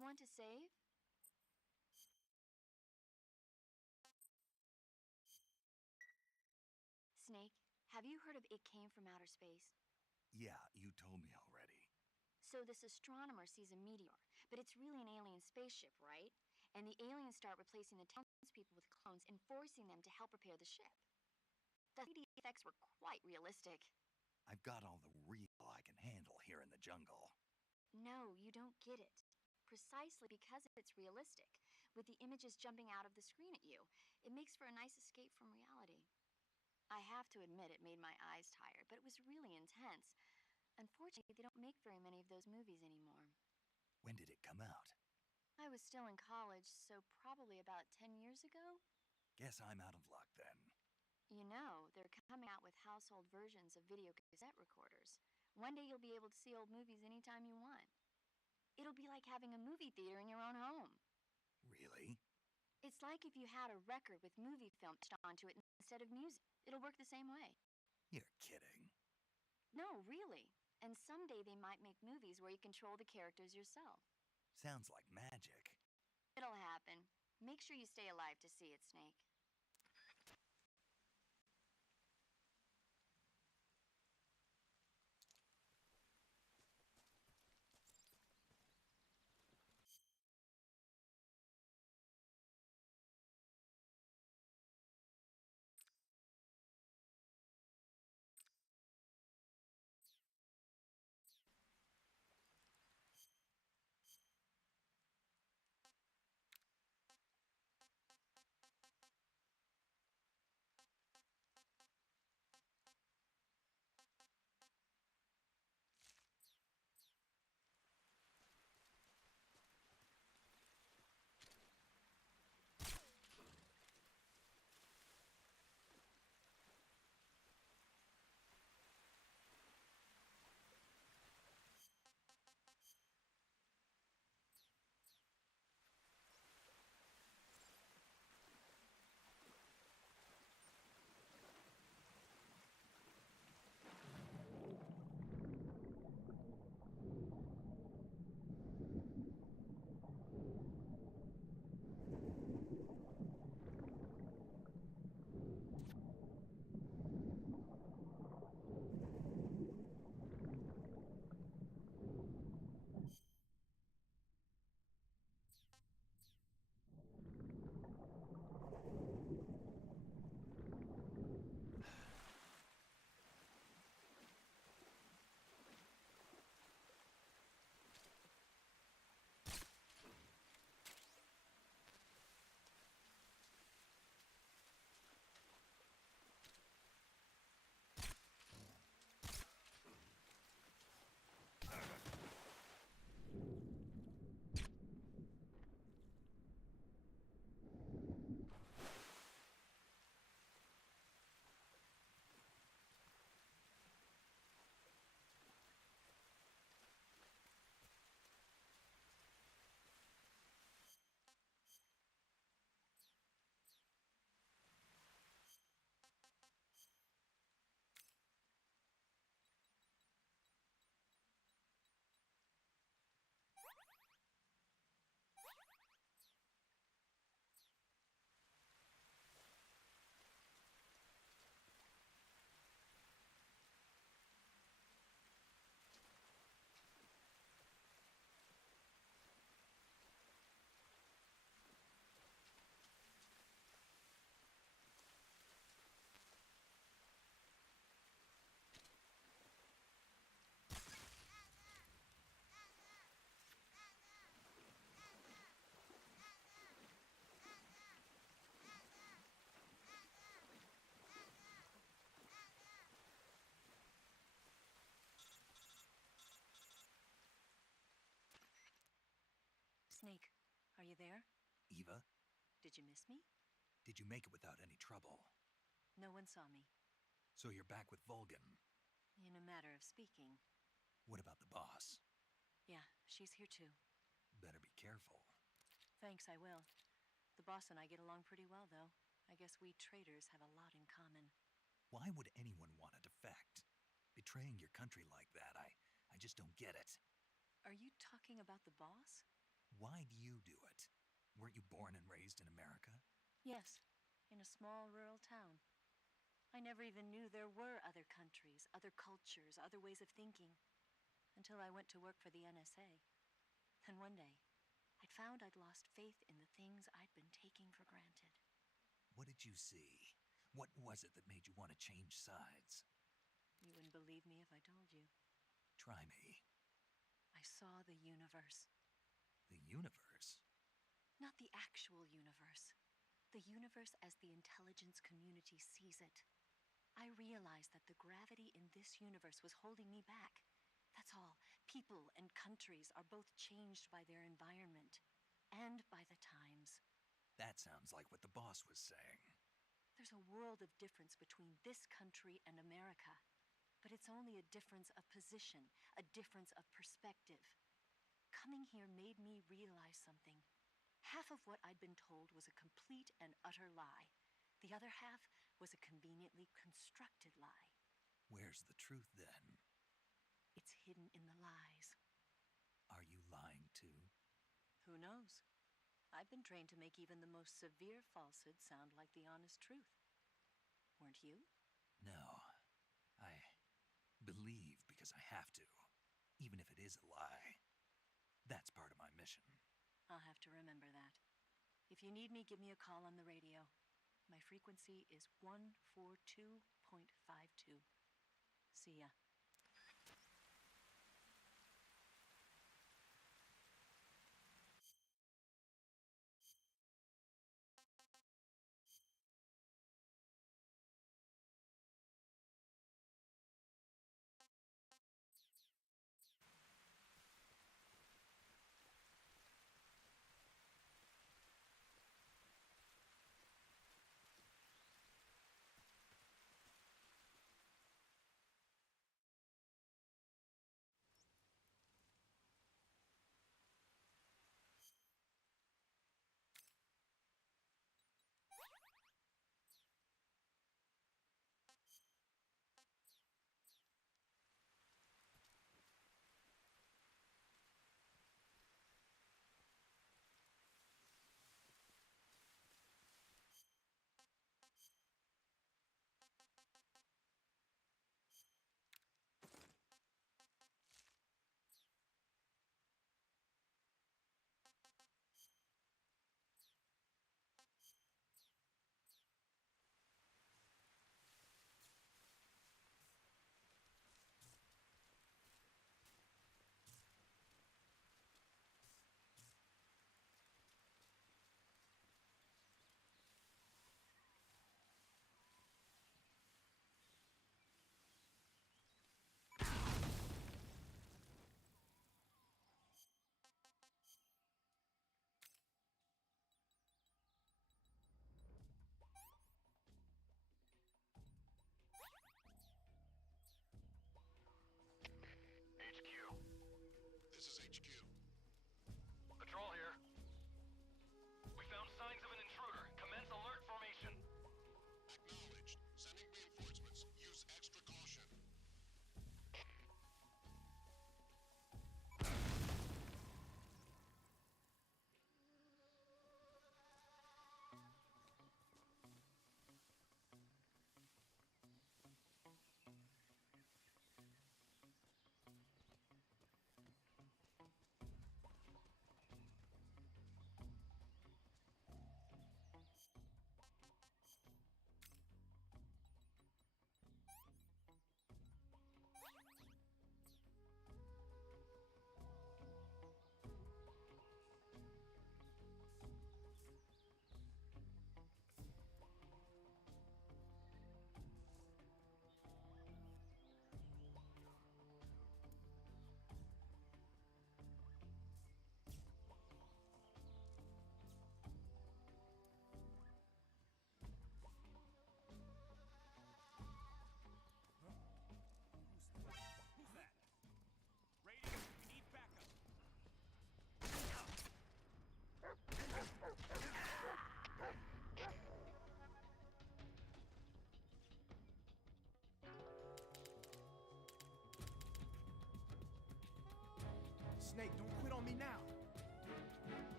You want to save? Snake, have you heard of It Came from Outer Space? Yeah, you told me already. So this astronomer sees a meteor, but it's really an alien spaceship, right? And the aliens start replacing the townspeople with clones and forcing them to help repair the ship. The 3D effects were quite realistic. I've got all the real I can handle here in the jungle. No, you don't get it. Precisely because it's realistic, with the images jumping out of the screen at you, it makes for a nice escape from reality. I have to admit it made my eyes tired, but it was really intense. Unfortunately, they don't make very many of those movies anymore. When did it come out? I was still in college, so probably about 10 years ago? Guess I'm out of luck then. You know, they're coming out with household versions of video cassette recorders. One day you'll be able to see old movies anytime you want. It'll be like having a movie theater in your own home. Really? It's like if you had a record with movie film stitched onto it instead of music. It'll work the same way. You're kidding. No, really. And someday they might make movies where you control the characters yourself. Sounds like magic. It'll happen. Make sure you stay alive to see it, Snake. Snake, are you there? Eva, Did you miss me? did you make it without any trouble? No one saw me. So you're back with Vulcan. In a matter of speaking. What about the boss? Yeah, she's here too. Better be careful. Thanks, I will. The boss and I get along pretty well, though. I guess we traitors have a lot in common. Why would anyone want to defect? Betraying your country like that, I just don't get it. Are you talking about the boss? Why do you do it? Weren't you born and raised in America? Yes, in a small rural town. I never even knew there were other countries, other cultures, other ways of thinking, until I went to work for the NSA. Then one day, I'd found I'd lost faith in the things I'd been taking for granted. What did you see? What was it that made you want to change sides? You wouldn't believe me if I told you. Try me. I saw the universe. The universe? Not the actual universe. The universe as the intelligence community sees it. I realized that the gravity in this universe was holding me back. That's all. People and countries are both changed by their environment and by the times. That sounds like what the boss was saying. There's a world of difference between this country and America. But it's only a difference of position, a difference of perspective. Coming here made me realize something. Half of what I'd been told was a complete and utter lie. The other half was a conveniently constructed lie. Where's the truth, then? It's hidden in the lies. Are you lying, too? Who knows? I've been trained to make even the most severe falsehood sound like the honest truth. Weren't you? No. I believe because I have to, even if it is a lie. That's part of my mission. I'll have to remember that. If you need me, give me a call on the radio. My frequency is 142.52. See ya.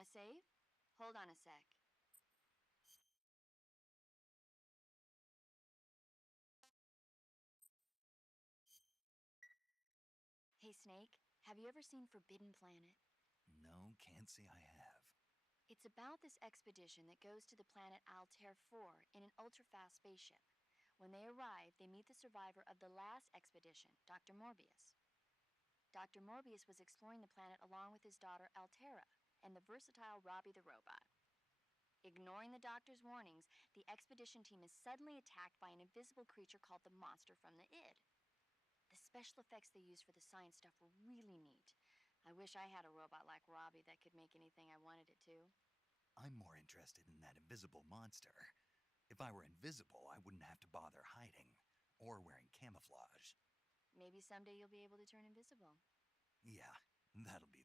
Want to save? Hold on a sec. Hey, Snake, have you ever seen Forbidden Planet? No, can't say I have. It's about this expedition that goes to the planet Altair 4 in an ultra-fast spaceship. When they arrive, they meet the survivor of the last expedition, Dr. Morbius. Dr. Morbius was exploring the planet along with his daughter Altera and the versatile Robbie the robot. Ignoring the doctor's warnings, the expedition team is suddenly attacked by an invisible creature called the Monster from the Id. The special effects they used for the science stuff were really neat. I wish I had a robot like Robbie that could make anything I wanted it to. I'm more interested in that invisible monster. If I were invisible, I wouldn't have to bother hiding or wearing camouflage. Maybe someday you'll be able to turn invisible. Yeah, that'll be